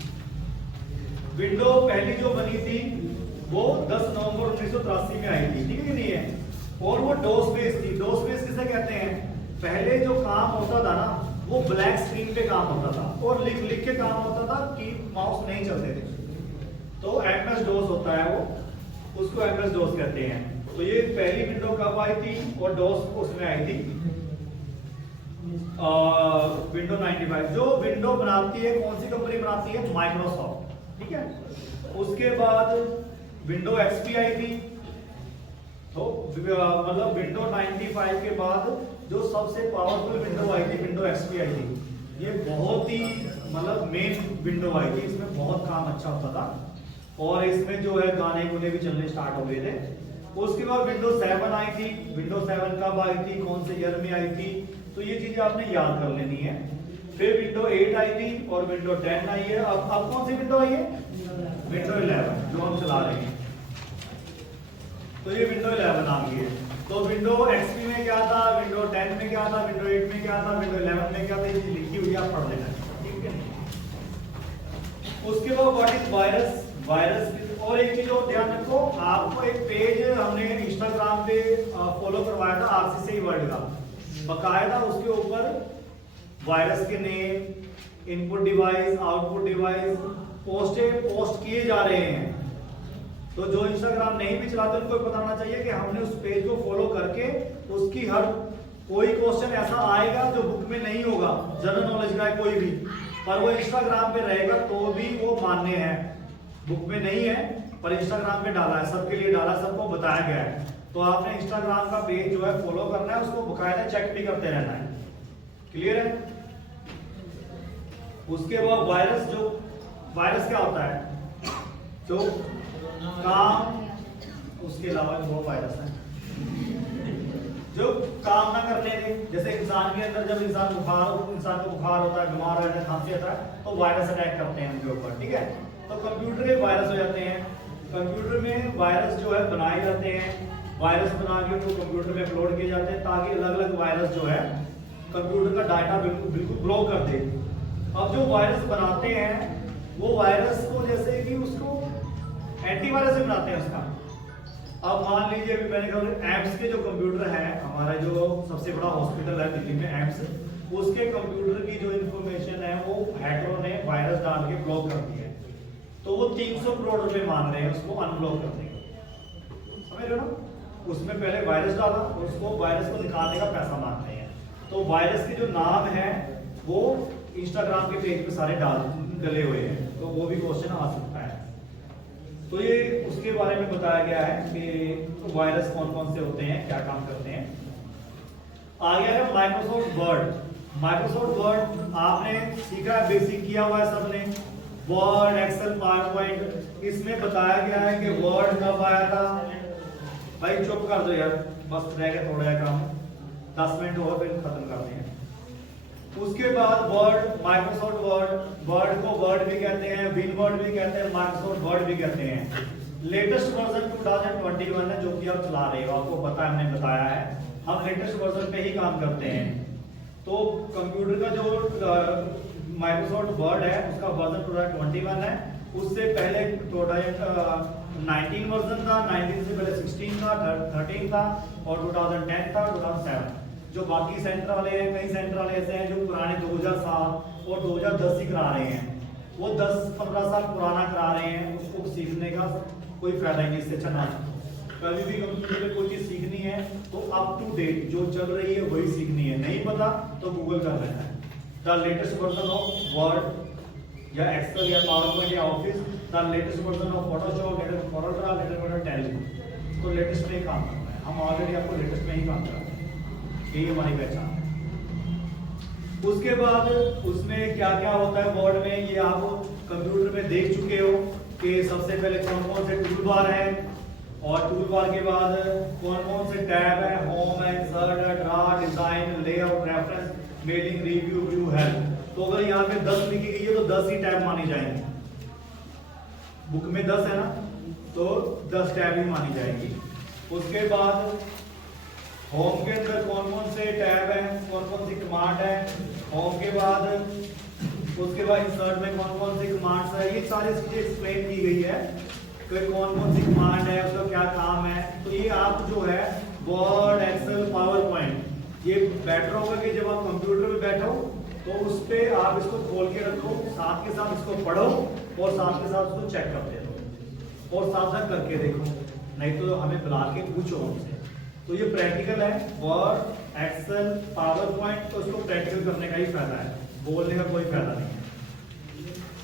विंडो पहली जो बनी थी वो 10 नवंबर 1983 में आई थी, ठीक है नहीं है? और वो डोस बेस थी। डोस बेस किसे कहते हैं? पहले जो काम होता था ना वो ब्लैक स्क्रीन पे काम होता था और लिख लिख के काम होता था कि माउस नहीं चलते थे, तो MS DOS होता है वो, उसको MS DOS कहते हैं। तो ये पहली विंडो कब आई थी और डोस उसमें आई थी विंडो 95। जो विंडो बनाती है कौन सी कंपनी बनाती है? माइक्रोसॉफ्ट, ठीक है। उसके बाद विंडो XP आई थी, तो मतलब विंडो 95 के बाद जो सबसे पावरफुल विंडो आई थी विंडो XP आई थी। ये बहुत ही मतलब मेन विंडो आई थी, इसमें बहुत काम अच्छा होता था और इसमें जो है गाने गुने भी चलने स्टार्ट हो गए थे। उसके बाद विंडो 7 आई थी। विंडो 7 कब आई थी, कौन से ईयर में आई थी, तो ये चीजें आपने याद कर लेनी है। फिर विंडो 8 आई थी और विंडो 10 आई है। अब कौन सी विंडो आई है? विंडो 11 जो हम चला रहे हैं, तो ये विंडो 11 आ गई है। तो विंडो XP में क्या था, विंडो 10 में क्या था, विंडो 8 में क्या था, विंडो 11 में क्या था, ये लिखी हुई आप पढ़ लेना, ठीक है। उसके बाद व्हाट इज वायरस। वायरस और एक चीज और ध्यान रखो, आपको एक पेज हमने इंस्टाग्राम पे फॉलो करवाया था RCCI वर्ल्ड का, बकायदा उसके ऊपर वायरस के name, input device, output device post किए जा रहे हैं। तो जो इंस्टाग्राम नहीं भी चलाते उनको पता होना चाहिए कि हमने उस पेज को फॉलो करके उसकी हर कोई क्वेश्चन ऐसा आएगा जो बुक में नहीं होगा, जनरल नॉलेज का है कोई भी, पर वो इंस्टाग्राम पे रहेगा तो भी वो मान्य है। बुक में नहीं है पर इंस्टाग्राम पे डाला है, सबके लिए डाला, सबको बताया गया है। तो आपने इंस्टाग्राम का पेज जो है फॉलो करना है, उसको बकायदा चेक भी करते रहना है, क्लियर है। उसके बाद वायरस, जो वायरस क्या होता है? जो काम, उसके अलावा जो वायरस है जो काम ना करने दे, जैसे इंसान के अंदर जब इंसान को बुखार होता है, बीमार रहता है, खांसी आता है, तो वायरस अटैक करते हैं उनके ऊपर, ठीक है। तो कंप्यूटर के वायरस हो जाते हैं। कंप्यूटर में वायरस जो है बनाए जाते हैं, वायरस बना के उनको कंप्यूटर में अपलोड किए जाते हैं ताकि अलग अलग वायरस जो है कंप्यूटर का डाटा बिल्कुल ब्लॉक कर दे। अब जो वायरस बनाते हैं वो वायरस को जैसे कि उसको एंटीवायरस से बनाते हैं उसका। अब मान लीजिए अभी मैंने कहा एम्स के जो कंप्यूटर है, हमारा जो सबसे बड़ा हॉस्पिटल है दिल्ली में एम्स, उसके कंप्यूटर की जो इंफॉर्मेशन है वो हैकरों ने वायरस डाल के ब्लॉक कर दी है। तो वो 300 करोड़ रुपए मांग रहे हैं उसको अनब्लॉक करने के, समझ रहे हो ना? उसमें पहले वायरस डाला और उसको वायरस को निकालने का पैसा मांगते हैं। तो वायरस के जो नाम है वो इंस्टाग्राम के पेज पे सारे डले हुए हैं, तो वो भी क्वेश्चन आ सकता है। तो ये उसके बारे में बताया गया है कि वायरस कौन कौन से होते हैं, क्या काम करते हैं। आ गया है माइक्रोसॉफ्ट वर्ड। माइक्रोसॉफ्ट वर्ड आपने सीखा है, बेसिक किया हुआ है सबने, वर्ड, एक्सेल, पावरपॉइंट। इसमें बताया गया है कि वर्ड कब आया था। भाई चुप कर दो यार, बस रह गया थोड़ा काम, 10 मिनट और फिर खत्म करते हैं। उसके बाद वर्ड, माइक्रोसॉफ्ट वर्ड, वर्ड को वर्ड भी कहते हैं, विन वर्ड भी कहते हैं, माइक्रोसॉफ्ट वर्ड भी कहते हैं। लेटेस्ट वर्जन 2021 है जो कि आप चला रहे हो, आपको पता है, हमने बताया है, हम लेटेस्ट वर्जन पे ही काम करते हैं। तो कंप्यूटर का जो माइक्रोसॉफ्ट वर्ड है उसका वर्जन 2021 है। उससे पहले 2019 वर्जन था, 19 से पहले 16 था, 13 था और 2010 था, 2007। जो बाकी सेंटर वाले हैं, कई सेंटर वाले ऐसे हैं जो पुराने 2007 और 2010 ही करा रहे हैं, वो 10-15 साल पुराना करा रहे हैं। उसको सीखने का कोई फायदा नहीं, इससे अच्छा ना। कभी भी कंप्यूटर में कोई चीज सीखनी है तो अप टू डेट जो चल रही है वही सीखनी है, नहीं पता तो गूगल कर लेना है। The latest version of Word या एक्सेल या पावरपॉइंट या Office, the latest version of Photoshop, latest PhotoDraw, latest Tally. तो लेटेस्ट में ही काम करना है, हम ऑलरेडी आपको लेटेस्ट में ही काम कर रहे हैं, यही हमारी पहचान है। उसके बाद उसमें क्या क्या होता है वर्ड में, ये आप कंप्यूटर में देख चुके हो कि सबसे पहले कौन कौन से टूल बार है, और टूल बार के बाद कौन कौन से टैब है, होम है, इंसर्ट है, draw, design, layout, reference, mailing, review, view, help. तो अगर यहाँ पे 10 लिखी गई है तो 10 ही टैब मानी जाएंगे। बुक में 10 है ना, तो 10 टैब ही मानी जाएंगी। उसके बाद होम के अंदर कौन कौन से टैब हैं, कौन कौन सी कमांड है होम के बाद। उसके बाद इंसर्ट में कौन कौन सी कमांड्स है, ये सारी चीजें एक्सप्लेन की गई है कि कौन कौन सी कमांड है, उसका क्या काम है। तो ये आप जो है वर्ड, एक्सेल, पावर पॉइंट, ये बेटर होगा कि जब आप कंप्यूटर में बैठो तो उस पर आप इसको खोल के रखो, साथ के साथ इसको पढ़ो और साथ के साथ उसको चेक करते रहो और साथ साथ करके देखो, नहीं तो हमें बुला के पूछो हमसे। तो ये प्रैक्टिकल है, वर्ड, एक्सेल, पावर पॉइंट, तो उसको प्रैक्टिकल करने का ही फायदा है, बोलने का कोई फायदा नहीं है।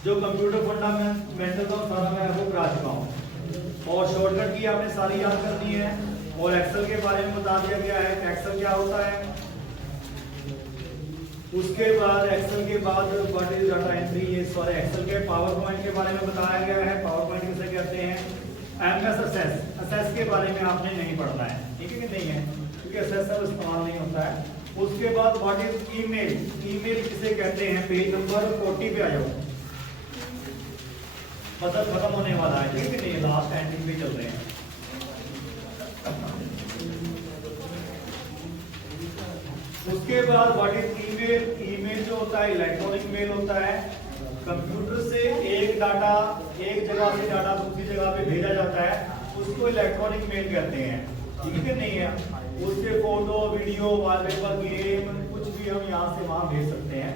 जो कंप्यूटर फंडामेंटल था सारा मैं वो करा चुका हूँ और शॉर्टकट की आपने सारी याद करनी है। और एक्सेल के बारे में बता दिया गया है कि एक्सेल क्या होता है। उसके बाद एक्सेल के बाद व्हाट इज डाटा एंट्री, ये सारे एक्सेल के। पावर पॉइंट के बारे में बताया गया है, पावर पॉइंट किसे कहते हैं। एमएस असेस के बारे में आपने नहीं पढ़ना है, ठीक है कि नहीं है, क्योंकि असेस सब इस्तेमाल नहीं होता है। उसके बाद व्हाट इज ईमेल, ईमेल किसे कहते हैं। पेज नंबर 40 पे आ जाओ, मतलब खत्म होने वाला है, ठीक है नहीं, लास्ट एंडिंग पे चल रहे हैं। उसके बाद व्हाट इज ईमेल, ईमेल जो होता है इलेक्ट्रॉनिक मेल होता है। कंप्यूटर से एक डाटा एक जगह से डाटा दूसरी जगह पे भेजा जाता है, उसको इलेक्ट्रॉनिक मेल कहते हैं, ठीक है नहीं है। उससे फोटो, वीडियो, वॉलपेपर, गेम, कुछ भी हम यहाँ से वहां भेज सकते हैं।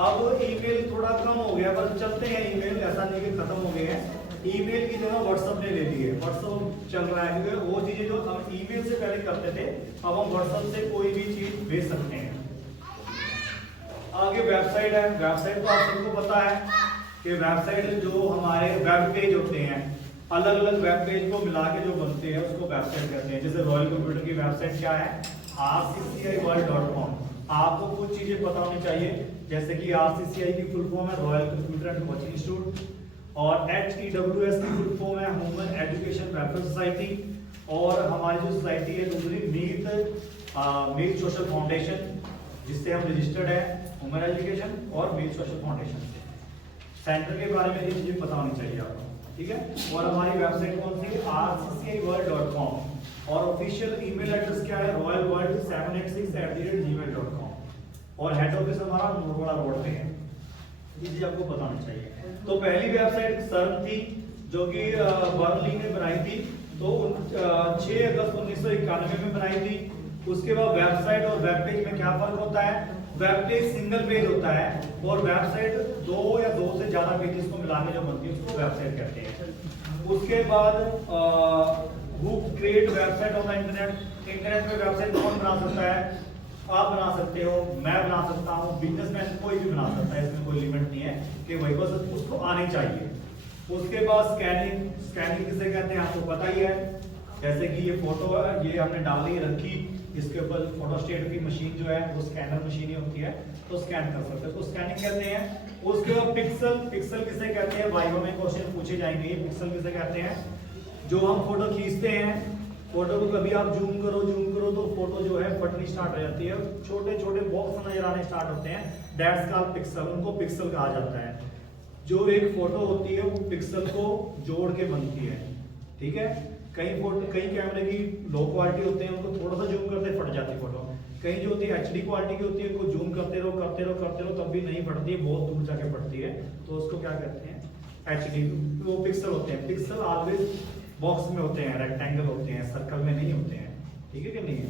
अब ईमेल थोड़ा कम हो गया, पर चलते हैं ईमेल, ऐसा नहीं कि खत्म हो गए हैं। ईमेल की जगह व्हाट्सएप ने ले ली है, व्हाट्सएप चल रहा है, क्योंकि वो चीजें जो हम ईमेल से पहले करते थे अब हम व्हाट्सएप से कोई भी चीज भेज सकते हैं। आगे वेबसाइट है, वेबसाइट तो आप सबको पता है कि वेबसाइट जो हमारे वेब पेज होते हैं, अलग अलग वेब पेज को मिला के जो बनते हैं उसको वेबसाइट कहते हैं। जैसे रॉयल कंप्यूटर की वेबसाइट क्या है, rcciworld.com। आपको कुछ चीजें पता होनी चाहिए, जैसे कि RCCI की फुल फॉर्म है royal computer and coaching institute, और HEWS की फुल फॉर्म है ह्यूमन एजुकेशन वेलफेयर सोसाइटी, और हमारी जो सोसाइटी है दूसरी मीत सोशल फाउंडेशन, जिससे हम रजिस्टर्ड है ह्यूमन एजुकेशन और मीत सोशल फाउंडेशन से। सेंटर के बारे में ये चीजें पता होनी चाहिए आपको, ठीक है। और हमारी वेबसाइट कौन सी है, rcciworld.com, और ऑफिशियल ईमेल एड्रेस क्या है, royalworld786@gmail.com, और हेड ऑफिस हमारा नोरवाड़ा रोड पे है। ये चीज आपको पता होनी चाहिए। तो पहली वेबसाइट सर्न थी जो कि बर्नली ने बनाई थी, तो 6 अगस्त 1991 में बनाई थी। उसके बाद वेबसाइट और वेब पेज में क्या फर्क होता है, वेब पेज सिंगल पेज होता है और वेबसाइट 2 या 2 से ज्यादा पेजेस को मिला के जो बनती है उसको वेबसाइट कहते हैं। उसके बाद who create website on the internet. Internet पे वेबसाइट कौन बना सकता है? आप बना सकते हो, मैं बना सकता हूँ, बिजनेसमैन कोई भी बना सकता है, इसमें कोई लिमिट नहीं है कि वही बस उसको आनी चाहिए। उसके बाद स्कैनिंग। स्कैनिंग किसे कहते हैं आपको पता ही है। जैसे कि ये फोटो है, ये हमने डाली रखी, इसके ऊपर फोटोस्टेट की मशीन जो है वो स्कैनर मशीन ही होती है, तो स्कैन कर सकते हैं, तो स्कैनिंग कहते हैं। उसके बाद पिक्सल। पिक्सल किसे कहते हैं? वाइवा में क्वेश्चन पूछे जाएंगे, ये पिक्सल किसे कहते हैं? जो हम फोटो खींचते हैं, फोटो को कभी आप जूम करो तो फोटो जो है फटनी स्टार्ट हो जाती है, छोटे छोटे बॉक्स नजर आने स्टार्ट होते हैं, दैट्स कॉल्ड पिक्सल, उनको पिक्सल कहा जाता है। जो एक फोटो होती है वो पिक्सल को जोड़ के बनती है, ठीक है। कई कैमरे की लो क्वालिटी होते हैं, उनको थोड़ा सा जूम करते फट जाती है फोटो। कहीं जो होती है एचडी क्वालिटी की होती है, उनको जूम करते रहो तब भी नहीं फटती, बहुत दूर जाके फटती है, तो उसको क्या कहते हैं? एचडी। वो पिक्सल होते हैं। पिक्सल ऑलवेज बॉक्स में होते हैं, रेक्टेंगल होते हैं, सर्कल में नहीं होते हैं, ठीक है कि नहीं है।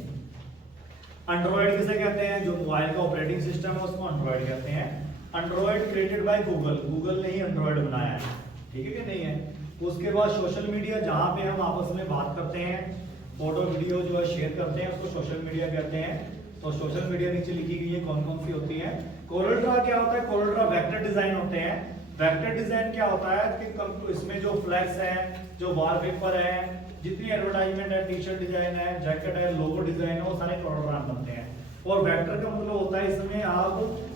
एंड्रॉइड किसे कहते हैं? जो मोबाइल का ऑपरेटिंग सिस्टम है उसको एंड्रॉइड कहते हैं। Android created by Google, Google ने ही एंड्रॉइड बनाया है, ठीक है कि नहीं है। उसके बाद सोशल मीडिया, जहां पे हम आपस में बात करते हैं, फोटो वीडियो जो है शेयर करते हैं, उसको सोशल मीडिया कहते हैं। तो सोशल मीडिया नीचे लिखी गई है कौन कौन सी होती है। कोरल ड्रा क्या होता है? कोरल ड्रा वेक्टर डिजाइन होते हैं। वेक्टर डिजाइन क्या होता है कि इसमें जो फ्लैक्स है, जो वॉलपेपर है, जितनी एडवर्टाइजमेंट है, टी शर्ट डिजाइन है, जैकेट है, लोगो डिजाइन है, वो सारे कोरल ड्रा बनते हैं। और वेक्टर का मतलब होता है इसमें आप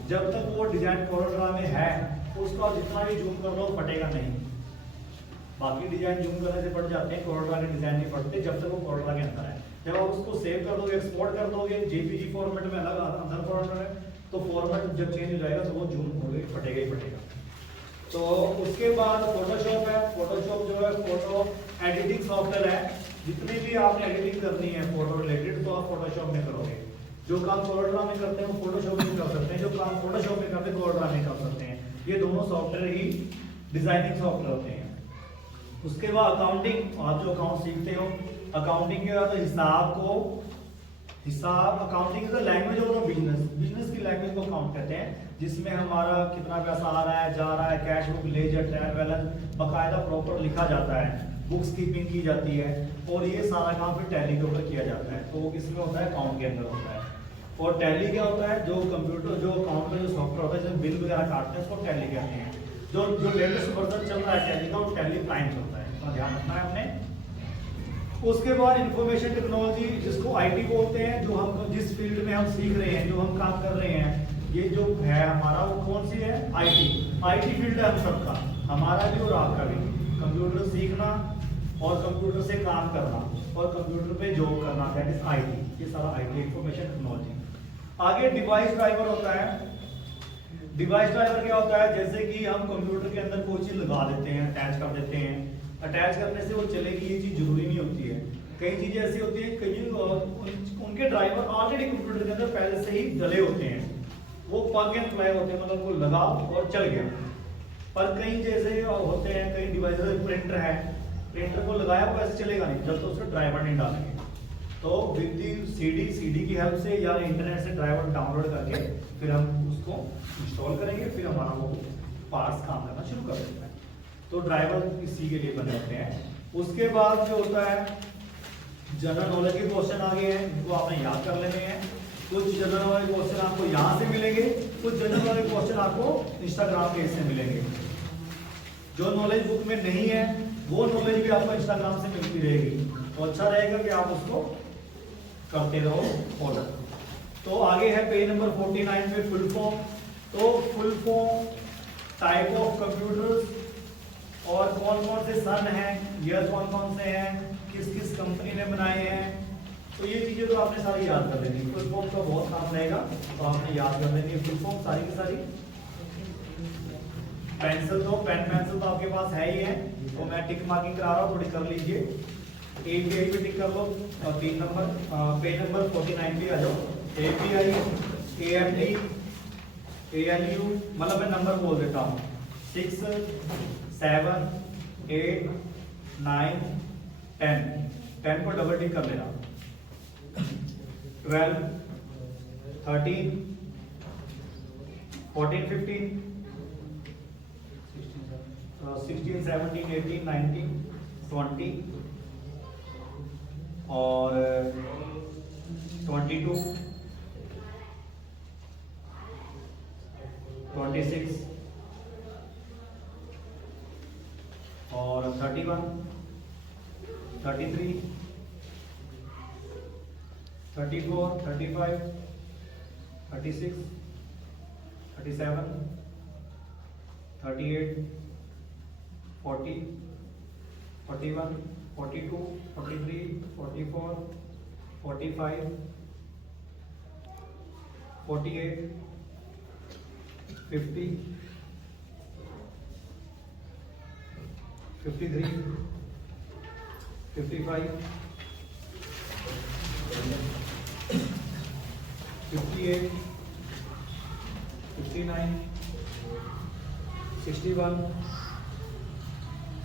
जब तक वो डिजाइन कोरल ड्रा में है उसको आप जितना भी जूम कर लो फटेगा नहीं। बाकी डिजाइन जूम करने से फट जाते हैं, कोरल ड्रा के डिजाइन नहीं फटते जब तक वो कोरल ड्रा के अंदर है। जब आप उसको सेव कर दोगे, एक्सपोर्ट कर दोगे जेपीजी फॉर्मेट में, अलग अंदर फॉर्मेट में, तो फॉर्मेट जब चेंज हो जाएगा तो वो जूम होगा, फटेगा ही फटेगा। तो उसके बाद फोटोशॉप है। फोटोशॉप जो है फोटो एडिटिंग सॉफ्टवेयर है। जितनी भी आपने एडिटिंग करनी है फोटो रिलेटेड तो आप फोटोशॉप में करोगे। जो काम कोरल ड्रा में करते हैं वो फोटोशॉप में कर सकते हैं, जो काम फोटोशॉप में करते हैं कोरल ड्रा में कर सकते हैं। ये दोनों सॉफ्टवेयर ही डिजाइनिंग सॉफ्टवेयर होते हैं। उसके बाद अकाउंटिंग, आप जो अकाउंट सीखते हो, अकाउंटिंग के बाद हिसाब accounting is the language of business. Business की लैंग्वेज को अकाउंट कहते हैं, जिसमें हमारा कितना पैसा आ रहा है, जा रहा है, cash book, ledger, trial balance बाकायदा प्रॉपर लिखा जाता है, बुक्स कीपिंग की जाती है, और ये सारा काम फिर टैली के ऊपर किया जाता है। तो वो किसमें होता है? अकाउंट के अंदर होता है। और टैली क्या होता है? जो कंप्यूटर, जो अकाउंट में जो सॉफ्टवेयर होता है, जैसे बिल वगैरह काटते हैं उसको टैली कहते हैं। जो लेटेस्ट वर्जन चल रहा है टैली का, वो टैली प्राइम चलता है, तो ध्यान रखना है हमने। उसके बाद इंफॉर्मेशन टेक्नोलॉजी, जिसको आईटी बोलते हैं, जो हम जिस फील्ड में हम सीख रहे हैं, जो हम काम कर रहे हैं, ये जो है हमारा वो कौन सी है? आईटी। आईटी फील्ड है हम सबका, हमारा भी और आपका भी। कंप्यूटर सीखना और कंप्यूटर से काम करना और कंप्यूटर पे जॉब करना, दैट इज आईटी। ये सारा आईटी, इंफॉर्मेशन टेक्नोलॉजी। आगे डिवाइस ड्राइवर होता है। डिवाइस ड्राइवर क्या होता है? जैसे कि हम कंप्यूटर के अंदर कोई चीज लगा देते हैं, अटैच कर देते हैं, अटैच करने से वो चलेगी, ये चीज जरूरी नहीं होती है। कई चीजें ऐसी होती है, कई उनके ड्राइवर ऑलरेडी कंप्यूटर के अंदर पहले से ही डले होते हैं, वो प्लग एंड प्ले होते हैं, मतलब वो लगाओ और चल गया। पर कई जैसे होते हैं, कई डिवाइस, प्रिंटर है, प्रिंटर को लगाया वो ऐसे चलेगा नहीं जब तक उसका ड्राइवर नहीं डालेंगे। तो विद सीडी की हेल्प से या इंटरनेट से ड्राइवर डाउनलोड करके फिर हम उसको इंस्टॉल करेंगे, फिर हमारा वो पार्ट्स काम करना शुरू कर देता है। तो ड्राइवर इसी के लिए बने होते हैं। उसके बाद जो होता है, जनरल नॉलेज के क्वेश्चन आ गए हैं, इनको आपने याद कर लेने हैं। कुछ जनरल नॉलेज क्वेश्चन आपको यहाँ से मिलेंगे, कुछ जनरल नॉलेज क्वेश्चन आपको इंस्टाग्राम के से मिलेंगे। जो नॉलेज बुक में नहीं है वो नॉलेज भी आपको इंस्टाग्राम से मिलती रहेगी, तो अच्छा रहेगा कि आप उसको करते रहो फॉलो। तो आगे है पेज नंबर 49 पे फुल फॉर्म। तो full form, type of computers, और कौन कौन से सन हैं, ईयर कौन कौन से हैं, किस किस कंपनी ने बनाए हैं, तो ये चीजें तो आपने सारी याद कर लेनी। फुल फॉर्म का बहुत काम रहेगा, तो आपने याद कर लेनी है फुल फॉर्म सारी की सारी। पेंसिल तो पेन पेंसिल तो आपके पास है ही है, तो मैं टिक मार्किंग करा रहा हूँ, थोड़ी कर लीजिए। एपीआई पे टिक कर लो, 3 नंबर पेज नंबर 49 पे आ जाओ। एपीआई, एएमडी, एएलयू, मतलब मैं नंबर बोल देता हूँ, 6, 7, 8, 9, 10। 10 को डबल टिक कर लेना। 12, 13, 14, 15, 16, 17, 18, 19, 20, और 22, 26 और 31, 33, 34, 35, 36, 37, 38, 40, 41, 42, 43, 44, 45, 48, 50, 53, 55, 58, 59, 61,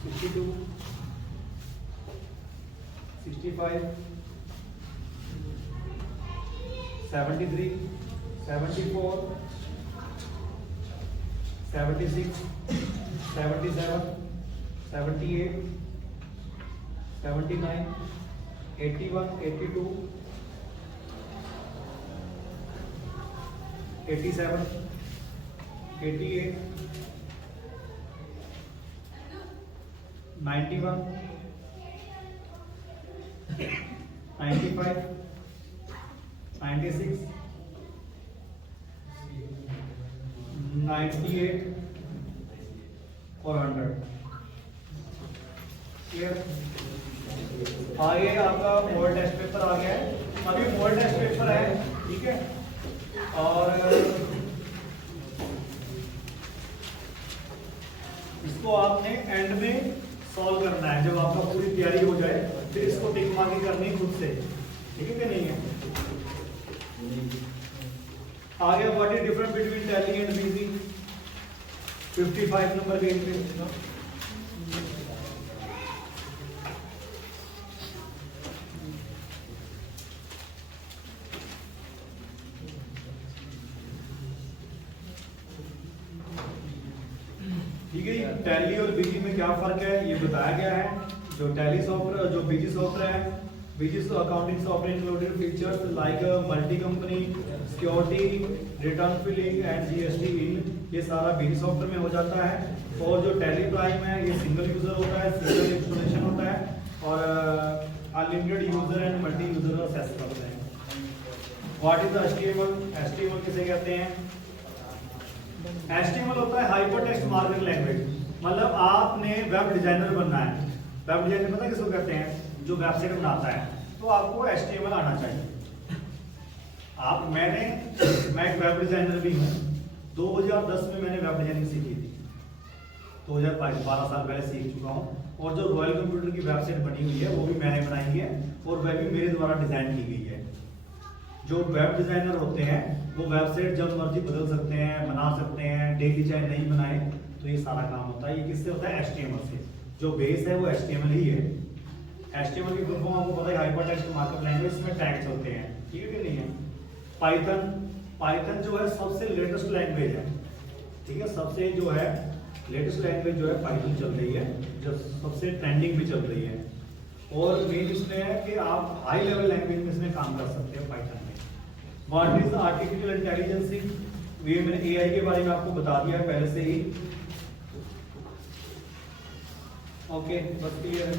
62, 65, 73, 74, 76, 77, 78, 79, 81, 82, 87, 88, 91, 95, 96, 98 और 100। क्लियर? आगे आपका मॉडल टेस्ट पेपर आ गया है। अभी मॉडल टेस्ट पेपर है, ठीक है, और इसको आपने एंड में सॉल्व करना है। जब आपका पूरी तैयारी हो जाए फिर इसको टिक मार्किंग करनी है खुद से, ठीक है कि नहीं है? आगे what is difference between Tally and BG? 55 number page पे ठीक है। टैली और बीजी में क्या फर्क है ये बताया गया है। जो टैली सॉफ्टवेयर, जो बीजी सॉफ्टवेयर है, BG accounting software included features like multi company, security, return filing and GST in, ये सारा बीजी सॉफ्टवेयर में हो जाता है। और जो टैली प्राइम है ये सिंगल यूजर होता है, सिंगल इंस्टॉलेशन होता है और unlimited user and multi user access करते हैं। What is the HTML? HTML किसे कहते हैं? HTML होता है हाइपर टेक्स्ट मार्कअप लैंग्वेज। मतलब आपने वेब डिजाइनर बनना है। वेब डिजाइनर पता है किसको कहते हैं? जो वेबसाइट बनाता है। तो आपको HTML आना चाहिए। मैं एक वेब डिजाइनर भी हूँ। 2010 में मैंने वेब डिजाइनिंग सीखी थी। 2022 12 साल पहले सीख चुका हूँ। और जो रॉयल कंप्यूटर की वेबसाइट बनी हुई है वो भी मैंने बनाई है और वह भी मेरे द्वारा डिजाइन की गई है। जो वेब डिजाइनर होते हैं वो वेबसाइट जब मर्जी बदल सकते हैं, बना सकते हैं, डेली चाहे नहीं बनाए तो ये सारा काम होता है। ये किससे होता है? HTML से। जो बेस है वो HTML ही है। HTML की फुल फॉर्म आपको पता है, हाइपर टेक्स्ट मार्कअप लैंग्वेज। इसमें टैग्स होते हैं, ठीक है कि नहीं है? पाइथन जो है सबसे लेटेस्ट लैंग्वेज है, ठीक है। सबसे जो है लेटेस्ट लैंग्वेज जो है पाइथन चल रही है, जो सबसे ट्रेंडिंग भी चल रही है। और मेन इसमें है कि आप हाई लेवल लैंग्वेज में इसमें काम कर सकते हैं पाइथन में। What is artificial intelligence? ये मैंने AI के बारे में आपको बता दिया है पहले से ही। ओके, बस क्लियर है।